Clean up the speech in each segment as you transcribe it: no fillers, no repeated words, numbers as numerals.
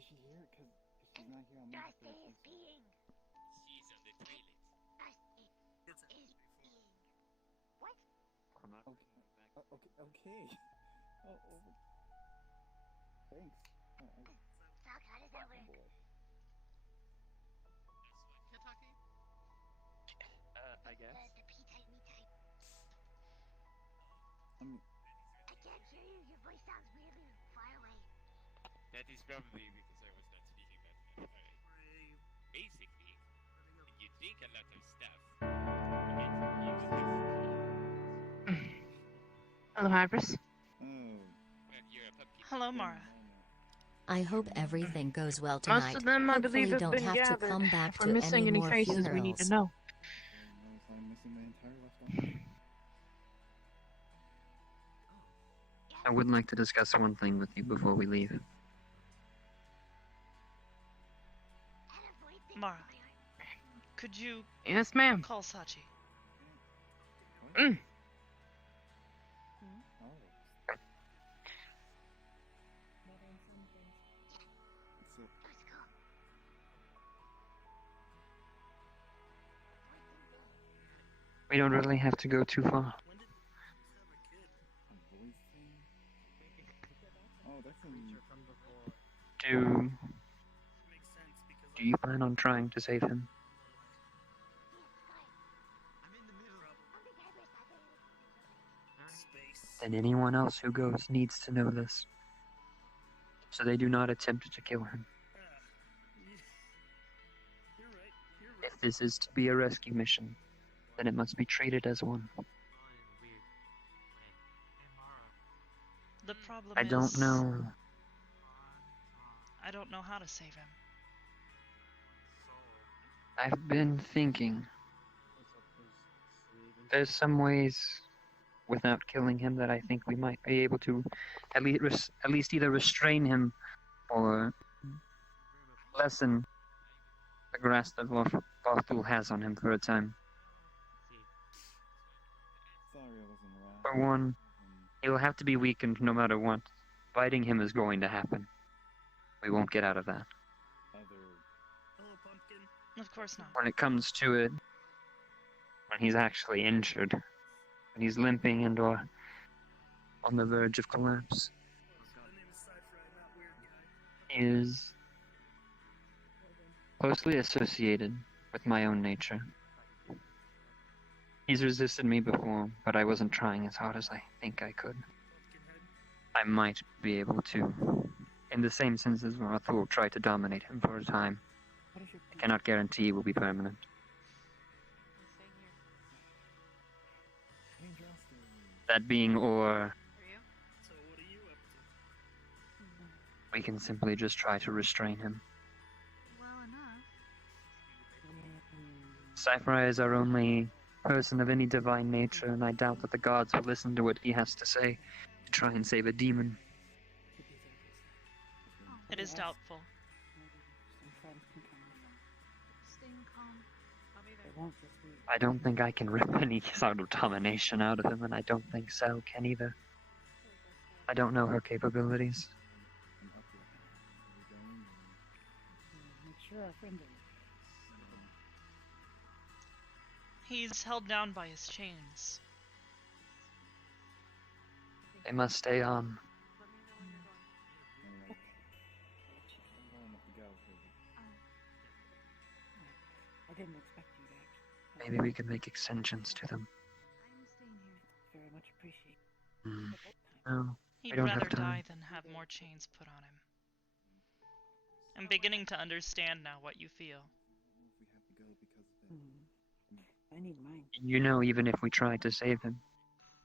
Did she hear it? Because if she's not here, I'm not Dusty is peeing. She's on the toilet. Dusty It's is peeing. What? I'm not Okay. Okay. Oh, thanks. Sock, how does that work? Boy. Kentucky? I guess. The P-type, me-type. I mean, I can't hear you. Your voice sounds really far away. That is probably because I was not speaking that well. Alright. Basically, you drink a lot of stuff. Hello, Hybris. oh. Well, you're a pumpkin. Hello, Mara. I hope everything goes well Most tonight. of them, I Hopefully believe, have don't been have gathered. to come back If we're to missing any any more faces, we need to funerals. know. Notice I'm missing the entire left arm. I would like to discuss one thing with you before we leave. Mara, could you Yes, ma'am. call Sachi? What? Mm. Oh. So, We don't really have to go too far. When did you have a kid? a voice thing? Oh, that's in... Do Makes sense because Do you plan on trying to save him? I'm in the middle of space. Then anyone else who goes needs to know this, so they do not attempt to kill him. You're right. If this is to be a rescue mission, then it must be treated as one. The problem I is... don't know. I don't know how to save him. I've been thinking. There's some ways, without killing him, that I think we might be able to at least either restrain him or lessen the grasp that Varthuul has on him for a time. Sorry I wasn't around. For one, he'll have to be weakened no matter what. Fighting him is going to happen. We won't get out of that. Hello, pumpkin. Of course not. When it comes to it, when he's actually injured, when he's limping and or on the verge of collapse, My name is Cypher, I'm not weird guy. he is closely associated with my own nature. He's resisted me before, but I wasn't trying as hard as I think I could. Pumpkinhead. I might be able to, in the same sense as Varthuul tried to dominate him for a time. What is your... I cannot guarantee it will be permanent. That being, or So what are you up to? we can simply just try to restrain him. Well enough. Cypher is our only person of any divine nature, and I doubt that the gods will listen to what he has to say to try and save a demon. It is doubtful. Staying calm. I'll be there. It won't just be... I don't think I can rip any sort of domination out of him, and I don't think Sel can either. I don't know her capabilities. I'm up here. Are we going? Make sure our friend is... He's held down by his chains. They must stay on. I didn't expect you to actually... Maybe we could make extensions to them. I'm staying here. Very much appreciate No, He'd We don't rather have time. die than have more chains put on him. I'm beginning to understand now what you feel. if we have to go because of it. I need mine. you know, even if we try to save him,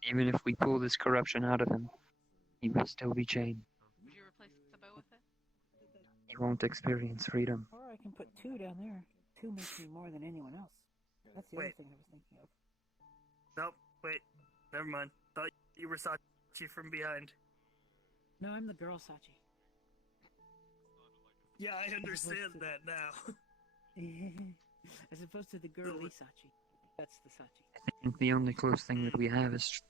even if we pull this corruption out of him, he will still be chained. Would you replace the bow with it? He won't experience freedom. Or I can put 2 down there. 2 makes me more than anyone else. That's the other Wait. thing I was thinking of. Nope, wait. Never mind. Thought you were Sachi from behind. No, I'm the girl, Sachi. Yeah, I understand that now. As opposed to the girly Sachi. That's the Sachi. I think the only close thing that we have is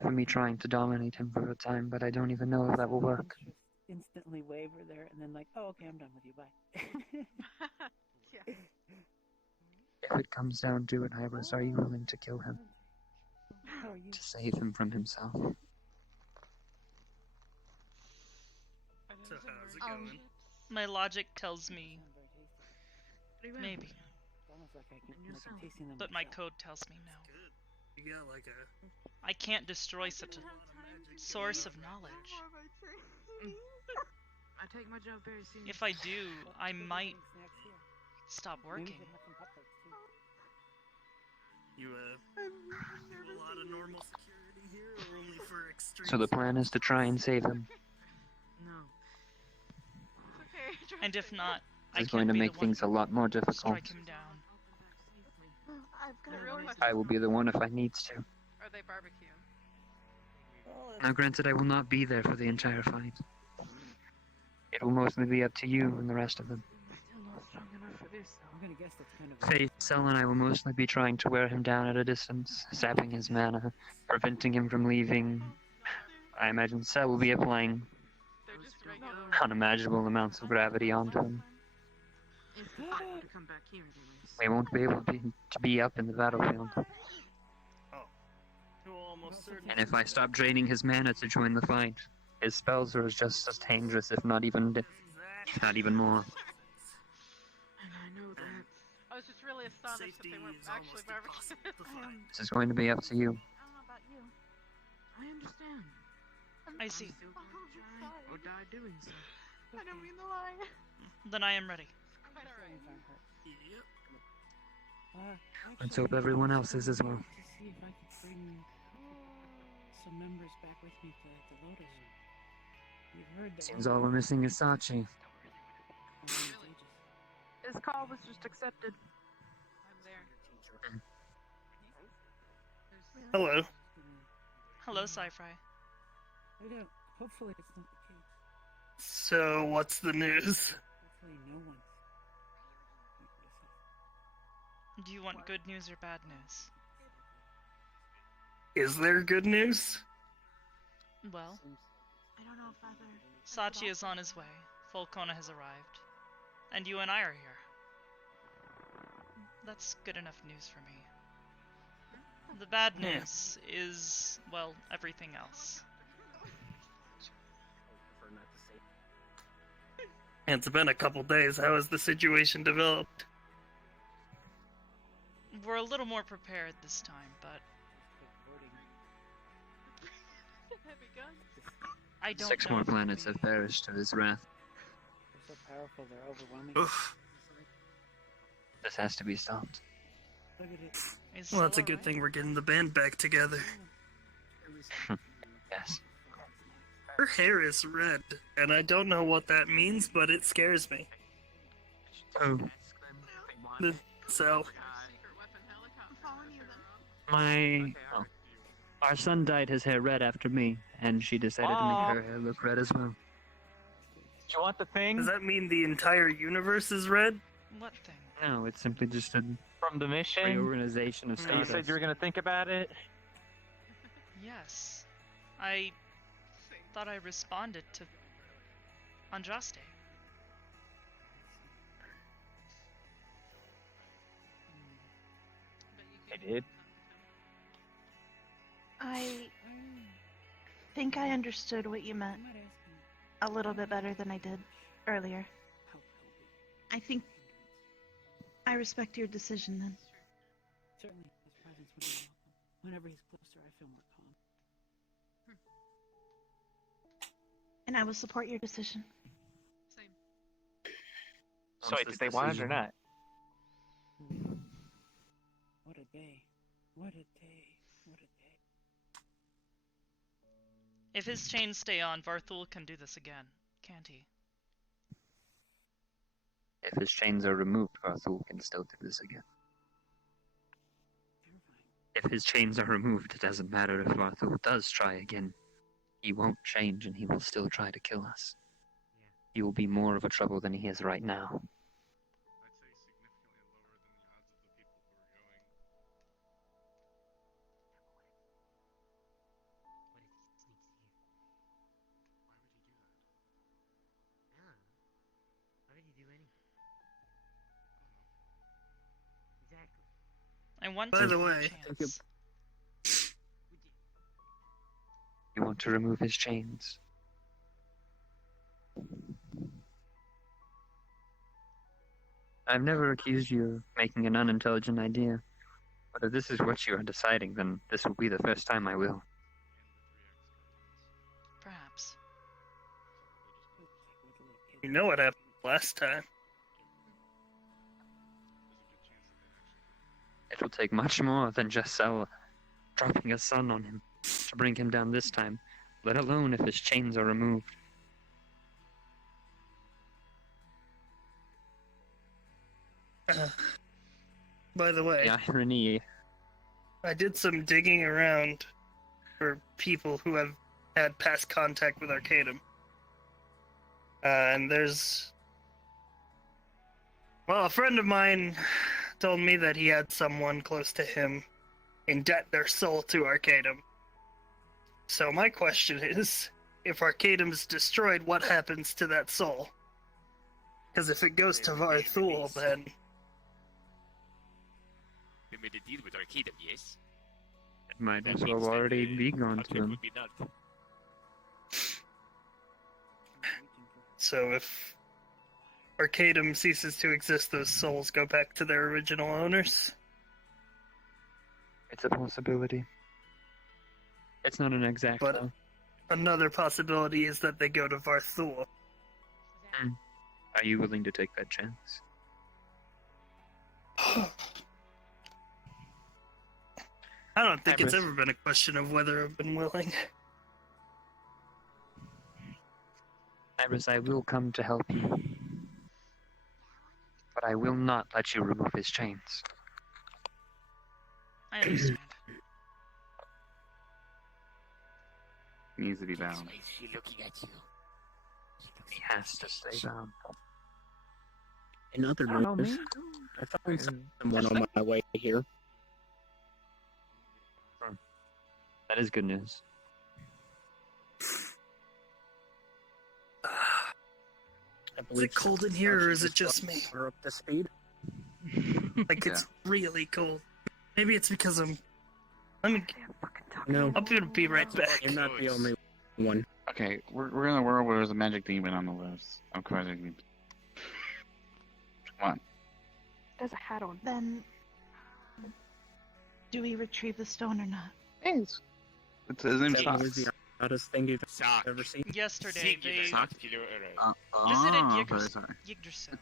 for me trying to dominate him for a time, but I don't even know if that will work. instantly waver there, and then like, oh, okay, I'm done with you. Bye. Yeah. If it comes down to it, Iris, are you willing to kill him How are you? to save him from himself? Are So those how's it immersion going? chips? My logic tells me Sound very tasty. maybe, It's almost like I can, like I'm tasting them. but my myself. code tells me no. Good. You got like a I can't destroy such a source of knowledge. I take my job very seriously. If I do, I Maybe might some snacks here. stop Maybe we working. could have some Pop-Tarts, too. you do a lot of normal security here, or only for extreme? So the plan is to try and save him. No. It's okay. And if not, I It's can going to be make the one things a lot more to difficult. strike him down. I've got The a real real question I will be the one if I needs to. Are they barbecue? Now, granted, I will not be there for the entire fight. It will mostly be up to you and the rest of them. Still not strong enough for this. I'm gonna guess that's kind of. Faith, Cell, and I will mostly be trying to wear him down at a distance, sapping his mana, preventing him from leaving. I imagine Cell will be applying They're just regular. unimaginable amounts of gravity onto him. If the fight were to come back here, anyways. We won't be able to be up in the battlefield. You almost certainly. And if I stop draining his mana to join the fight, his spells are just as dangerous, if not even more. And I know that. I was just really astonished that Safety they weren't is actually almost barbecue. impossible to find. This is going to be up to you. I don't know about you. I understand. I I'm see. still gonna try or die doing so. I don't mean to lie. Then I am ready. Quite alright. Yep. Let's hope everyone else is as well. To see if I could bring some members back with me to the Lotus. We've heard that. Seems all we're missing is Sachi. His call was just accepted. I'm there. Hello. Hello, Sci-Fi. I don't. Hopefully, it's not the case. So what's the news? Hopefully, no one's. Do you want good news or bad news? Is there good news? Well, I don't know, Father. Sachi is on his way. Volcona has arrived. And you and I are here. That's good enough news for me. The bad Yeah. news is, well, everything else. It's been a couple days. How has the situation developed? We're a little more prepared this time, but Heavy guns. I don't 6 know more if it'll planets be- have perished to his wrath. They're so powerful, they're overwhelming. Oof. This has to be stopped. Look at it. Is Well, that's a Scylla good right? thing we're getting the band back together. Yes. Her hair is red, and I don't know what that means, but it scares me. Oh, So, Secret weapon helicopter. my... Our son dyed his hair red after me, and she decided to make her hair look red as well. Do you want the thing? does that mean the entire universe is red? What thing? No, it's simply just a From the mission? reorganization of You stardust. said you were going to think about it? Yes. I thought I responded to Andraste. I did. I think I understood what you meant I might ask him. a little bit better than I did earlier. How I think I respect your decision then. certainly his presence would be welcome. Whenever he's closer, I feel more calm. And I will support your decision. Same. So wait, did they want it or not? What a day. What a day. What a day. If his chains stay on, Varthuul can do this again, can't he? If his chains are removed, Varthuul can still do this again. Terrifying. If his chains are removed, it doesn't matter if Varthuul does try again. He won't change and he will still try to kill us. He will be more of a trouble than he is right now. I'd say significantly lower than the odds of the people who are going. Why would he do that? I want By to the give way, it a chance. You want to remove his chains. I've never accused you of making an unintelligent idea. But if this is what you are deciding, then this will be the first time I will. Perhaps. you know what happened last time. It will take much more than just Sel dropping a sun on him to bring him down this time, let alone if his chains are removed. By the way, The irony. I did some digging around for people who have had past contact with Arcadum. And there's... Well, a friend of mine told me that he had someone close to him indebt their soul to Arcadum. So my question is, if Arcadum's destroyed, what happens to that soul? Because if it goes to Varthuul, then... They made a deal with Arcadum, yes? It might That as well means that, already be gone to contract him. would be null. So if Arcadum ceases to exist, those souls go back to their original owners? It's a possibility. It's not an exact But though. another possibility is that they go to Varthuul. Are you willing to take that chance? I don't think it's Iris. ever been a question of whether I've been willing. Iris, I will come to help you. But I will not let you remove his chains. I understand. Needs to be bound. Why is she looking at you? He has to stay bound. In other news, I found someone on my way here. That is good news. Is it cold in here, or is it just me? We're up to speed. Like, it's really cold. Maybe it's because I'm... No, I'm gonna be right back. you're not the only one. Okay, we're in a world where there's a magic demon on the loose. Of course, it can... Come on. There's a hat on. Then, do we retrieve the stone or not? Thanks. It's his name's That was Socks. the oddest thing you've Sock. ever seen. Yesterday, they Singular, singular, alright. visited okay, sorry. Yggdrasil.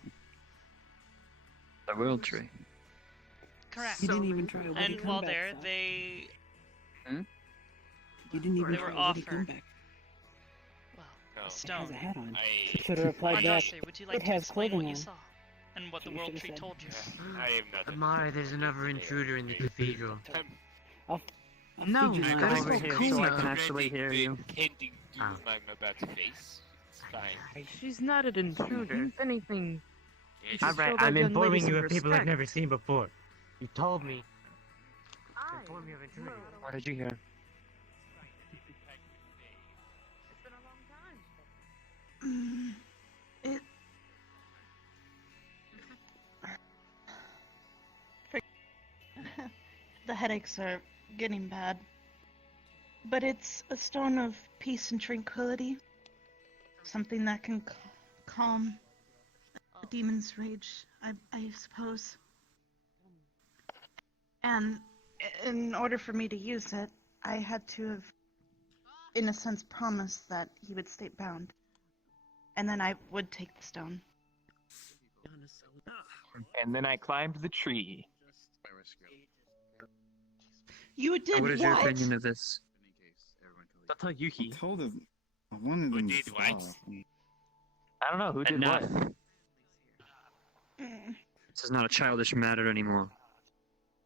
The world tree. Correct. You didn't even try a And witty while comeback, there, Sal. they... You didn't even they try were a witty offered. comeback. Well, No. a It stone. has a hat on. I Should have replied back. Andraste, would you like It to has explain what clothing you on. saw? And what the You world should've tree said. told you? I am not. Amara, there's another intruder in the cathedral. I'll No, feed you I my gotta eyes. go over here clean so I up. can actually hear you. Pending doom Oh. I'm about to face. It's fine. She's not an intruder. If anything, Yes. All Alright, show that I'm young informing lady you some of people I've respect. never seen before. You told me. Inform me of intruders. What did you hear? it's been a long time. It. The headaches are getting bad. But it's a stone of peace and tranquility. Something that can calm a demon's rage, I suppose. And in order for me to use it, I had to have, in a sense, promised that he would stay bound. And then I would take the stone. And then I climbed the tree. You did What is your opinion of this? Don't tell Yuki. I told him. I wanted Who him to did what? stop. I don't know who did Enough. what. This is not a childish matter anymore.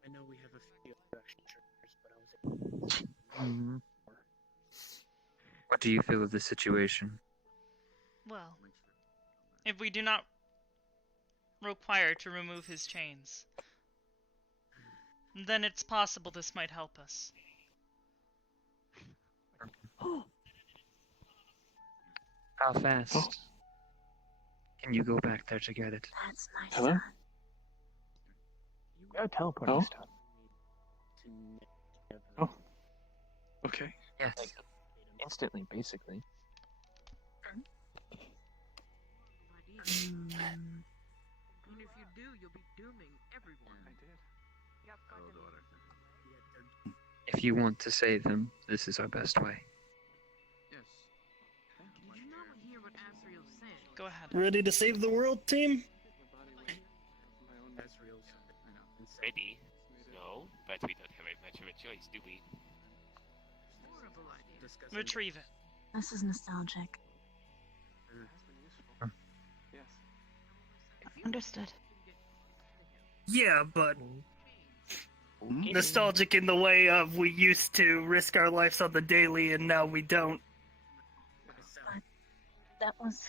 I know we have a few extra triggers, but I was What do you feel of this situation? Well, if we do not require to remove his chains, then it's possible this might help us. How fast can you go back there to get it? That's nice. Hello? You gotta teleport Oh? this stuff. Oh. Okay. Yes. Like, instantly, basically. And if you do, you'll be dooming everyone. I did. If you want to save them, this is our best way. Did you not hear what Asriel said? Go ahead. Ready to save the world, team? Ready? No, but we don't have much of a choice, do we? Horrible idea. Retrieve it. This is nostalgic. Understood. Yeah, but nostalgic in the way of we used to risk our lives on the daily and now we don't. But that was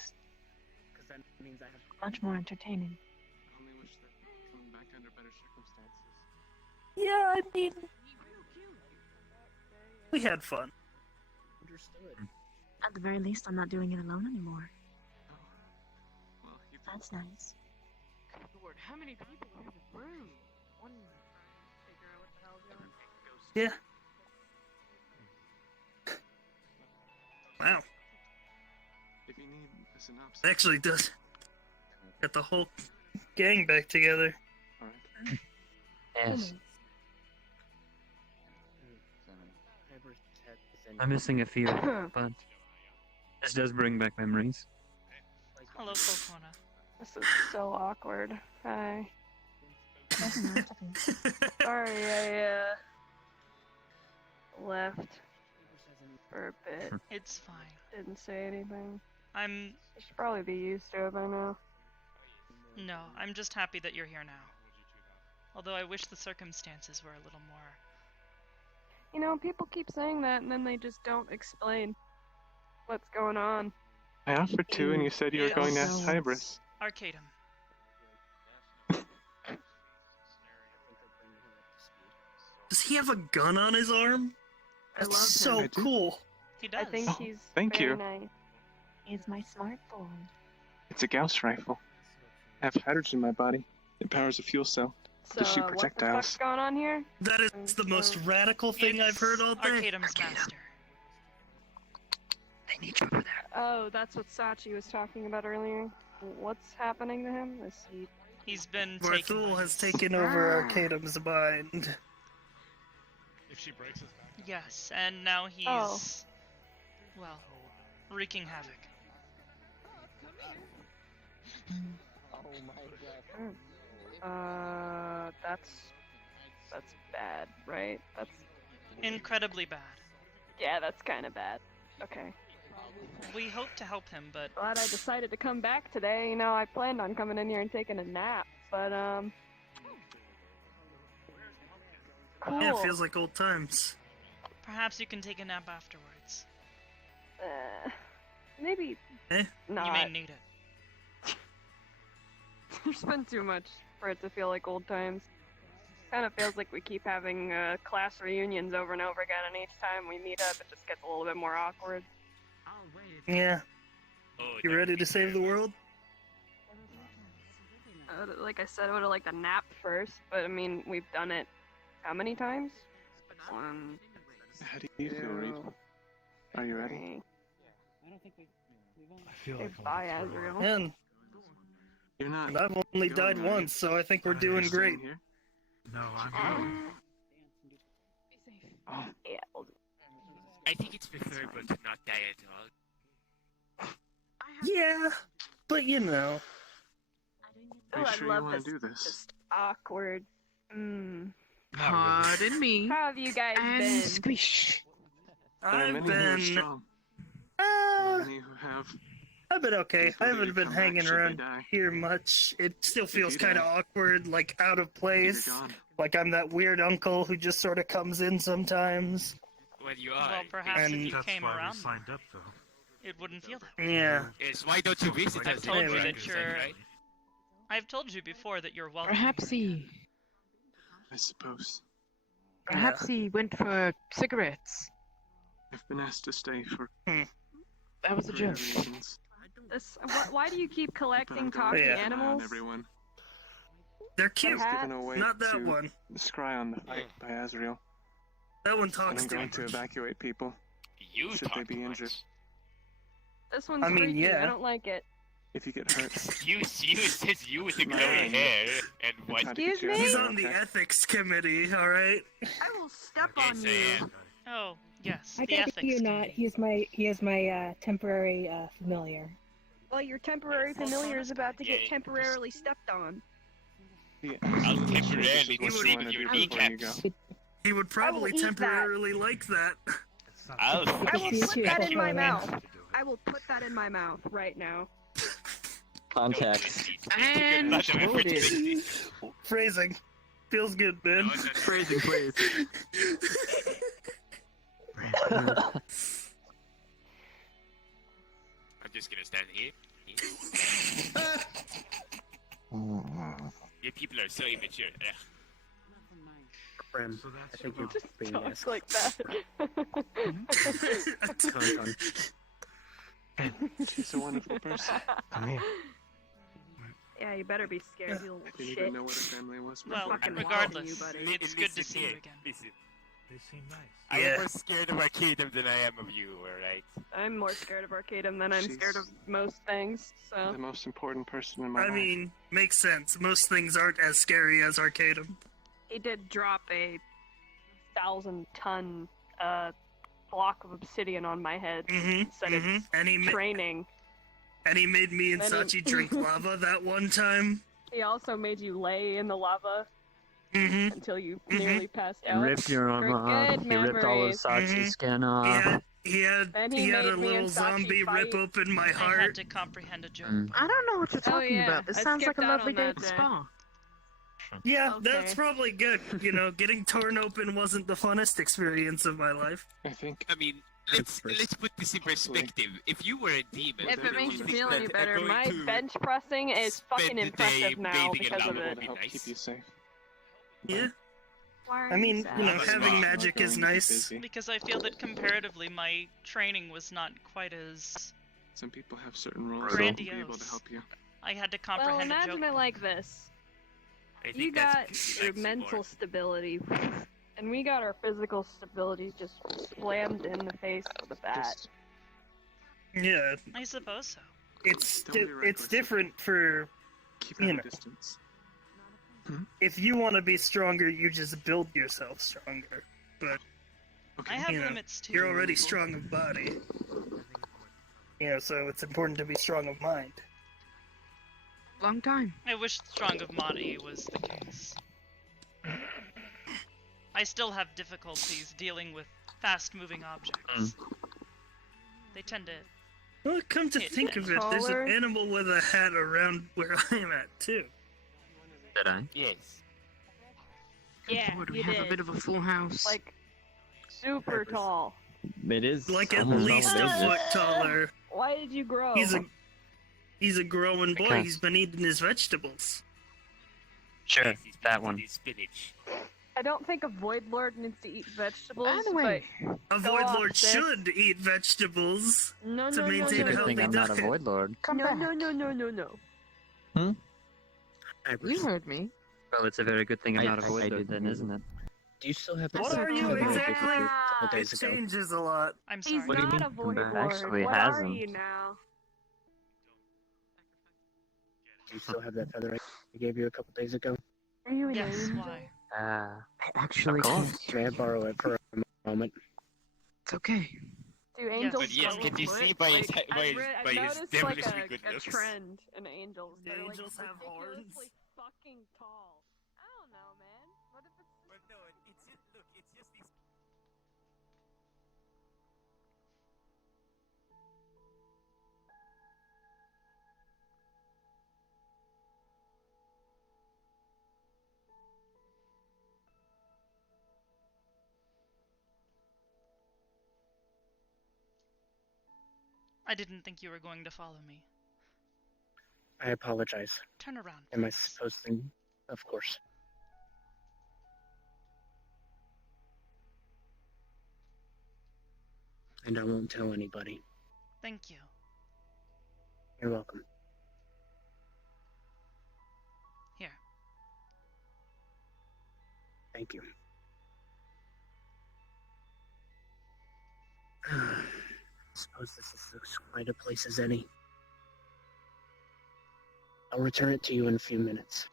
much more entertaining. Yeah, I mean, we had fun. At the very least, I'm not doing it alone anymore. That's nice. Lord, how many people are in the room? One figure out what the hell's going on. Yeah. Wow. If you need a synopsis. Actually does. Got the whole gang back together. Alright. Yes. I'm missing a few, but this does bring back memories. Hello, Kokona. This is so awkward. Hi. Sorry, I left for a bit. It's fine. Didn't say anything. I should probably be used to it by now. No, I'm just happy that you're here now. Although I wish the circumstances were a little more. You know, people keep saying that and then they just don't explain what's going on. I offered to, and you said you were going to Hybris. Arcadum. Does he have a gun on his arm? I love That's so him. cool. He does. I think he's thank very you. nice. He's my smart boy. It's a Gauss rifle. I have hydrogen in my body. It powers a fuel cell to shoot what the projectiles. fuck's going on here? That is the most radical thing I've heard all day. Arcadum's master. They need you over there. Oh, that's what Sachi was talking about earlier. What's happening to him? Is he... He's been taken. Varthuul has taken over Arcadum's mind. If she breaks his back. Yes, and now he's well, wreaking havoc. That's bad, right? That's Incredibly bad. yeah, that's kind of bad. Okay. We hope to help him, but Glad I decided to come back today. You know, I planned on coming in here and taking a nap, but cool. Yeah, it feels like old times. perhaps you can take a nap afterwards. Maybe Eh? not. You may need it. There's been too much for it to feel like old times. Kind of feels like we keep having class reunions over and over again, and each time we meet up, it just gets a little bit more awkward. Yeah. Oh, You ready to save the world? Like I said, I would have liked a nap first, but I mean, we've done it how many times? One, How do you feel, Reed? Are you ready? three. I feel Okay, like bye, Azrael. And You're not. I've only going, died are you? once, so I think we're doing great. Here? No, I'm going. Oh, Yeah, we'll do. I think it's preferable to not die at all. Yeah, but you know. Are you Ooh, I sure you love want this. to do this? Just awkward. Pardon me. How have you guys And been? squish. There are I've many who are been. strong. Many who have. I've been okay. People I that haven't been come back hanging should they around die. here much. It still feels you kind of die, awkward, like out of place. You're gone. Like I'm that weird uncle who just sort of comes in sometimes. Well, you are. Well, perhaps And- if you That's came why around, we signed up, though. it wouldn't feel that way. Yeah. Yes, why don't you visit I've us? told you anyway? that you're. I've told you before that you're welcome. Perhaps he. I suppose. Perhaps he went for cigarettes. I've been asked to stay for That was a career joke. reasons. Why do you keep But collecting I'm going talking to Yeah. keep an eye on animals? everyone. They're I cute. was given away Not that to one. the scry on the fight by Azrael. That one And talks I'm too going to much. evacuate people. You should they talk be too injured. much. This one's I mean, freaky. yeah. I don't like it. If you get hurt, You says you with the Keep my glowy eye on you. hair and and what? try to get Excuse you out me? He's of there, on the okay? ethics committee, alright? I will step Yes, on I you. am. Oh, yes. I the gotta ethics you not. committee. He is my temporary familiar. Well, your temporary familiar is about to get temporarily stepped on. Yeah, I'll absolutely. temporarily This is what sleep you with wanna your do before you go. kneecaps. He would probably eat that. temporarily like that. I'll I will See put you that in my before mouth. I will put that in my mouth right now. Contacts. And exploded. Phrasing. Feels good, man. Phrasing, please. I'm just gonna stand here. You people are so immature. Ugh. Friend, I think you're being Talk asked. like that. She's a wonderful person. Come here. Yeah, you better be scared, you little I didn't shit. even know what a family was. Well, before. fucking regardless, you, buddy. it's good to see you again. Listen, They seem nice. I Yeah. am more scared of Arcadum than I am of you, alright? I'm more scared of Arcadum than I'm scared of most things, so. The most important person in my I life. mean, makes sense. Most things aren't as scary as Arcadum. He did drop a 1,000-ton block of obsidian on my head instead of And he training. And he made me and Then he- Sachi drink lava that one time. He also made you lay in the lava Mm-hmm. until you nearly passed He out. ripped your armor off. Good He ripped all of memories. Sachi's skin off. He had Then a he made me little and Sachi zombie rip fight. open my I had heart. to comprehend a joke. I don't know what you're talking yeah, about. This I sounds like a skipped out lovely on day that at the day. spa. Yeah, Okay. that's probably good. You know, getting torn open wasn't the funnest experience of my life. I think. I mean, let's put this in perspective. If you were a demon, If it makes you feel any that better, are going my to bench pressing is fucking spend the impressive day now bathing in because of lava it. would be help nice. keep you safe. Yeah. Why are I mean, you sad? you know, Lava's having fun. magic is nice. Because I feel that comparatively my training was not quite as... Some people have certain roles that will be able to Grandiose. help you. I had to Well, comprehend a imagine joke. it like this. I think You that's got because he your likes you mental more. stability, and we got our physical stability just slammed in the face with a bat. Yeah, I suppose so. it's Don't be it's reckless. different for Keep You at a know. distance. if you want to be stronger, you just build yourself stronger. But I have you know, limits too. you're already strong of body. You know, so it's important to be strong of mind. Long time. I wish strong of body was the case. I still have difficulties dealing with fast-moving objects. They tend to... Well, come to Hit think them. of it, there's Taller? an animal with a hat around where I'm at too. Did I? Yes. Yeah, Lord, we you have did. a bit of a full house. Like, super tall. It is Like at almost least a all foot taller. Why did you grow? He's a growing boy. Because- He's been eating his vegetables. Sure, Yes, he's that been one. eating spinach. I don't think a Void Lord needs to eat vegetables. By the way, A Go Void off, Lord sis. should eat vegetables no, to no, no, maintain no, a Good healthy thing I'm not a diet. Void Lord. no, no, no, no, no, no. you heard me. Well, it's a very good thing I'm not a I Void Lord did. then, isn't it? Do you still have What that are you photo I gave exactly? you a couple It days ago? changes a lot. I'm He's sorry. What do you not mean? a Void It Lord. actually What has are him. you now? Do you still have that feather I gave you a couple days ago? Are you an Yes, angel? why? I actually Of course. May I borrow it for a moment? It's okay. Do angels But yes, grow can you a see foot? by his Like, by I've his read- by I've his noticed devilishly like good a looks? trend in angels. The They're angels like have ridiculously horns. fucking tall. I don't know, man. What if it's But no, it's just look, it's just these. I didn't think you were going to follow me. I apologize. Turn around. Am I please. supposed to? Of course. And I won't tell anybody. Thank you. You're welcome. Here. Thank you. suppose this is as quiet a place as any. I'll return it to you in a few minutes.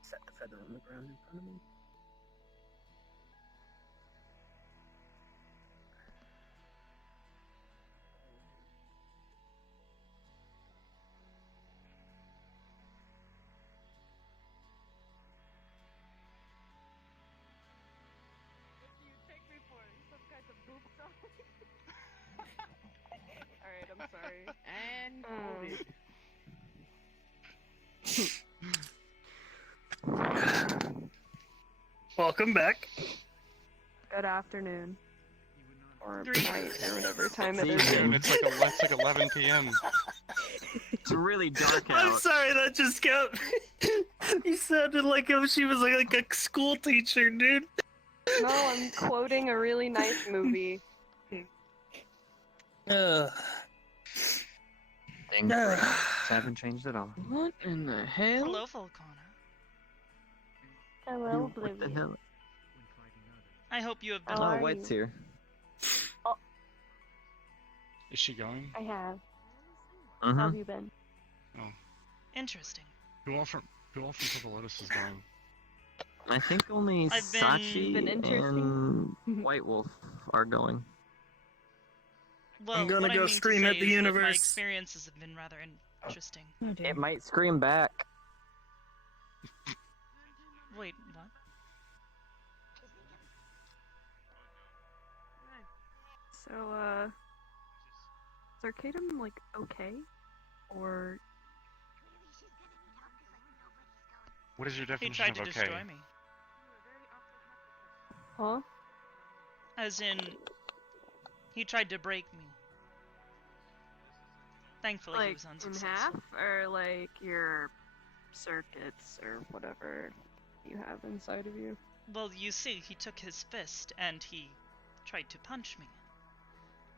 Set the feather on the ground in front of me. Alright, I'm sorry. And Welcome back. Good afternoon. Or Great. night, or whatever time it See, is. man, It's like 11 p.m. It's really dark I'm out. sorry, that just got You sounded like she was like a school teacher, dude. No, I'm quoting a really nice movie. Things haven't changed at all. what in the hell? Hello, Volcana. Hello, What the Blue. hell? I hope you have been. How Oh, are White's you? here. Is she going? I have. Uh-huh. How have you been? Oh. Interesting. Who all from Purple Lotus is going? I think only I've been- Sachi Been interesting? and White Wolf are going. Well, gonna what I go mean scream to at say the is that my universe. experiences have been rather interesting. Oh, dear. It might scream back. Wait, what? So, is Arcadum, like, okay? Or... What is your He definition tried of to okay? destroy me. Huh? As in, he tried to break me. Thankfully, he Like, was in unsuccessful. half? Or, like, your circuits, or whatever you have inside of you? Well, you see, he took his fist and he tried to punch me.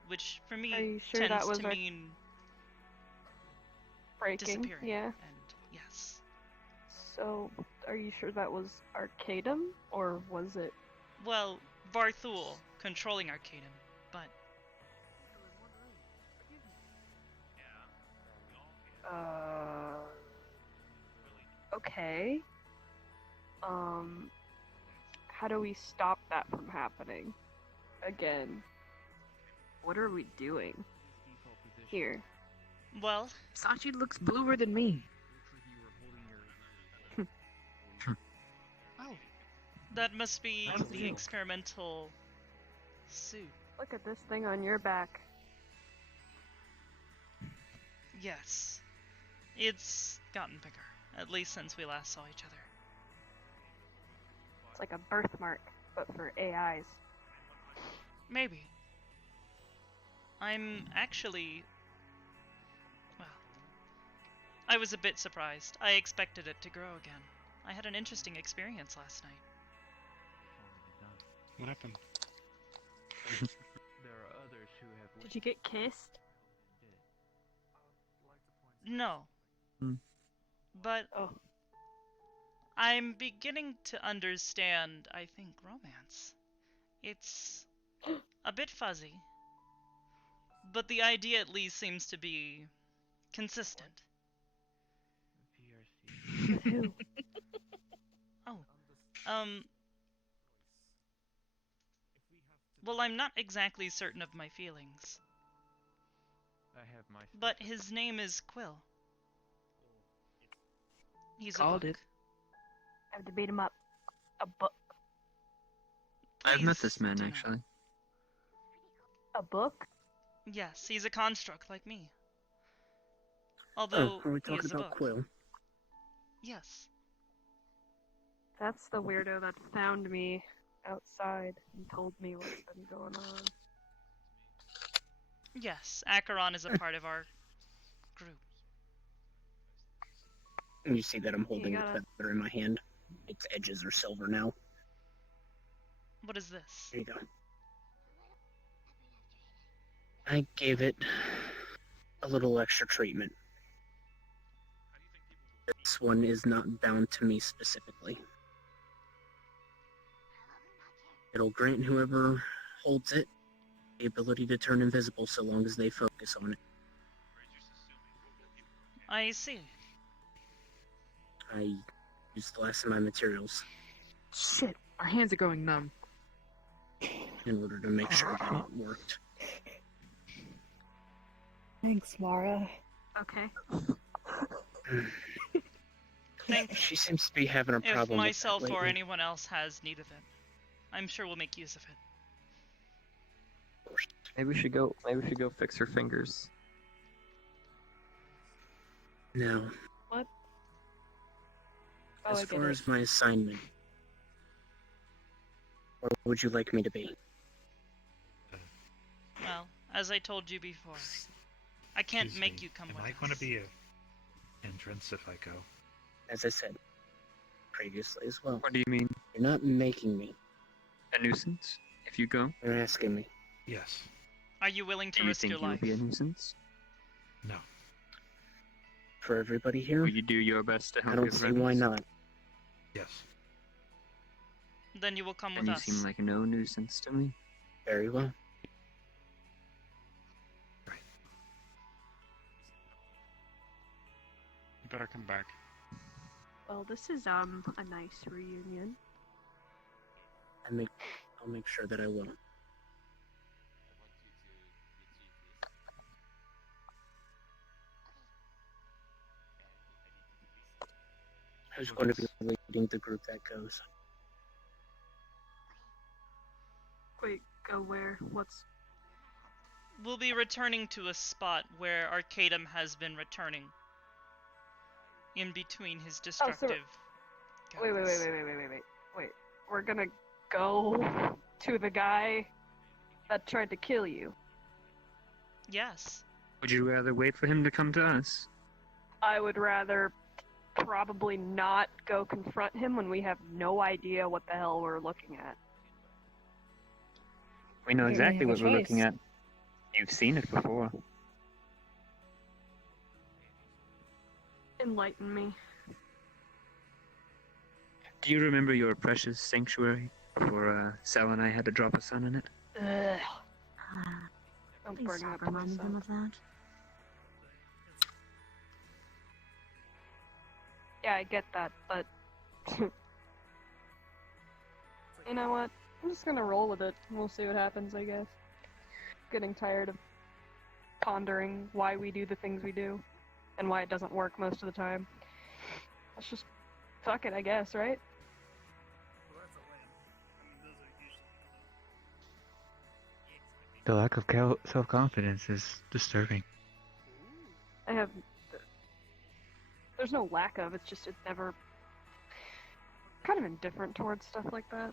Which, for Are me, you sure tends that was to mean breaking? disappearing. Yeah. And yes. So, are you sure that was Arcadum? Or was it... Well, Varthuul controlling Arcadum, but Okay. How do we stop that from happening? Again. What are we doing? Here. well, Sachi looks bluer than me. oh, that must be That's the you. experimental suit. Look at this thing on your back. Yes, it's gotten bigger, at least since we last saw each other. It's like a birthmark, but for AIs. Maybe. I'm actually... well, I was a bit surprised. I expected it to grow again. I had an interesting experience last night. What happened? Did you get kissed? No. Hmm. But Oh. I'm beginning to understand, I think, romance. It's a bit fuzzy, but the idea at least seems to be consistent. With who? Oh, well, I'm not exactly certain of my feelings, but his name is Quill. He's a Called book. it. I have to beat him up. A book. I've met Please this man, do not. actually. A book? Yes, he's a construct like me. Although Oh, are we he is talking a about book. Quill? Yes. That's the weirdo that found me outside and told me what's been going on. Yes, Acheron is a part of our group. And you see that I'm holding gotta- the feather in my hand. Its edges are silver now. What is this? There you go. I gave it a little extra treatment. This one is not bound to me specifically. It'll grant whoever holds it the ability to turn invisible so long as they focus on it. I see. I used the last of my materials Shit, our hands are going numb. in order to make sure that it worked. Thanks, Mara. Okay. She seems to be having a If problem myself with that or lately. anyone else has need of it, I'm sure we'll make use of it. Maybe we should go. Maybe we should go fix her fingers. Now, What? Oh, as I get far it. as my assignment, where would you like me to be? Well, as I told you before, I can't Excuse make me, you come am with I us. going to be a entrance if I go? As I said previously as well. What do you mean? You're not making me. A nuisance? If you go? You're asking me. Yes. Are you willing to Do you risk think your you'll life? be a nuisance? No. For everybody here, Will you do your best to help I your don't see friends? why not. Yes. Then you will come And with you us. seem like no nuisance to me. Very well. You better come back. Well, this is a nice reunion. I'll make sure that I will. Who's going to be leading the group that goes? Wait, go where? What's... We'll be returning to a spot where Arcadum has been returning. In between his destructive... Wait. Wait. We're gonna go to the guy that tried to kill you. Yes. Would you rather wait for him to come to us? I would rather probably not go confront him when we have no idea what the hell we're looking at. We know You don't exactly have what a we're looking choice. at. You've seen it before. Enlighten me. Do you remember your precious sanctuary before Sal and I had to drop a sun in it? Ugh. Don't Please bring stop up reminding myself. him of that. Yeah, I get that, but you know what? I'm just gonna roll with it. We'll see what happens, I guess. Getting tired of pondering why we do the things we do and why it doesn't work most of the time. Let's just fuck it, I guess, right? The lack of self-confidence is disturbing. I have. There's no lack of, it's just it's never. Kind of indifferent towards stuff like that.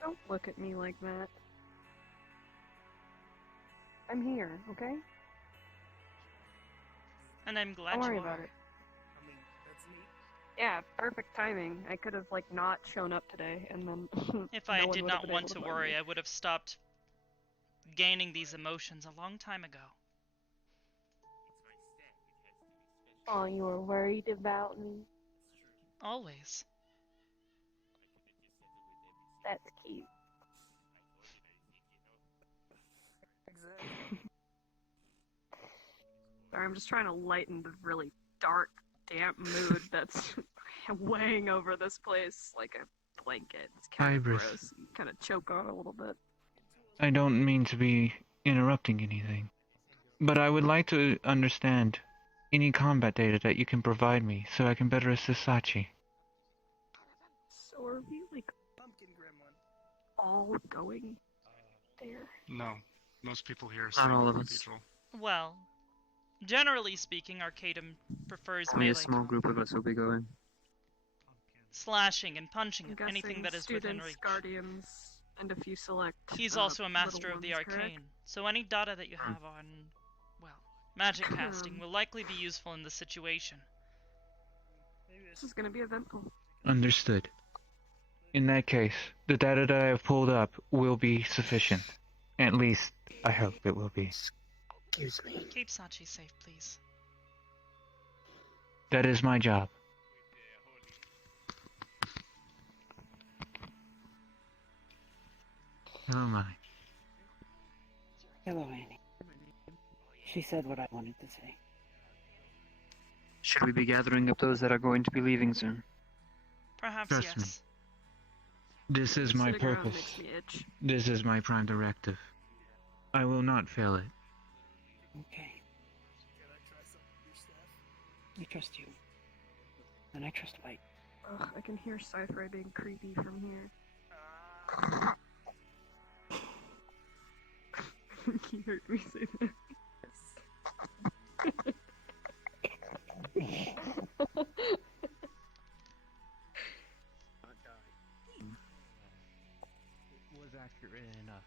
Don't look at me like that. I'm here, okay? And I'm glad Don't worry you about are. it. Yeah, perfect timing. I could have like not shown up today, and then. If no I one did would have not been want able to find worry, me. I would have stopped gaining these emotions a long time ago. Oh, you were worried about me. Always. That's cute. Sorry, I'm just trying to lighten the really dark, damp mood that's weighing over this place like a blanket. It's kind of Hybris. gross. You kind of choke on it a little bit. I don't mean to be interrupting anything, but I would like to understand any combat data that you can provide me so I can better assist Sachi. So are we like all going there? No. Most people here are Not staying all in of the us. cathedral. Well, generally speaking, Arcadum prefers Only a melee small group of us will be going. slashing and punching I'm and anything guessing that is within students, reach. guardians, and a few select. He's also a master of the little ones, arcane, so any data that you have on, well, magic casting will likely be useful in this situation. This is gonna be eventful. Understood. In that case, the data that I have pulled up will be sufficient. At least, I hope it will be. Excuse me. Keep Sachi safe, please. That is my job. So am I. Hello, Annie. She said what I wanted to say. Should we be gathering up those that are going to be leaving soon? Perhaps Trust me. yes. This is my Sitting around purpose. makes me itch. This is my prime directive. I will not fail it. Okay. I trust you. And I trust White. Ugh, I can hear Sci-Fi being creepy from here. You heard me say that. Was accurate enough.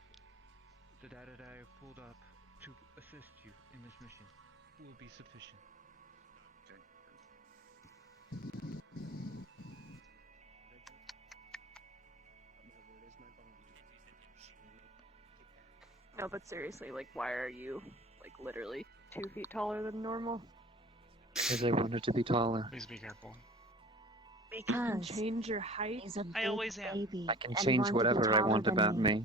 The data that I have pulled up to assist you in this mission will be sufficient. No, but seriously, like, why are you, like, literally 2 feet taller than normal? Because I wanted to be taller. Please be careful. You can Because change your height. he's a I big always am. baby I can and change wanted to be whatever I taller want than about me.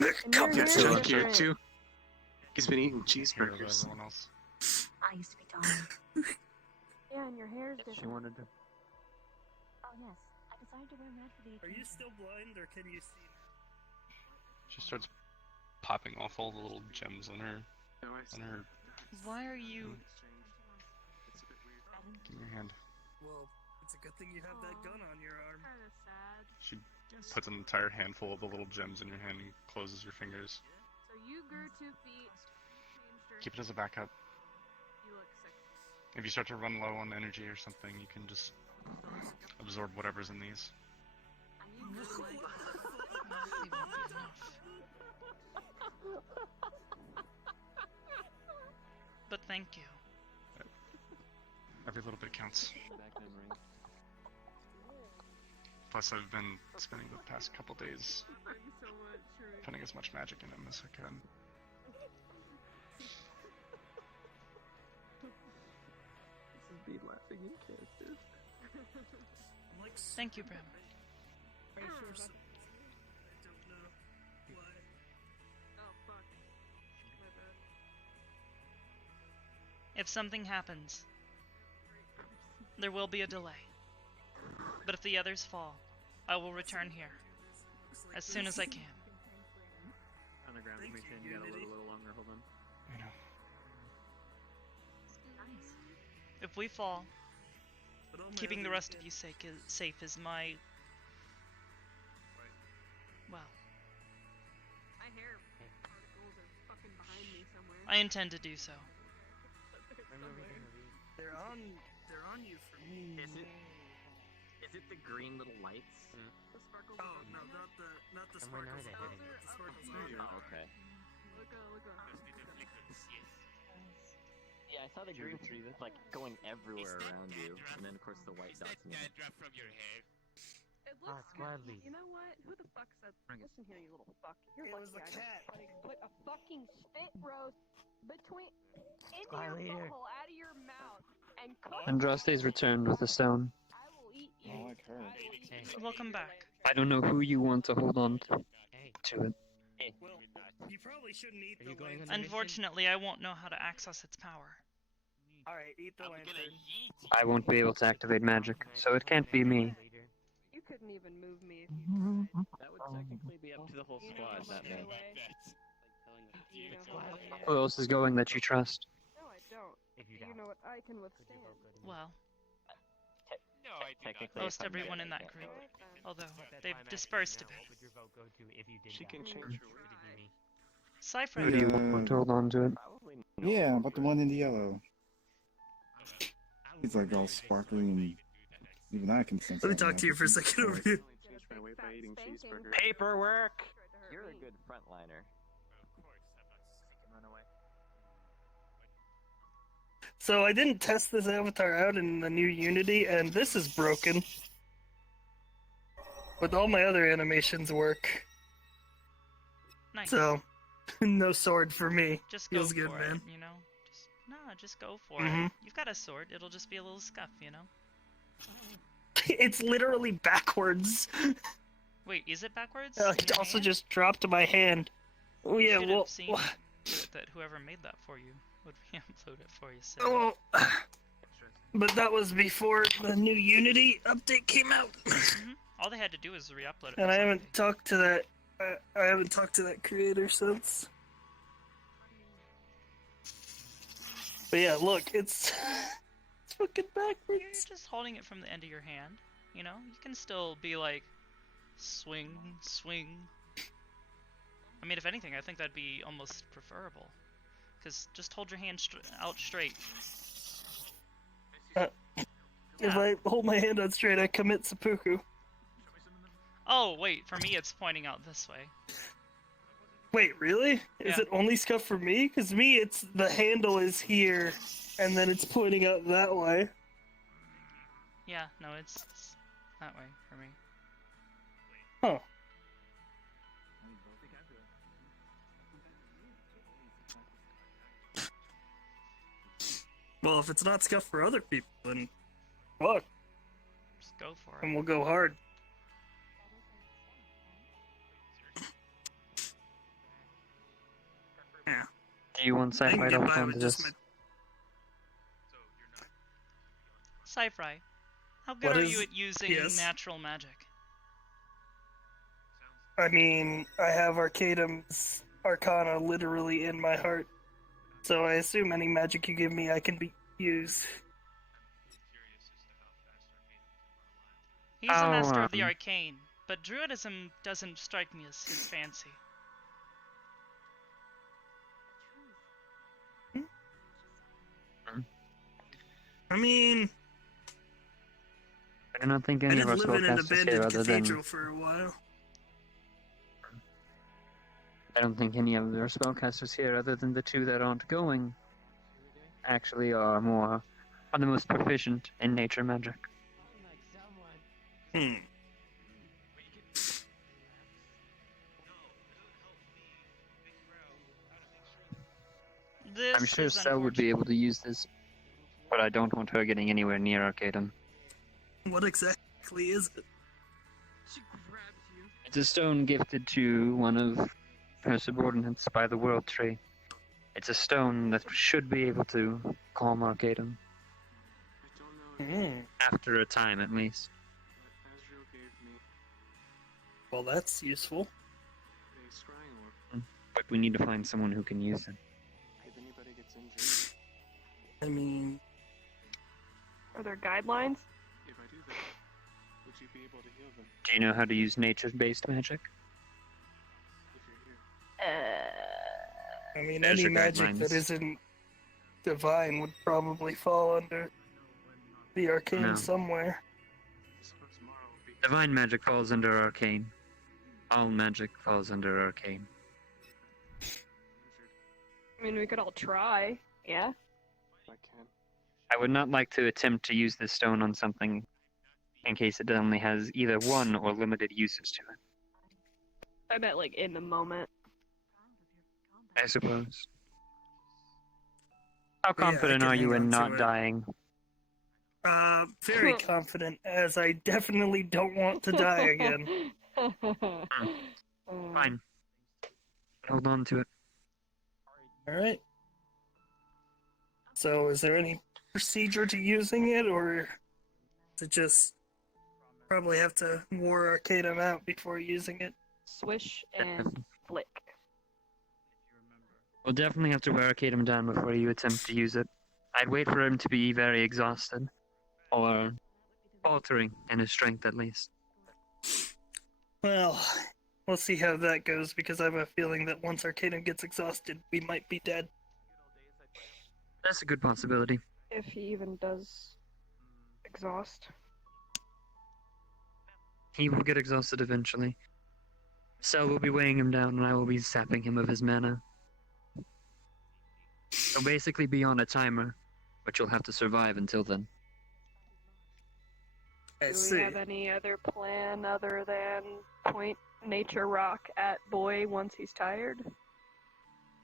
And your Gets hair's chunkier different. too. He's been eating Hero to cheeseburgers. everyone else. I used to be taller. Yeah, and your hair's She different. wanted to. Oh yes, I decided to wear red for the Are you occasion. still blind, or can you see? She starts popping off all the little gems on her. Why are you... Give me your hand. Well, it's a good thing you have that gun on your arm. Kinda sad. She puts an entire handful of the little gems in your hand and closes your fingers. So you grew 2 feet, changed your Keep it as a backup. You look sick. If you start to run low on energy or something, you can just absorb whatever's in these. And you grew like... Honestly, won't be enough. But thank you. Every little bit counts. Plus, I've been spending the past couple days Suffering so much, right? putting as much magic in him as I can. This is me laughing in character. Thank you, Bram. Are you sure? I don't know why. Oh, fuck. My bad. If something happens, there will be a delay. But if the others fall, I will return here as soon as I can. On the ground for me, Shane. You gotta live a little longer. Hold on. I know. Nice. If we fall, But all my keeping the other- rest of you safe is my... well, My hair particles are fucking behind me somewhere. I intend to do so. They're on you for me. Is it the green little lights? The sparkles Oh are no, behind me. not the And when are sparkles. they hitting you? The sparkles are you. Oh, okay. Look, look. Yeah, I saw the green tree like going everywhere around you, and then of course the white dots. in it. Dandruff from your hair. It looks gladly. You know what? Who the fuck said? Listen here, you little fuck. You're It was lucky the I cat. didn't put a fucking spit roast between into Sky your leader. butthole out of your mouth and cook. Andraste's returned with a stone. I will eat you. I like her. I will eat Hey. you. Welcome back. I don't know who you want to hold on Hey, to it. Well, you probably shouldn't eat Are the you going on lantern. a Unfortunately, I won't know how to access its power. Alright, eat the I'm gonna lantern. yeet you. I won't be able to activate magic, so it can't be me. You couldn't even move me if you That would technically be up to the whole You know squad. That how man. much I weigh? That. Do you know how much I weigh? Who else is going that you trust? No, I don't. If you Do you die. know what I can withstand? Well, No, I do not. Technically, most if I'm everyone dead, in I that can't group, vote. although That's they've why I'm asking dispersed a you now, bit. What would your vote go to if you did She die? can change her Would it be me? Cypher, Who do you want to hold on to it? Probably no Yeah, vote but the for one in the yellow. He's like all sparkly and even I can sense Let me that talk to you for a second over here. Changed my weight by eating cheeseburgers. Paperwork. Tried to hurt You're a me. good frontliner. Of course, I'm not. Run away. So I didn't test this avatar out in the new Unity, and this is broken. But all my other animations work. nice. So, no sword for me. Just go Feels good, for man. it, you know? Just go for Mhm. it. You've got a sword, it'll just be a little scuff, you know? It's literally backwards. Wait, is it backwards? It also just dropped my hand. Oh yeah, should well, have seen that whoever made that for you would re-upload it for you. So. oh, but that was before the new Unity update came out. All they had to do was re-upload it. And I haven't talked to that. I haven't talked to that creator since. But yeah, look, it's fucking backwards. You're just holding it from the end of your hand. You know, you can still be like, swing, swing. I mean, if anything, I think that'd be almost preferable. Because just hold your hand out straight. If I hold my hand out straight, I commit seppuku. Oh, wait, for me it's pointing out this way. Wait, really? Is it only scuff for me? Because me, it's the handle is here, and then it's pointing out that way. Yeah, no, it's that way for me. Huh. Well, if it's not scuff for other people, then fuck. Just go for it. And we'll go hard. Yeah. Do you want sci-fi to hold on to this? Sci-fi, how good are you at using natural magic? I mean, I have Arcadum's Arcana literally in my heart. So I assume any magic you give me I can use. He's a master of the arcane, but druidism doesn't strike me as his fancy. I mean, I do not think any of our spellcasters here other than... for a while. I don't think any of our spellcasters here other than the two that aren't going actually are the most proficient in nature magic. I'm sure Sel would be able to use this, but I don't want her getting anywhere near Arcadum. What exactly is it? It's a stone gifted to one of her subordinates by the World Tree. It's a stone that should be able to calm Arcadum. After a time, at least. Well, that's useful. But we need to find someone who can use it. If anybody gets injured, I mean... Are there guidelines? if I do that, would you be able to heal them? Do you know how to use nature-based magic? If you're here. I mean, There's any your magic guidelines. that isn't divine would probably fall under the arcane No. somewhere. Divine magic falls under arcane. All magic falls under arcane. I mean, we could all try. Yeah? I can. I would not like to attempt to use this stone on something in case it only has either one or limited uses to it. I bet, like, in the moment. I suppose. How Yeah, I confident can are you hang in on not to it. dying? Very confident, as I definitely don't want to die again. Fine. Hold on to it. Alright. So, is there any procedure to using it, or to just probably have to war Arcadum out before using it? Swish and flick. We'll definitely have to wear Arcadum down before you attempt to use it. I'd wait for him to be very exhausted. Or faltering in his strength, at least. Well, we'll see how that goes, because I have a feeling that once Arcadum gets exhausted, we might be dead. That's a good possibility. If he even does exhaust. He will get exhausted eventually. Sel will be weighing him down, and I will be sapping him of his mana. He'll basically be on a timer, but you'll have to survive until then. Do we have any other plan other than point nature rock at boy once he's tired?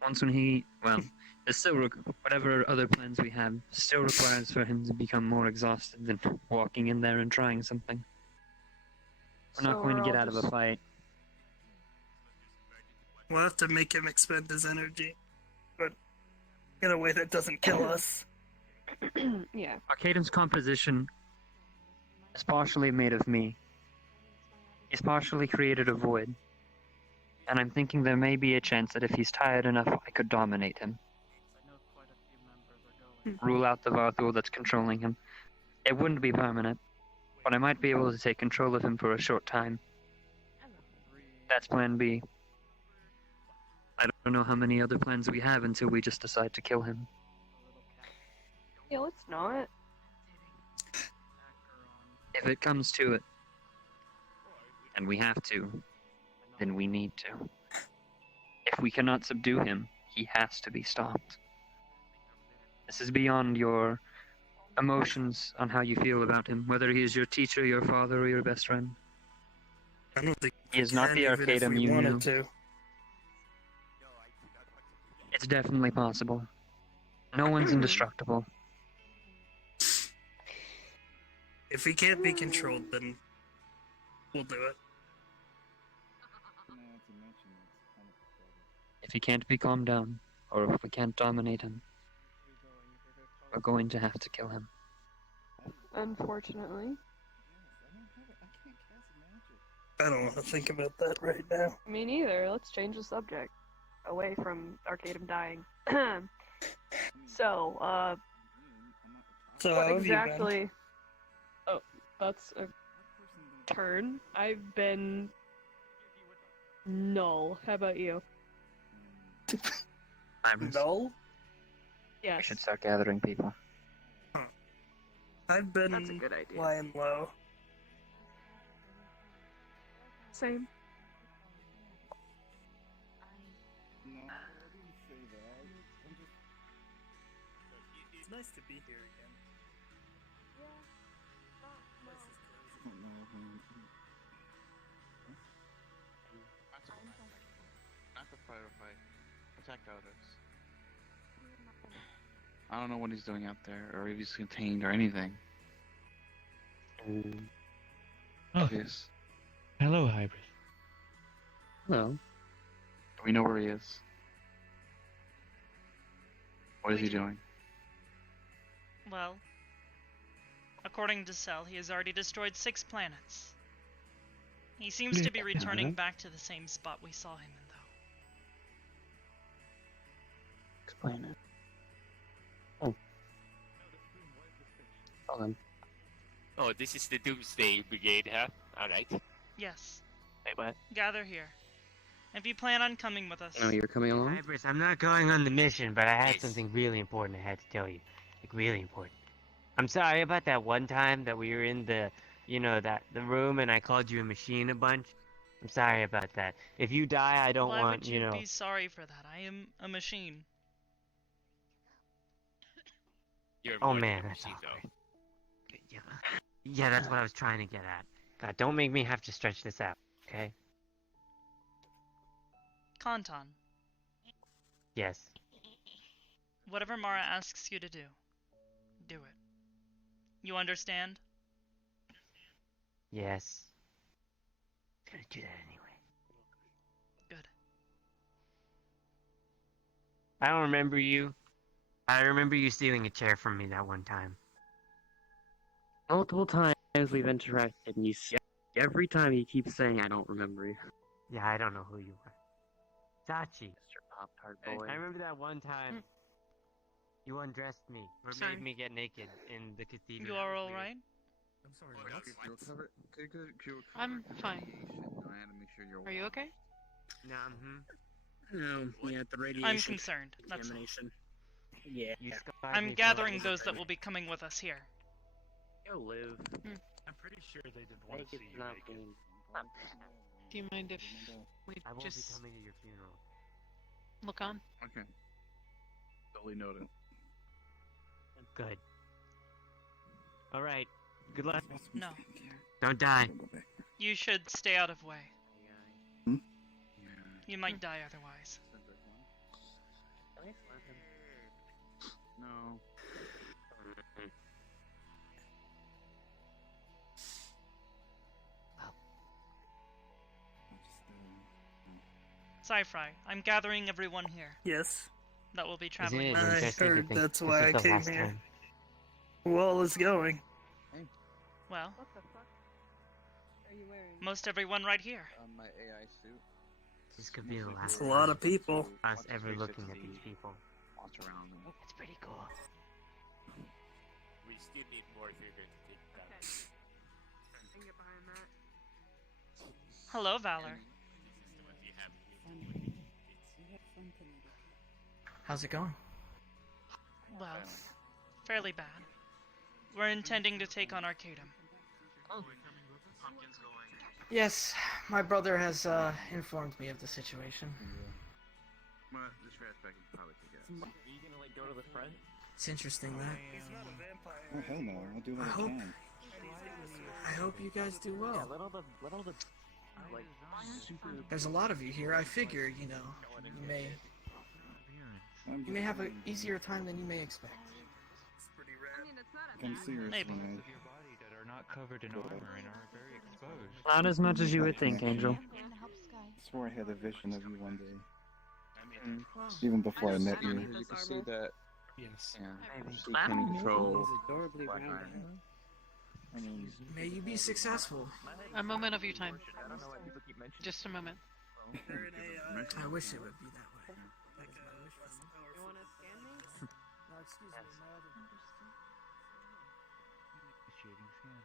Once when he, well, it's still whatever other plans we have still requires for him to become more exhausted than walking in there and trying something. We're not So going to we're get all out of a just- fight. We'll have to make him expend his energy, but in a way that doesn't kill us. Yeah. Arcadum's composition is partially made of me. He's partially created a void. And I'm thinking there may be a chance that if he's tired enough, I could dominate him. Rule out the Varthuul that's controlling him. It wouldn't be permanent, but I might be able to take control of him for a short time. That's plan B. I don't know how many other plans we have until we just decide to kill him. Yeah, let's not. If it comes to it, and we have to, then we need to. If we cannot subdue him, he has to be stopped. This is beyond your emotions on how you feel about him, whether he is your teacher, your father, or your best friend. I don't think He is not the even if Arcadum we you wanted knew. to. It's definitely possible. No one's indestructible. If he can't be controlled, then we'll do it. If he can't be calmed down, or if we can't dominate him, we're going to have to kill him. Unfortunately. I don't want to think about that right now. Me neither. Let's change the subject. Away from Arcadum dying. So, So what how have you been? exactly... Oh, that's a turn. I've been... null. How about you? I'm null? We Yes. should start gathering people. I've been That's a good idea. lying low. Same. It's nice to be here again. Not the firefight. Protect others. I don't know what he's doing out there, or if he's contained, or anything. Oh, Obvious. hello, Hybrid. Hello. Do we know where he is? What is he doing? Well, according to Cell, he has already destroyed 6 planets. He seems to be returning back to the same spot we saw him in, though. Explain it. Oh. Hold on. Oh, this is the Doomsday Brigade, huh? Alright. Yes. Wait, what? Gather here. If you plan on coming with us. Oh, you're coming along? Hybris, I'm not going on the mission, but I had something really important I had to tell you. Like, really important. I'm sorry about that one time that we were in the, the room and I called you a machine a bunch. I'm sorry about that. If you die, I don't Why want, would you be sorry for that? I am a machine. You're Oh more than man, a that's machine, awkward. Yeah, that's what I was trying to get at. God, don't make me have to stretch this out, okay? Kanton, Yes. whatever Mara asks you to do, do it. You understand? Yes. Gonna do that anyway. Good. I don't remember you. I remember you stealing a chair from me that one time. Multiple times we've interacted, and every time you keep saying, I don't remember you. Yeah, I don't know who you were. Sachi. Mr. Pop-Tart boy. I remember that one time you undressed me, or Sorry. made me get naked in the cathedral. You are alright? I'm sorry, what? I'm fine. I had to make sure you're Are you okay? No, Yeah, the radiation. I'm concerned. That's all. Contamination. Yeah. I'm gathering those that will be coming with us here. Go live. I'm pretty sure they did want to see you naked. Do you mind if we I won't be just coming to your funeral. look on? Okay. Totally noted. Good. Alright. Good luck. No. Don't die. You should stay out of way. Hmm? You might die otherwise. No. Sci-Fi, I'm gathering everyone here. Yes. That will be Isn't traveling it with us. I interesting to heard think that's this why is I the came last here. time? Well, is going. Well, What the fuck are you wearing? most everyone right here. My AI suit. This could be the last It's a lot of people. us ever looking at these people. What's around them? It's pretty cool. We still need more if you're going to take that. I can get behind that. Hello, Valor. How's it going? Well, fairly bad. We're intending to take on Arcadum. Yes, my brother has informed me of the situation. Well, this fast back can probably take it. Are you gonna like go to the front? It's interesting that. Oh hell no! I'll do what I can. I hope you guys do well. Yeah, let all the like super. There's a lot of you here. I figure, you know, you may have an easier time than you may expect. I mean, it's not a I'm bad serious Maybe. when Of your body that are not covered in armor and are very exposed. Not as much as you would think, Angel. I swore I had a vision of you one day. Even before I met you. You can see that. Yes. Maybe. She can control. adorably Black round. Iron. I mean, May you be successful. A moment of your time. Just a moment. I wish it would be that way. That is my wish for some power. You wanna scan me? No, excuse me, my other. Initiating scan.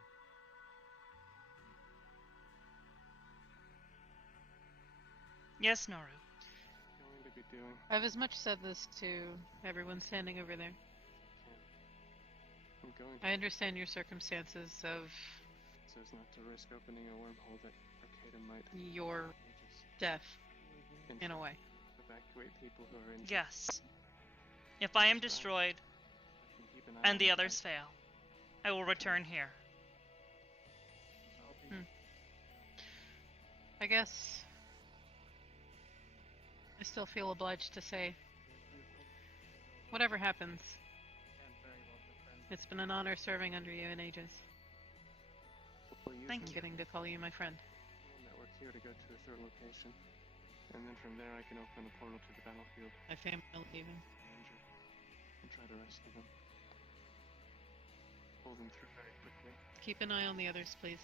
Yes, Noru. Going to be doing. I've as much said this to everyone standing over there. I'm going I understand your circumstances of so as not to risk opening a wormhole that Arcadum might your death, in a way. evacuate people who are injured. Yes. If I am destroyed Keep an eye and on the you others guys. fail, I will return here. I guess I still feel obliged to say, whatever happens, it's been an honor serving under you in ages. Thank I'm you. getting to call you my friend. Network here to go to a third location, and then from there I can open a portal to the battlefield. My family even. Injured, and try to rescue them. Pull them through very quickly. Keep an eye on the others, please.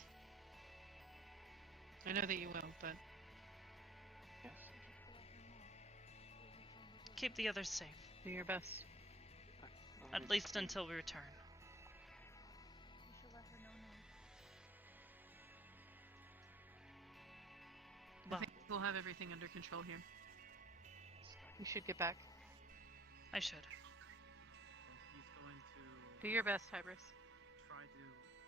I know that you will, but Yes. Keep the others safe, do your best. at least until we return. I think we'll have everything under control here. You should get back. I should. He's going to Do your best, Hybris. try to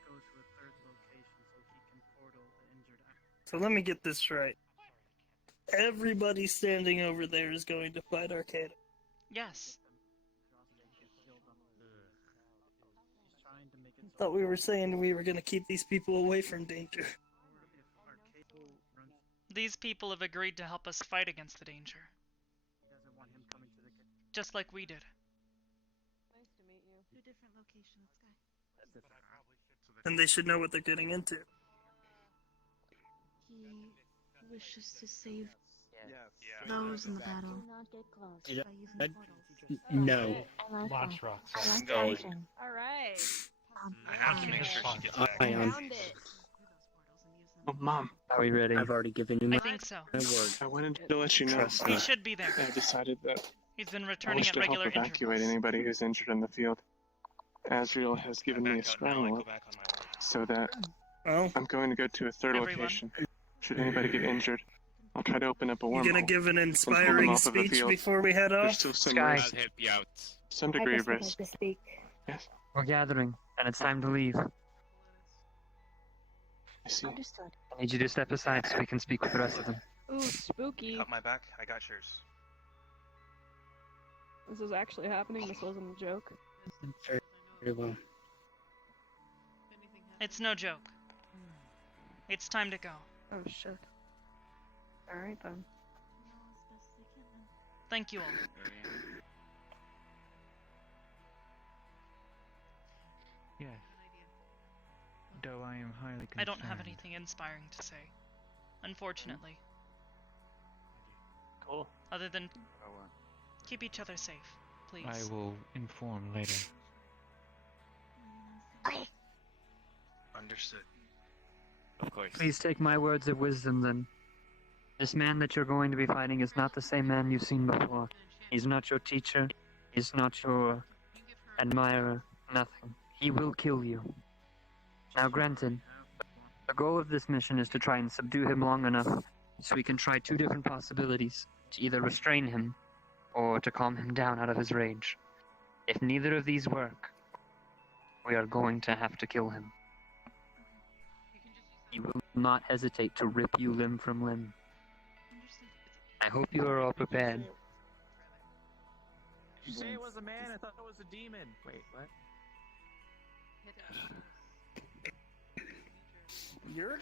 go to a third location so he can portal the injured. So let me get this right. Everybody standing over there is going to fight Arcadum. Yes. Thought we were saying we were going to keep these people away from danger. These people have agreed to help us fight against the danger. Just like we did. Nice to meet you. Two different locations, Sky. And they should know what they're getting into. He wishes to save Yes. those in the battle Do not get close. by using I- portals. No. I like Launch that. rocks. I like Going. that vision. All right. I have to make sure she gets back. Ion. Found it. Oh, Mom. Are we ready? I've already given you I my think so. word. I wanted to let you know. He should be there. I've decided that He's been I returning wish at to help regular evacuate intervals. anybody who's injured in the field. Azrael has given me a scramble so that Oh, I'm going to go to a third Everyone. location. Should anybody get injured, I'll try to open up a you wormhole. going to give an pull them inspiring off of a speech field. before we head There's off? still some Sky. risk, I'll help you out. some degree of risk. to speak. Yes, We're gathering, and it's time to leave. I see. Understood. I need you to step aside so we can speak with the rest of them. Ooh, spooky. Cut my back. I got yours. This is actually happening. This wasn't a joke. Very well. It's no joke. It's time to go. Oh shit. All right then. Thank you all. Yes. Though I am highly concerned. I don't have anything inspiring to say. Unfortunately. Cool. Other than keep each other safe, please. I will inform later. Understood. Of course. Please take my words of wisdom then. This man that you're going to be fighting is not the same man you've seen before. He's not your teacher. He's not your admirer. Nothing. He will kill you. Now granted, the goal of this mission is to try and subdue him long enough so we can try two different possibilities. To either restrain him, or to calm him down out of his rage. If neither of these work, we are going to have to kill him. He will not hesitate to rip you limb from limb. I hope you are all prepared. Did you say it was a man? I thought it was a demon. Wait, what?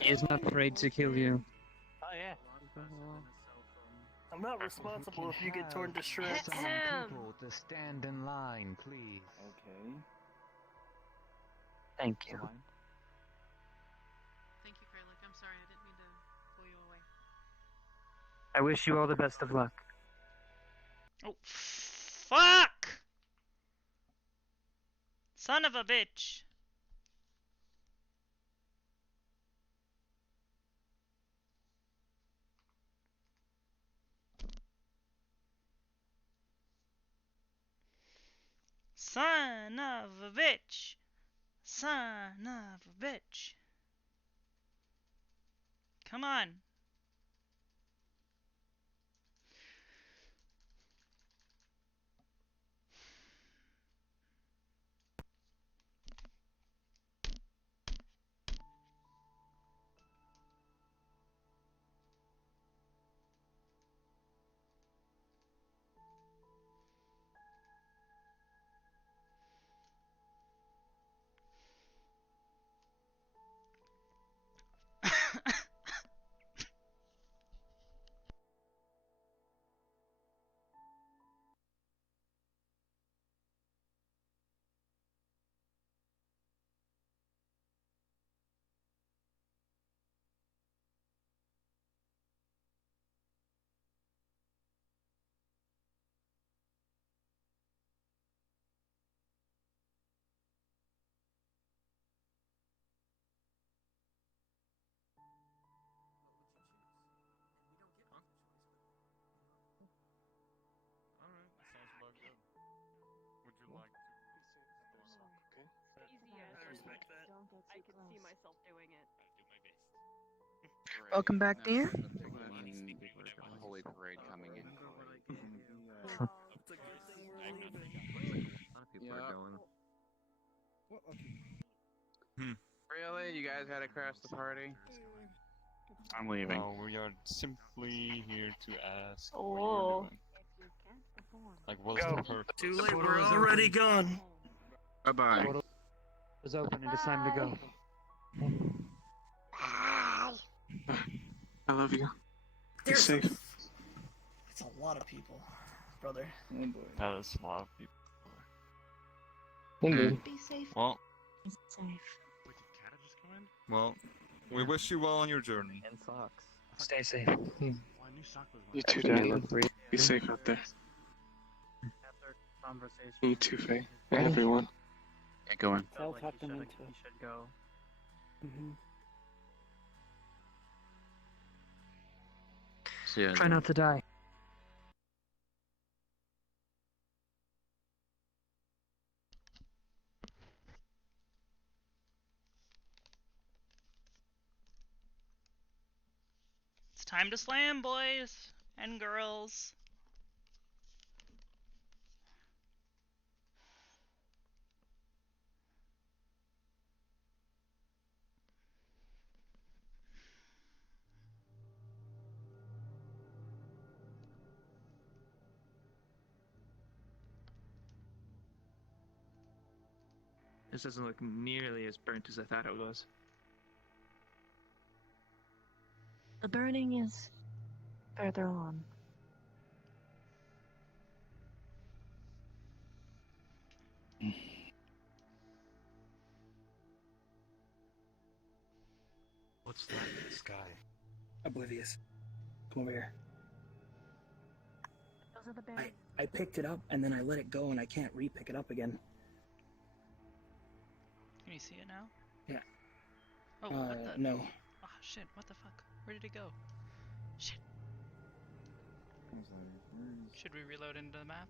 He is not afraid to kill you. Oh yeah. I'm not responsible if you get torn to shreds. Some people to stand in line, please. Okay. Thank you. Thank you, Kralik. I'm sorry, I didn't mean to pull you away. I wish you all the best of luck. Oh, fuck! Son of a bitch. Son of a bitch. Son of a bitch. Come on. Alright, sounds about good. Would you like to? Okay. Easy I as respect that. I can see myself doing it. I'll do my best. Welcome back, dear. Holy parade coming in. It's a good thing we're leaving. A lot of people are going. Well, okay. Really? You guys had to crash the party? I'm leaving. No, we are simply here to ask what Oh. you're doing. Like, what's the purpose? Too late, we're already gone. Bye-bye. Portal is open. It is time to go. I love you. Be There's safe. It's a lot of people, brother. Oh boy. That is a lot of people. Be safe. Well, Be safe. Wait, did Kata just come in? well, we wish you well on your journey. And socks. Stay safe. Well, I knew Sock was You one. too, Daddy. Be safe out there. After conversation. You too, Faye. And everyone. Get going. Felt like like he them should- into. he should go. See ya. Try not to die. It's time to slam, boys and girls. This doesn't look nearly as burnt as I thought it was. The burning is further on. What's that in the sky? Oblivious. Come over here. I picked it up and then I let it go and I can't re-pick it up again. Can you see it now? Yeah. Oh, what the? No. Oh shit! What the fuck? Where did it go? Shit. Should we reload into the map?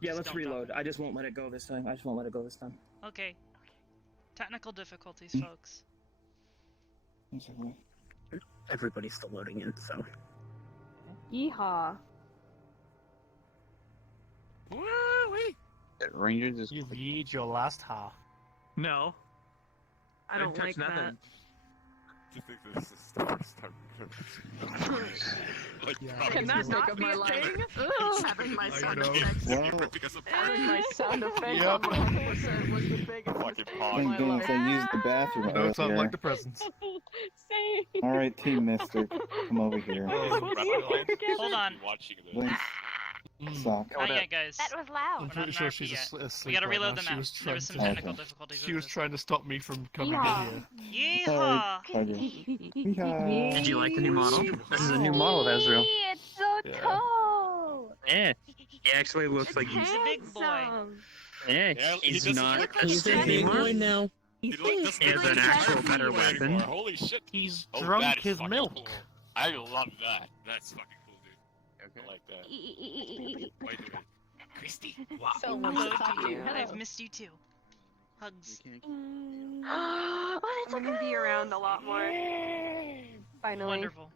Yeah, Just let's don't reload. I just won't let it go this time. Okay. Technical difficulties, Hmm. folks. Everybody's still loading in, so. Yeehaw. Woo-wee! Rangers is. You've yeed your last ha. No. I don't like that. Do you think this is the first time like, Can that not be a thing? Having my I sound know. effects. Having my sound effects on 100% was the biggest mistake of my Thank goodness life. I used the bathroom No, it's not earlier. like the presents. Same. Alright, Team Mister, come over here. Hold on. Blink. Sock. Not yet, guys. That was loud. I'm pretty sure she's asleep. We gotta right reload now. the map. There was some Okay. technical difficulties. She was trying to stop me from coming Yeehaw. in here. Yeehaw! Bugger. Did you like the new model? This is a new model of Ezreal. It's so Yeah. tall. Yeah. He actually looks like He's a big boy. Yeah, Yeah, he he's doesn't not. look He's a big boy now. He doesn't He has look an like actual a better anymore. weapon. Holy shit. He's Oh, drunk that is his fucking milk. cool. I love that. That's fucking cool, dude. I like that. By the way, Christy. Wow. So Hello nice to to talk to you. you. I've missed you too. Hugs. Oh, that's I'm gonna be around a lot more. Finally. Wonderful.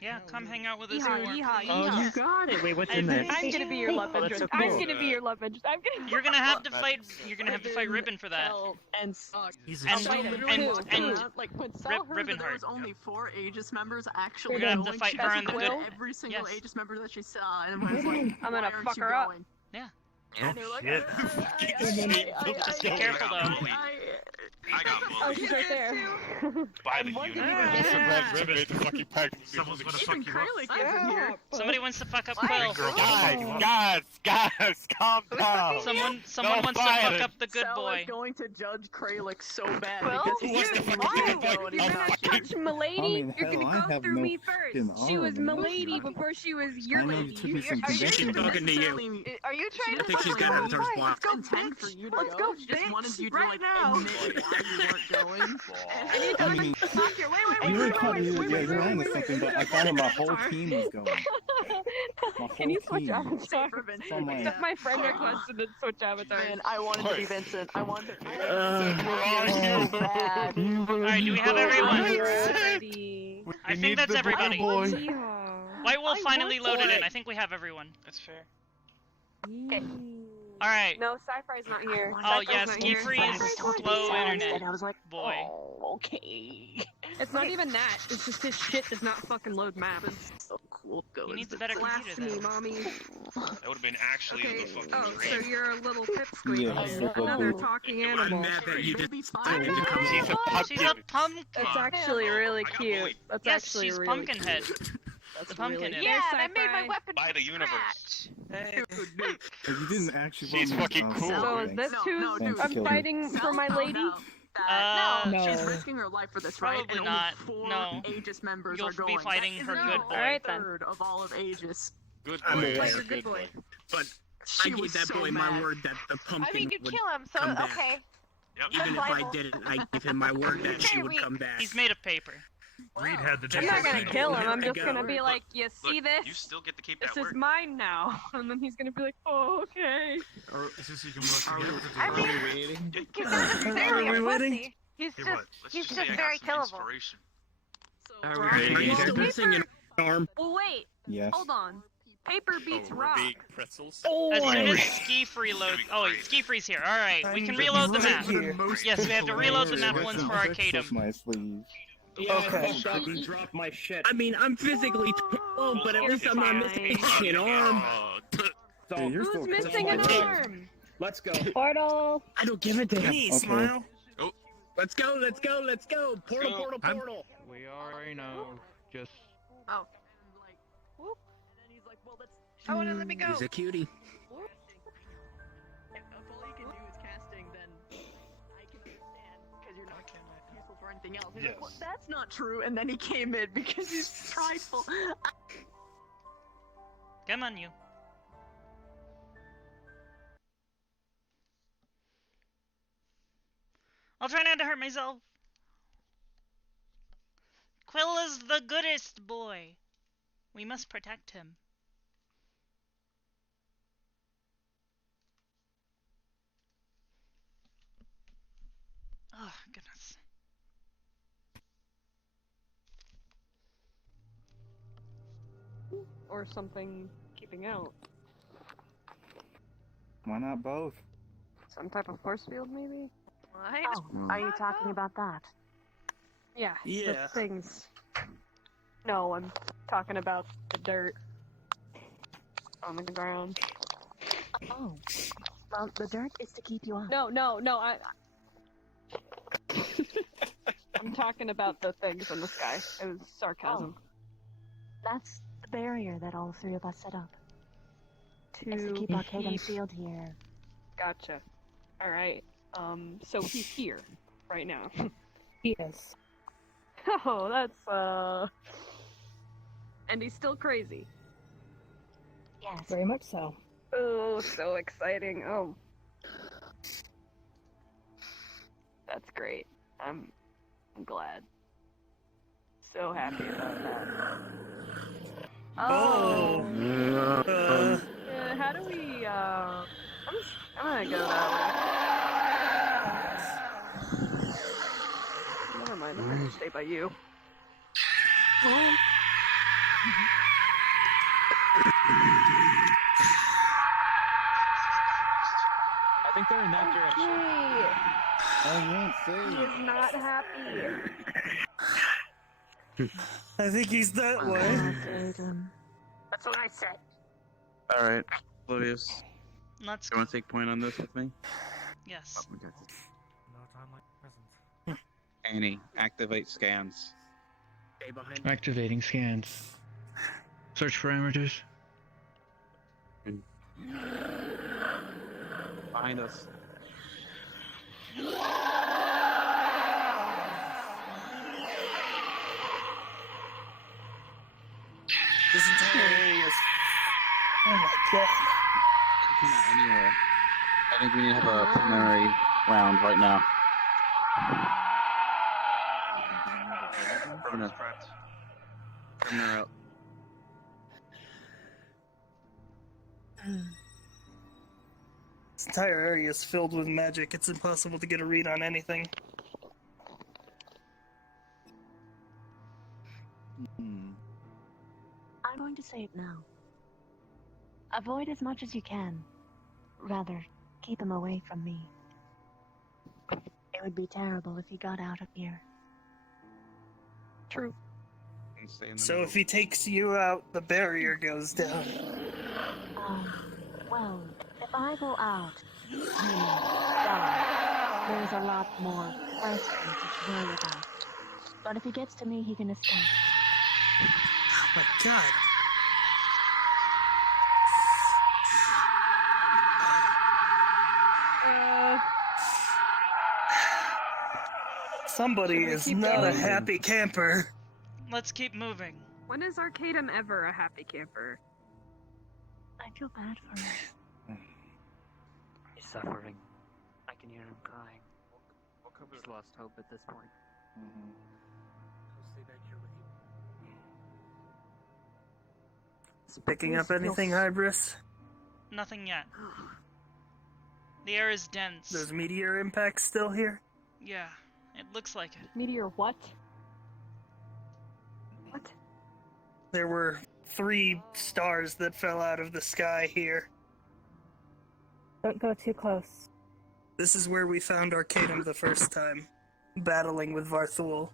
Yeah, come hang out with us Yeehaw, more. yeehaw, please. Oh, you got it. Wait, what's in there? I'm gonna be your love Oh, that's interest. so I'm cool. gonna be your love interest. I'm gonna. You're gonna have to fight. You're gonna have to fight Ribbon for that. And suck. He's And- So and- literally, and- like when Sal heard Ribbon that there was Heart. only 4 Aegis members actually We're gonna have going, to fight she her in the went good- every single Yes. Aegis member that she saw, and was like, I'm gonna "Why aren't fuck you her up. going?" Yeah. And they were like, shit. Just be careful though. I got Oh, she's right there. By the universe. Ribbon made the fucking pact. Someone's gonna Even fuck you up. Kralik isn't here. Somebody wants to fuck up Quill. Guys, calm down. Someone No wants to fighting. fuck up the good Sal boy. is going to judge Kralik so bad Well, because he who wants didn't to even fucking go fuck and You're he's gonna not touch Milady. I mean, You're hell, gonna I go have through no me first. fucking She was arm. Milady before she was your I know you lady. took me some Are you convincing. She's talking to you. Are you She trying didn't to think she's got her fucking thirst go. block. Let's go, intend for you to Let's go. go, She just bitch, wanted you to right like now. admit why you weren't going. I mean, you were kind of, you're on to something, but I thought my whole team was going. My Can you whole switch team. avatars? For Vincent. Oh my- Except my friend requested it switch avatars. Man, I wanted to be Vincent. I wanted to be Where are you? bad. Alright, do we have everyone? Already. I think that's everybody. Boy. Yeehaw. White Wolf I finally want loaded in. it. I think we have everyone. That's fair. Alright. No, Sci-Fi's not here. Oh Sci-Fi's yeah, not ski here. freeze, slow internet. I was like, Boy. oh, okay. It's not even that. It's just his shit does not fucking load maps. So cool. He needs a better computer Blasphemy, then. mommy. That would have been actually Okay. the fucking Oh, so dream. you're a little pipsqueak. Yeah, super Another cool. talking I'm animal. mad that you just Baby's decided fine. to come She's a pumpkin. She's a pumpkin. That's actually really cute. That's Yes, actually she's really Pumpkinhead. cute. The Pumpkinhead. There's Yeah, I made my Sci-Fi. weapon By the from universe. You didn't actually. She's want me to fucking go. cool. So is this No, who's no, dude. I'm Kill me. fighting for my lady? No. She's risking her life for this, right? Probably And not. only 4 No. Aegis members You'll are be going. fighting That her is good a boy. Alright then. third of all of Aegis. Good I'm boy. aware. Your good boy. But I She gave was that so boy mad. my word that the I pumpkin mean, you would kill him, so come back. okay. Even if I didn't, I gave him my word that she would Wait. come back. He's made of paper. Reed had the I'm not gonna difference. kill him. I'm I just go. gonna be like, you see You this? still get to keep This that is word. mine now. And then he's gonna be like, oh, okay. Since you can work together to do I it. mean, waiting? he's not necessarily Are we a waiting? pussy. He's Hey, just, what? Let's he's just just say I very got some killable. inspiration. Are you still missing an arm? Well, wait. Yes. Hold on. Paper beats Oh, rock. we're being pretzels? As soon as Ski Free loads. Oh, wait, Ski Free's here. Alright, we can reload the map. Yes, we have to reload the map once for Arcadum. My sleeve. Okay. Drop my shit. I mean, I'm physically tall, but at least I'm not missing an arm. Hey, you're Who's still missing an touching my arm? Let's go. Portal. I don't give a damn. Okay. Smile. Let's go, let's go, let's go. Portal, portal, I'm- portal. We already know. Just Oh. I want to let me go. He's a cutie. If all you can do is casting, then I can understand because you're not useful for anything else. He's like, well, that's not true, and then he came in because he's prideful. Come on, you. I'll try not to hurt myself. Quill is the goodest boy. We must protect him. Oh, goodness. Or something keeping out. Why not both? Some type of force field, maybe? What? Oh, are you talking about that? Yeah. Yeah. The things. No, I'm talking about the dirt on the ground. Oh. Well, the dirt is to keep you up. No, I'm talking about the things in the sky. It was sarcasm. Oh. That's the barrier that all three of us set up. It's to To keep Arcadum sealed here. Gotcha. Alright. So he's here right now. Yes. Oh, that's, and he's still crazy. Yes. Very much so. Oh, so exciting. Oh. That's great. I'm glad. So happy about that. Oh. How do we, I'm gonna go that way. Never mind, I'm gonna stay by you. I think they're in that direction. He is not happy. I think he's that way. That's what I said. Alright, Oblivious. Let's You want to take point on this with me? Yes. Oh, we got this. No time like the present. Annie, activate scans. Stay behind. Activating scans. Search parameters. Behind us. This entire area is. Oh my god. Come out anywhere. I think we need to have a preliminary round right now. Preliminary out. This entire area is filled with magic. It's impossible to get a read on anything. I'm going to say it now. Avoid as much as you can. Rather, keep him away from me. It would be terrible if he got out of here. True. So if he takes you out, the barrier goes down. Well, if I go out, die, there's a lot more questions to worry about. But if he gets to me, he can escape. Oh my god. Somebody is not a happy camper. Let's keep moving. When is Arcadum ever a happy camper? I feel bad for him. He's suffering. I can hear him crying. He's lost hope at this point. Stay back here with you. Picking up anything, Hybris? Nothing yet. The air is dense. Those meteor impacts still here? Yeah, it looks like it. Meteor what? What? There were 3 stars that fell out of the sky here. Don't go too close. This is where we found Arcadum the first time, battling with Varthuul.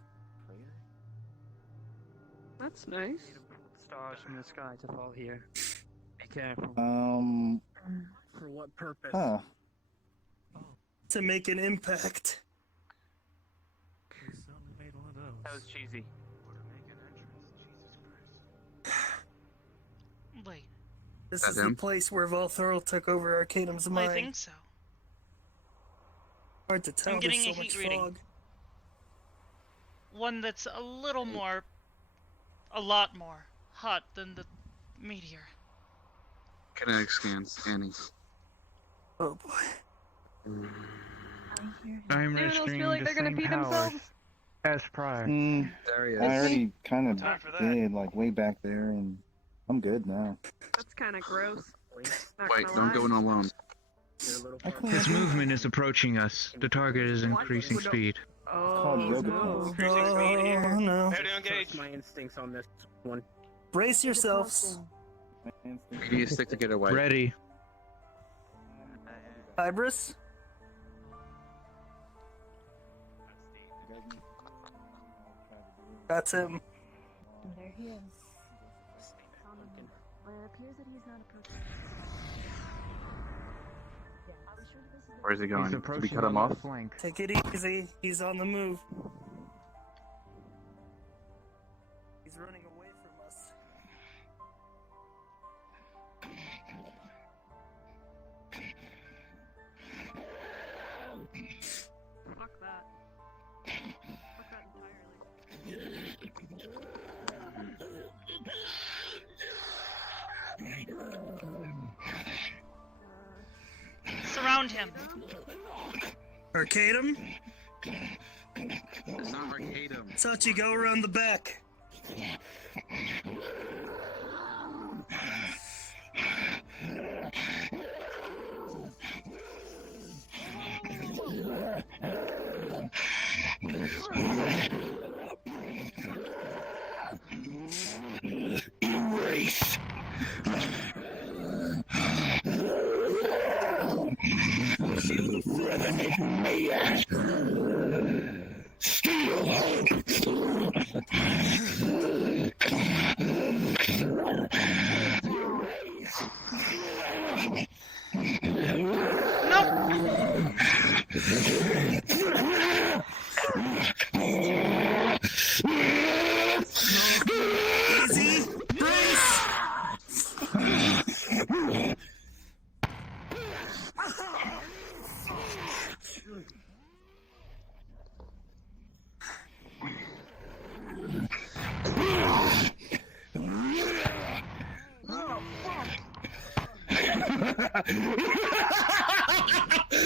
That's nice. Stars from the sky to fall here. Be careful. For what purpose? Huh. To make an impact. We certainly made one of those. That was cheesy. Wait. This Is is that the him? place where Varthuul took over Arcadum's mind. I think so. Hard to tell, I'm getting there's a so much heat reading. fog. One that's a little more, a lot more, hot than the meteor. Kinetic scans, Annie. Oh boy. I I'm Anyone else restraining feel like the they're gonna same pee powers themselves? as prior. There he I already kind of Time for that. did, like way back there, and I'm good now. That's kind of gross. Not Wait, gonna don't go in lie. alone. His movement is approaching us. The target is increasing speed. Oh, yoga no. Oh no. Ready to engage. Trust my instincts on this one. Brace yourselves. We need a stick to get away. Ready. Ibris? That's him. There he is. Well, it appears that he's not approaching. Are we sure that this is the Where's he going? Did we approaching cut him on off? the flank. Take it easy. He's on the move. He's running away from us. Fuck that. Fuck that Surround him. Arcadum? It's not Arcadum. Sachi, go around the back. Erase. You revenant maniac. Steal hope. Easy. Brace.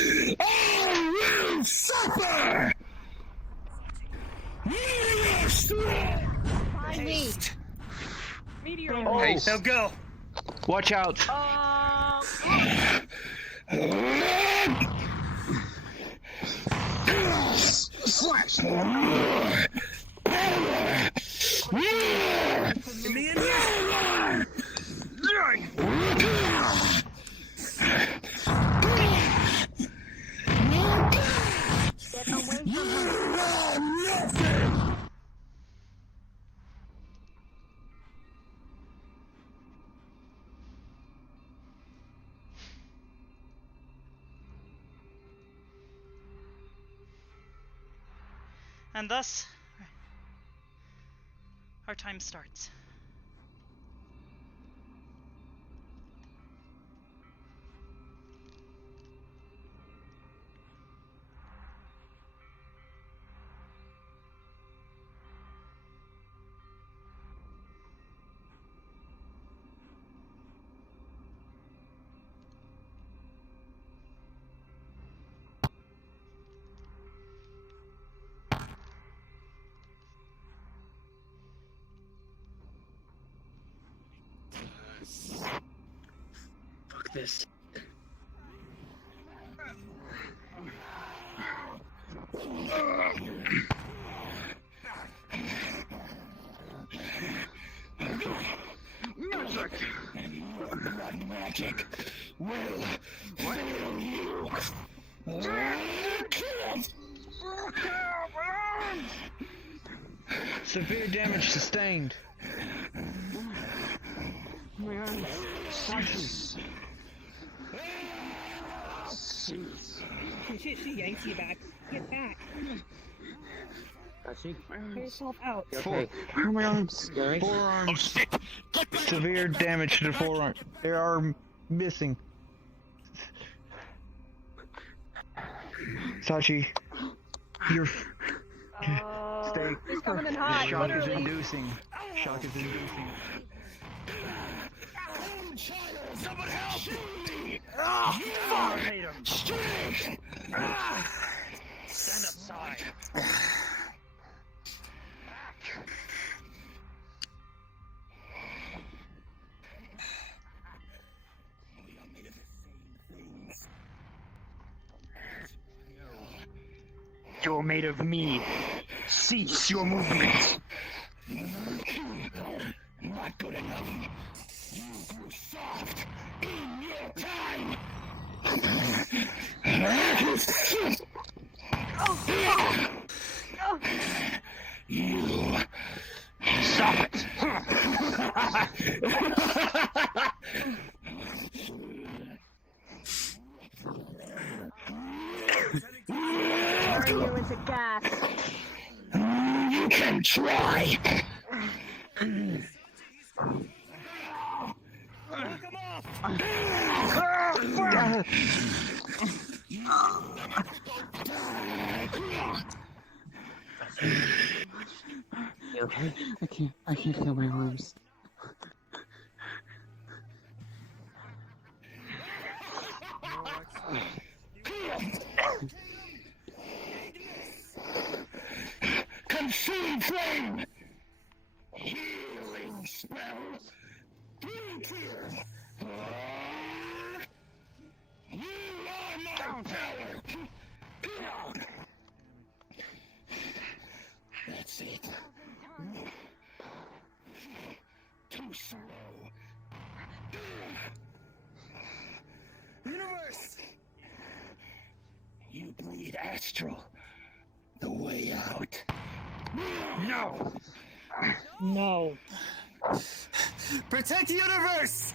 I will suffer! Find me. Meteor. Oh. Now go. Watch out! Slash! Give me a Get away from her. And thus, our time starts. Fuck this. Magic will you? Severe damage sustained. My arms. She yanks you back. Get back. Got you. Get yourself out. Okay. Where are my arms, guys? Forearms. Severe damage to the forearm. They are missing. Sachi, you're. Stay. He's coming in hot, Shock literally. is inducing. Shock is inducing. Someone help! Oh, fuck! Strength! Stand aside. We are made of the same things. You're made of me. Cease your movement. Not good enough. You grew soft in your time. You stop it. Turn you into gas. You can try. You okay? I can't feel my arms. Consume flame. Healing spell. Blue tears. You are my power. That's it. Too slow. Universe! You bleed astral. The way out. No! No. Protect the universe!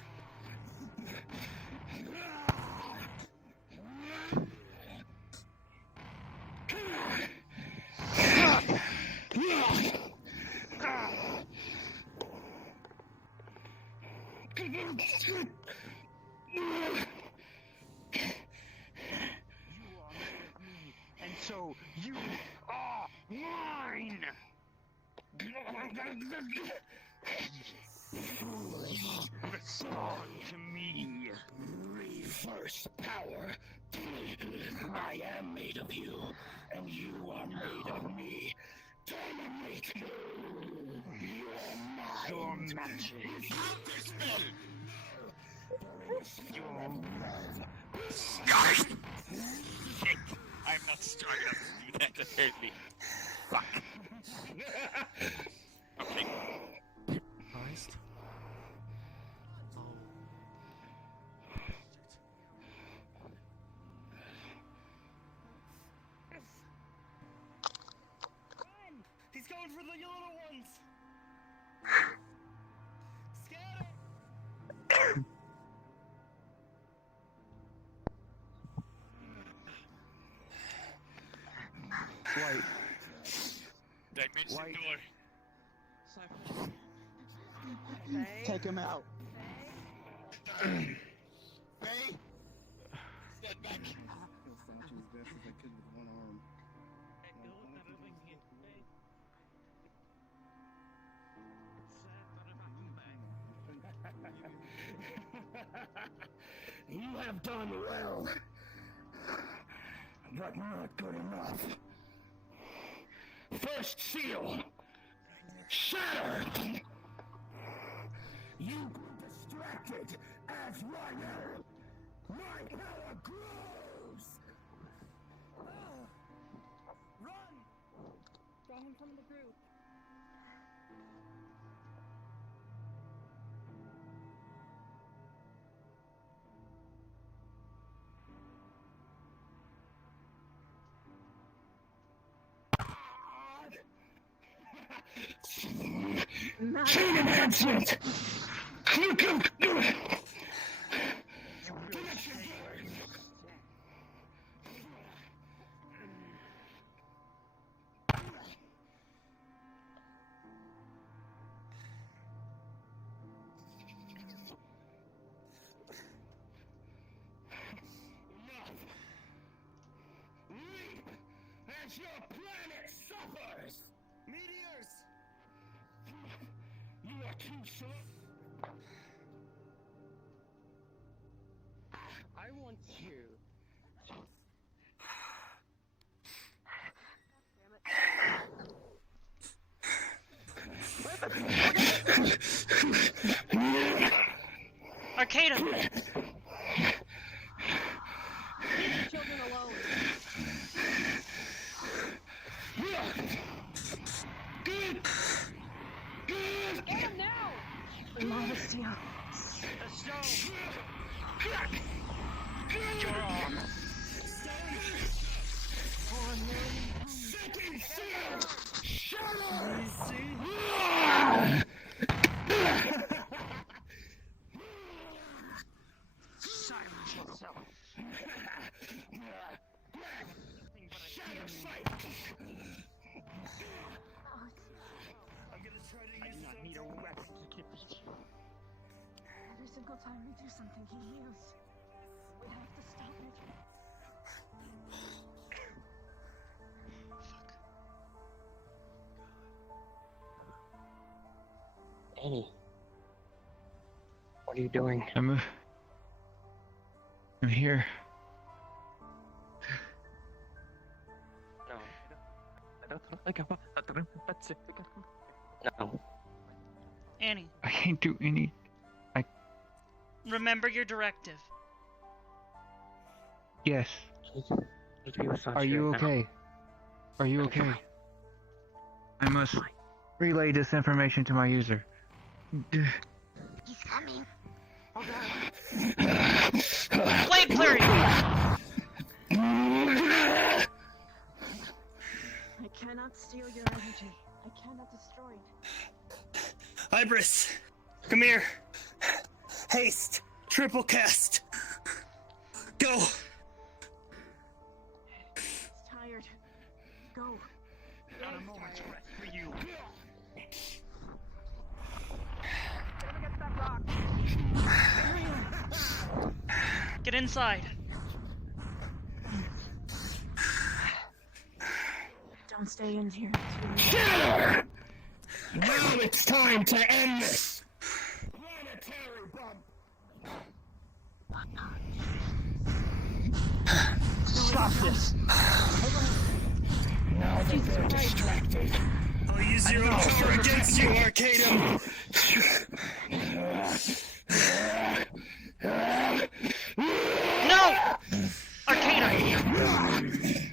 And so you are mine. Respond to me. Reverse power. I am made of you, and you are made of me. Dominate. Your magic. Shit! I'm not strong enough to do that, apparently. Fuck. Okay. Christ. He's going for the little ones. White. Dimension White. door. Take him out. Faye? Stand back. He'll slouch as best as I could with one arm. You have done well, but not good enough. First seal, shatter. You grew distracted as Rhino. My power grows. Run! Draw him from the group. Chain enhancement! Leap as your planet suffers! Meteors! You are too slow. I want you to Arcadum! Leave the children alone. Get him now! Modestia. Your arm. Silence yourself. I do not need a weapon to defeat you. Every single time we do something, he heals. We have to stop it. Annie, what are you doing? I'm here. No. Annie, I can't do any. remember your directive. Yes. Are you okay? Are you okay? I must relay this information to my user. He's coming. Hold on. Blade clearing! I cannot steal your energy. I cannot destroy it. Ibris, come here. Haste. Triple cast. Go. He's tired. Go. Not a moment's rest for you. Get inside. Don't stay in here. Now it's time to end this. Planetary bump. Stop this. Now that they're distracted. I'll use your own power against you, Arcadum. No! Arcadum!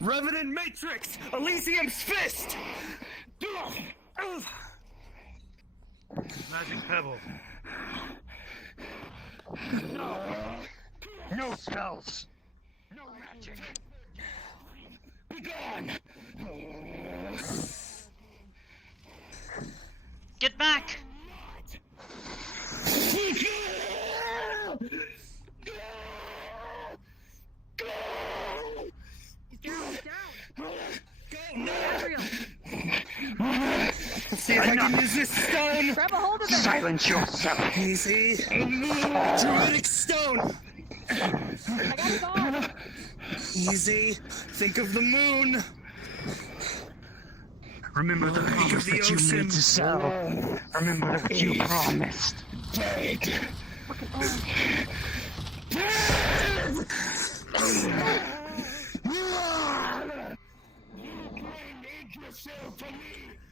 Revenant Matrix! Elysium's Fist! Magic Pebble. No spells. No magic. Be gone. Get back! Let's see if I can use this stone! Grab a hold of it! Silence yourself! Easy. Druidic stone! I got it all! Easy. Think of the moon! Remember the promise the that you ocean. made to Sal. Remember what you promised.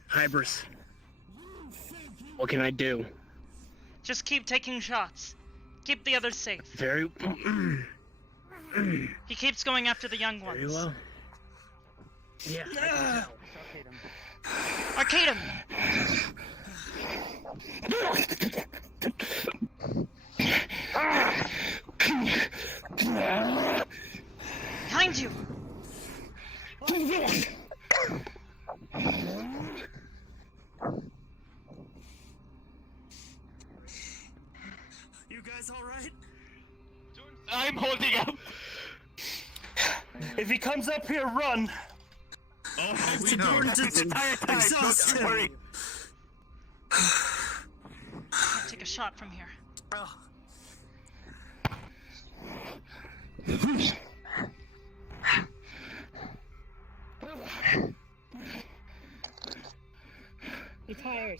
Hybris, what can I do? Just keep taking shots. Keep the others safe. Very He keeps going after the young ones. Very well. Yeah, I can tell. Arcadum! Behind you! You guys alright? I'm holding up. If he comes up here, run! Oh, It's important to exhaust him! I'll take a shot from here. He tires.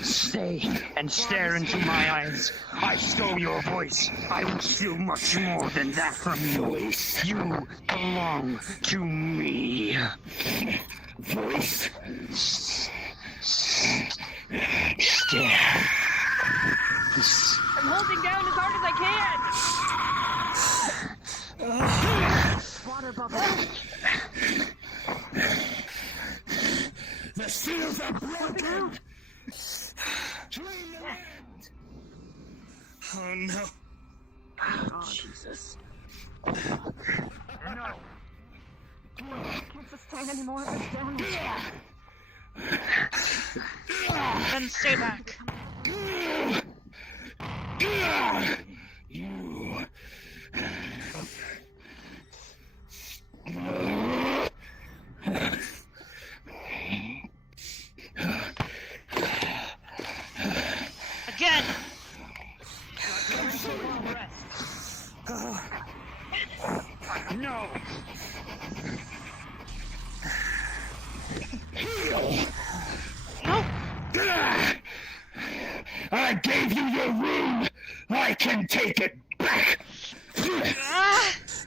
Stay and stare into my eyes. I stole your voice. I will steal much more than that from you. You belong to me. Voice? I'm holding down as hard as I can! Water bubble. The seals are broken! Drain the land! Oh no. Oh, Jesus. no. I can't sustain any more of this damage. Then stay back. You. Again! No! Heal! No! I gave you your room! I can take it back!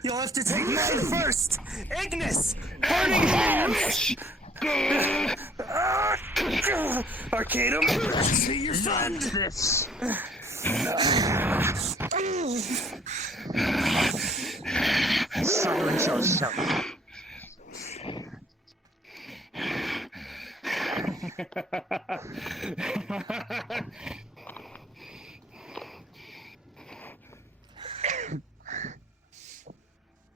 You'll have to take mine first! Ignis! Burning hands! Arcadum, see your friend! This. Silence yourself.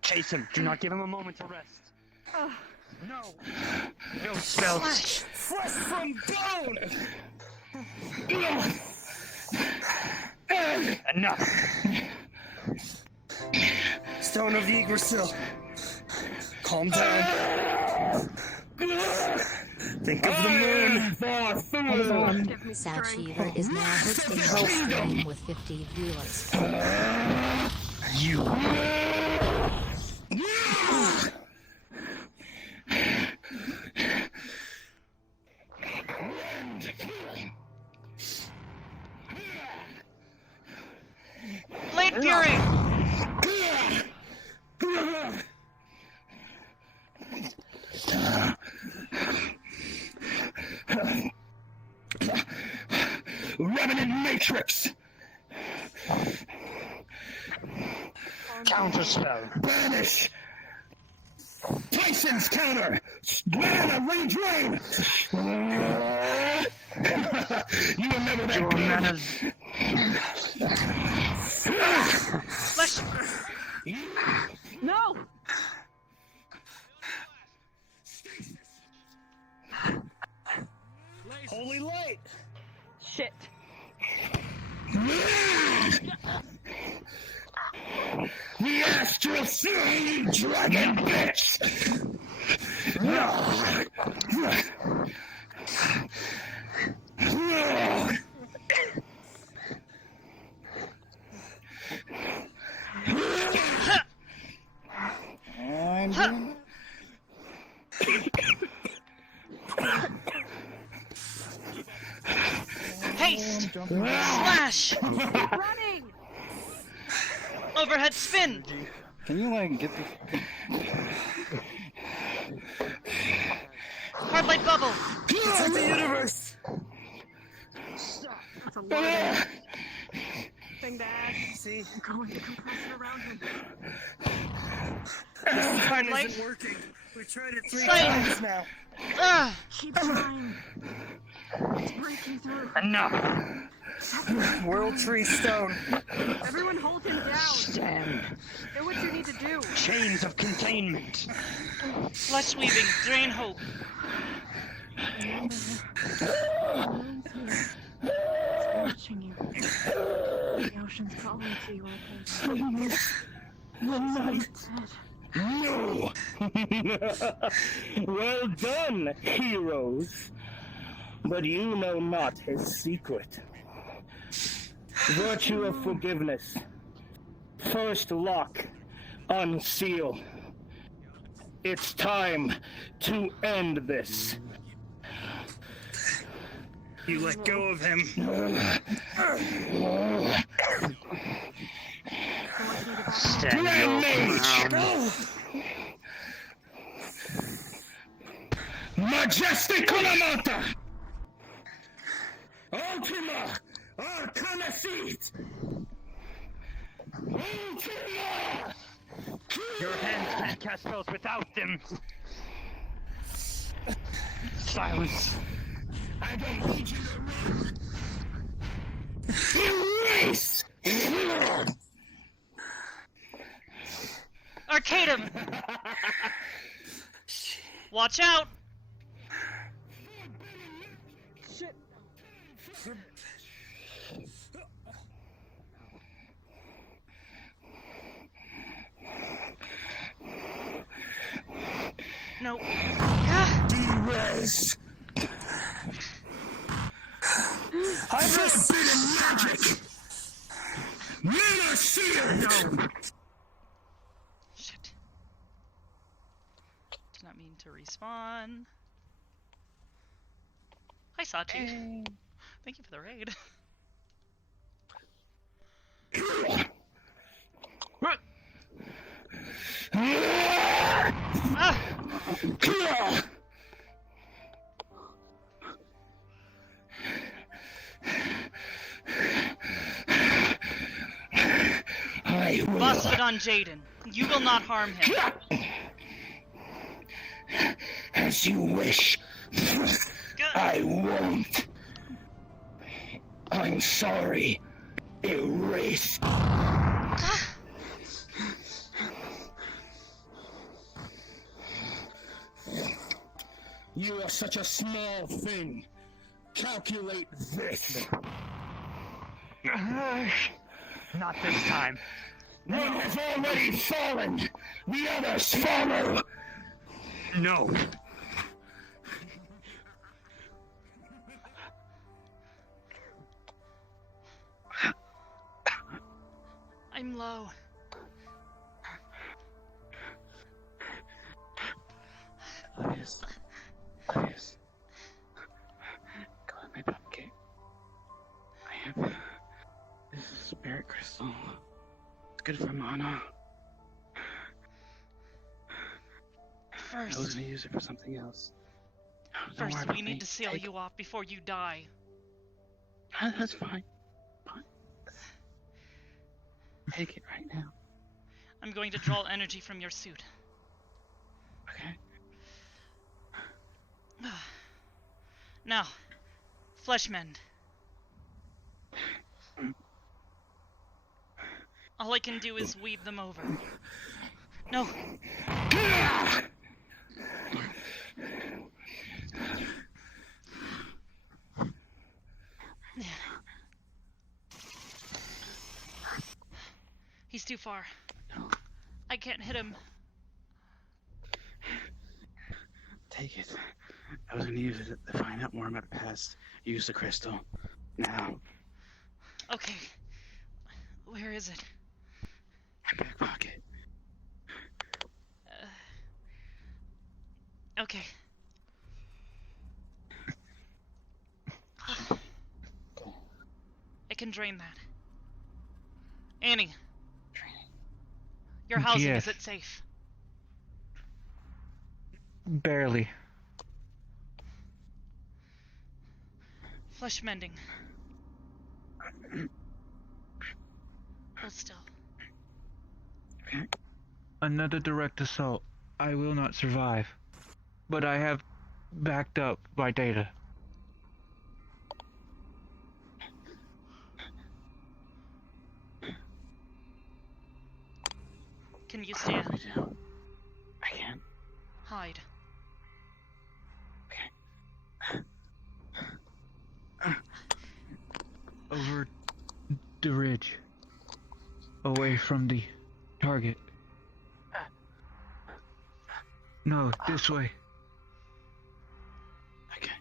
Chase him. Do not give him a moment to rest. No. No spells. Flesh from bone! Enough. Stone of Yggdrasil. Calm down. Think of the moon. Varthuul! Sad Cheever is now hosting Health Stream with 50 viewers. You. Blade Fury! Revenant Matrix! Counterspell. Banish! Tyson's counter! Mana redrain! You remember that? Your manners. Flesh! No! Holy light! Shit. The Astral Sea Dragon Bitch! I'm doing Haste! Slash! Running! Overhead spin! Can you like get the Hardlight bubble! It's in the universe! That's a lot of thing to add. See? I'm going to compress it around him. This plan Light. isn't working. We've tried it 3 Sight. times now. Keep trying. It's breaking through. Enough. World Tree Stone. Everyone hold him down. Stand. Do what you need to do. Chains of containment. Flesh weaving, drain hope. It's watching you. The ocean's calling to you, No! Well done, heroes. But you know not his secret. Virtue of forgiveness. First lock, unseal. It's time to end this. You let go of him. Stand your ground. Majestic Kulamata! on the seat! Ultima! Your hands can't cast spells without them. Silence. I don't need you to erase! Arcadum! Watch out! Shit. No. Erase! Forbidden magic! Men are sealed! No. Shit. Did not mean to respawn. Hi, Sawtooth. Thank you for the raid. Ah! I will. Busted Jaden. You will not harm him. As you wish. I won't. I'm sorry. Erase. You are such a small thing. Calculate this. Not this time. One has already fallen. The others follow. No. I'm low. Obvious. Obvious. Go in my bucket. I have this spirit crystal. It's good for mana. I was First, gonna use it for something else. Don't worry first about we me. need to seal Take- you off before you die. That's fine. Fine. Take it right now. I'm going to draw energy from your suit. Okay. Now, flesh mend. All I can do is weave them over. No. He's too far. I can't hit him. Take it. I was gonna use it to find out more about the past. Use the crystal. Now. Okay. Where is it? My back pocket. Okay. I can drain that. Annie. Your housing, Yes. is it safe? Barely. Flesh mending. Hold still. Another direct assault. I will not survive. But I have backed up by data. Can you stand? I can. Hide. Over the ridge. Away from the target. No, this way. Okay.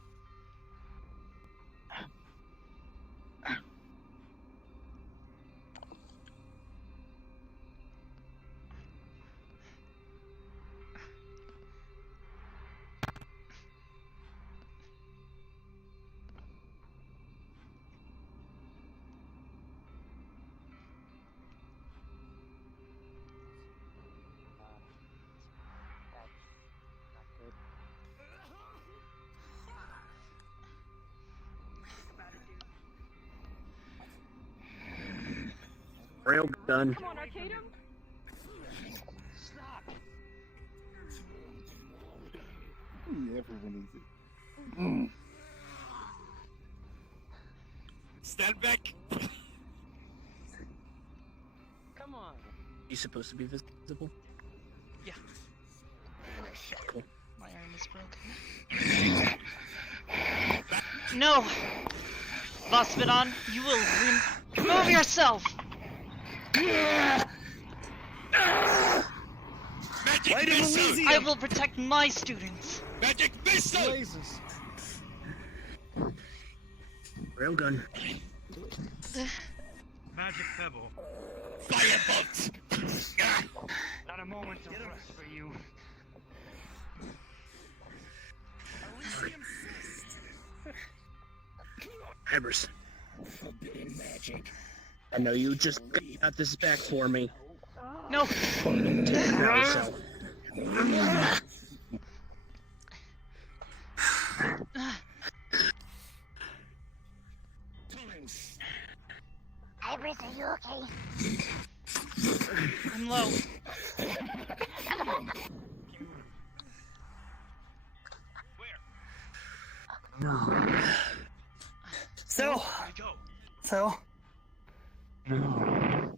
Railgun. Come on, Arcadum. Everyone is it. Stand back! Come on. You supposed to be visible? Yeah. Cool. My arm is broken. No! Vospidon, you will remove yourself! Magic missile! I will protect my students! Magic missile! Lasers. Railgun. Magic pebble. Firebolt! Not a moment of rest for you. Ibris. Forbidden magic. I know you just got this back for me. No! Take it now, so. Ibris, are you okay? I'm low. So. No.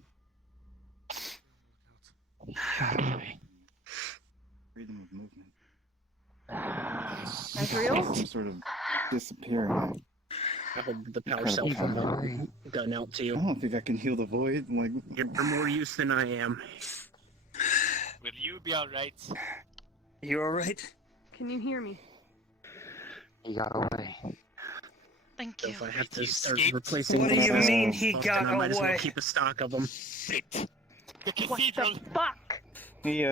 Freedom of movement. That's real? Some sort of disappearing. I hope the power Incredible cell from power. the gun out to I you. don't think I can heal the void. Like, You're more use than I am. Will you be alright? You alright? Can you hear me? He got away. Thank So you. if I have to start escaped? replacing What do you them, mean he then got I might as well away? keep a stock of them. Shit! The What cathedral! the fuck? he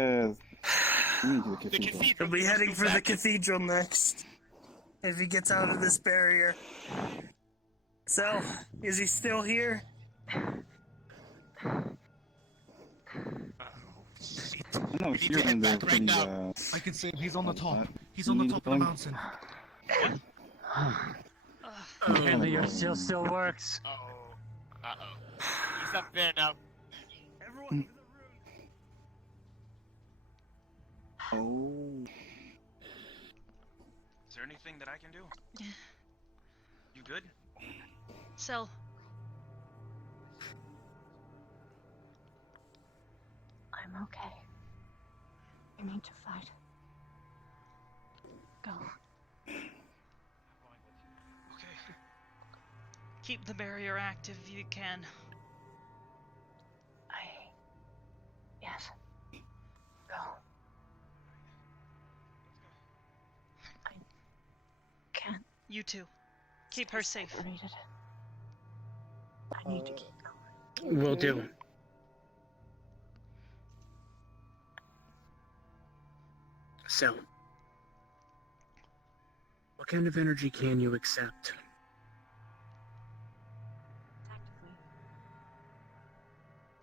we need to the The cathedral. cathedral! He'll be you must heading go for the back. cathedral next. If he gets out of this barrier. So, is he still here? No, We need here to head in the back right pretty, now. I can see him. He's on the top. what? He's on the You top need of the to mountain. Apparently your seal still works. Uh-oh. He's up there now. Everyone. Oh. Is there anything that I can do? You good? Cell. I'm okay. You need to fight. Go. Okay. Keep the barrier active if you can. Yes. Go. I can't. You too. Keep her safe. Separated. I need to keep going. Will do. So, what kind of energy can you accept? Tactically.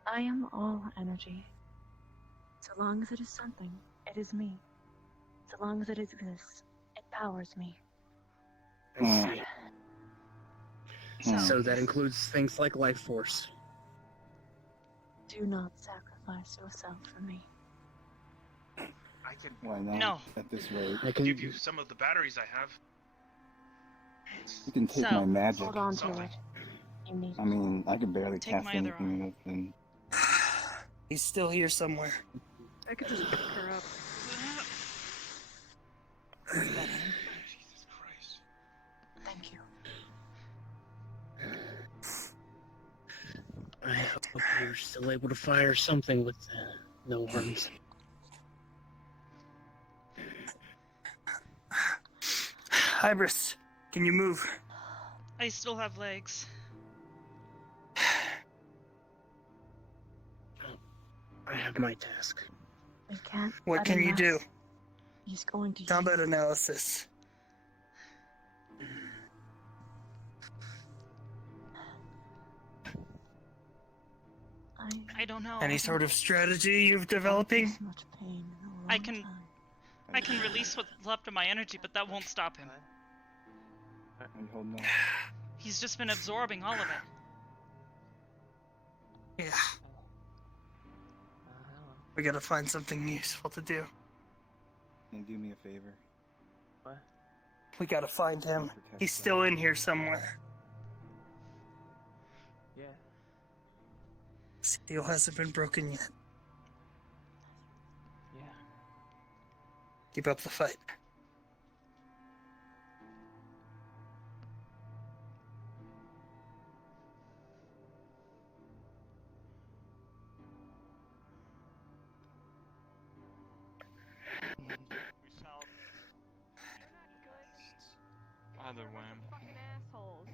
I am all energy. So long as it is something, it is me. So long as it exists, it powers me. I see. Hmm. So that includes things like life force. Do not sacrifice yourself for me. I can Why not? No. At this rate. I can give you some of the batteries I have. You can take So, my magic. Hold on to it. You need I mean, I can barely Take cast my other anything else than. He's still here somewhere. I could just pick her up. Jesus Christ. Thank you. I hope you're still able to fire something with no arms. Ibris, can you move? I still have legs. I have my task. We can't. What let can him you do? rest. He's going to. Combat analysis. I don't know. Any sort of strategy you're developing? This much pain in a long I can time. I can release what's left of my energy, but that won't stop him. I'm holding on. He's just been absorbing all of it. Yeah. We gotta find something useful to do. Can you do me a favor? What? We gotta find him. He's still in here somewhere. Yeah. Seal hasn't been broken yet. Yeah. Keep up the fight. Other wham. Fucking assholes.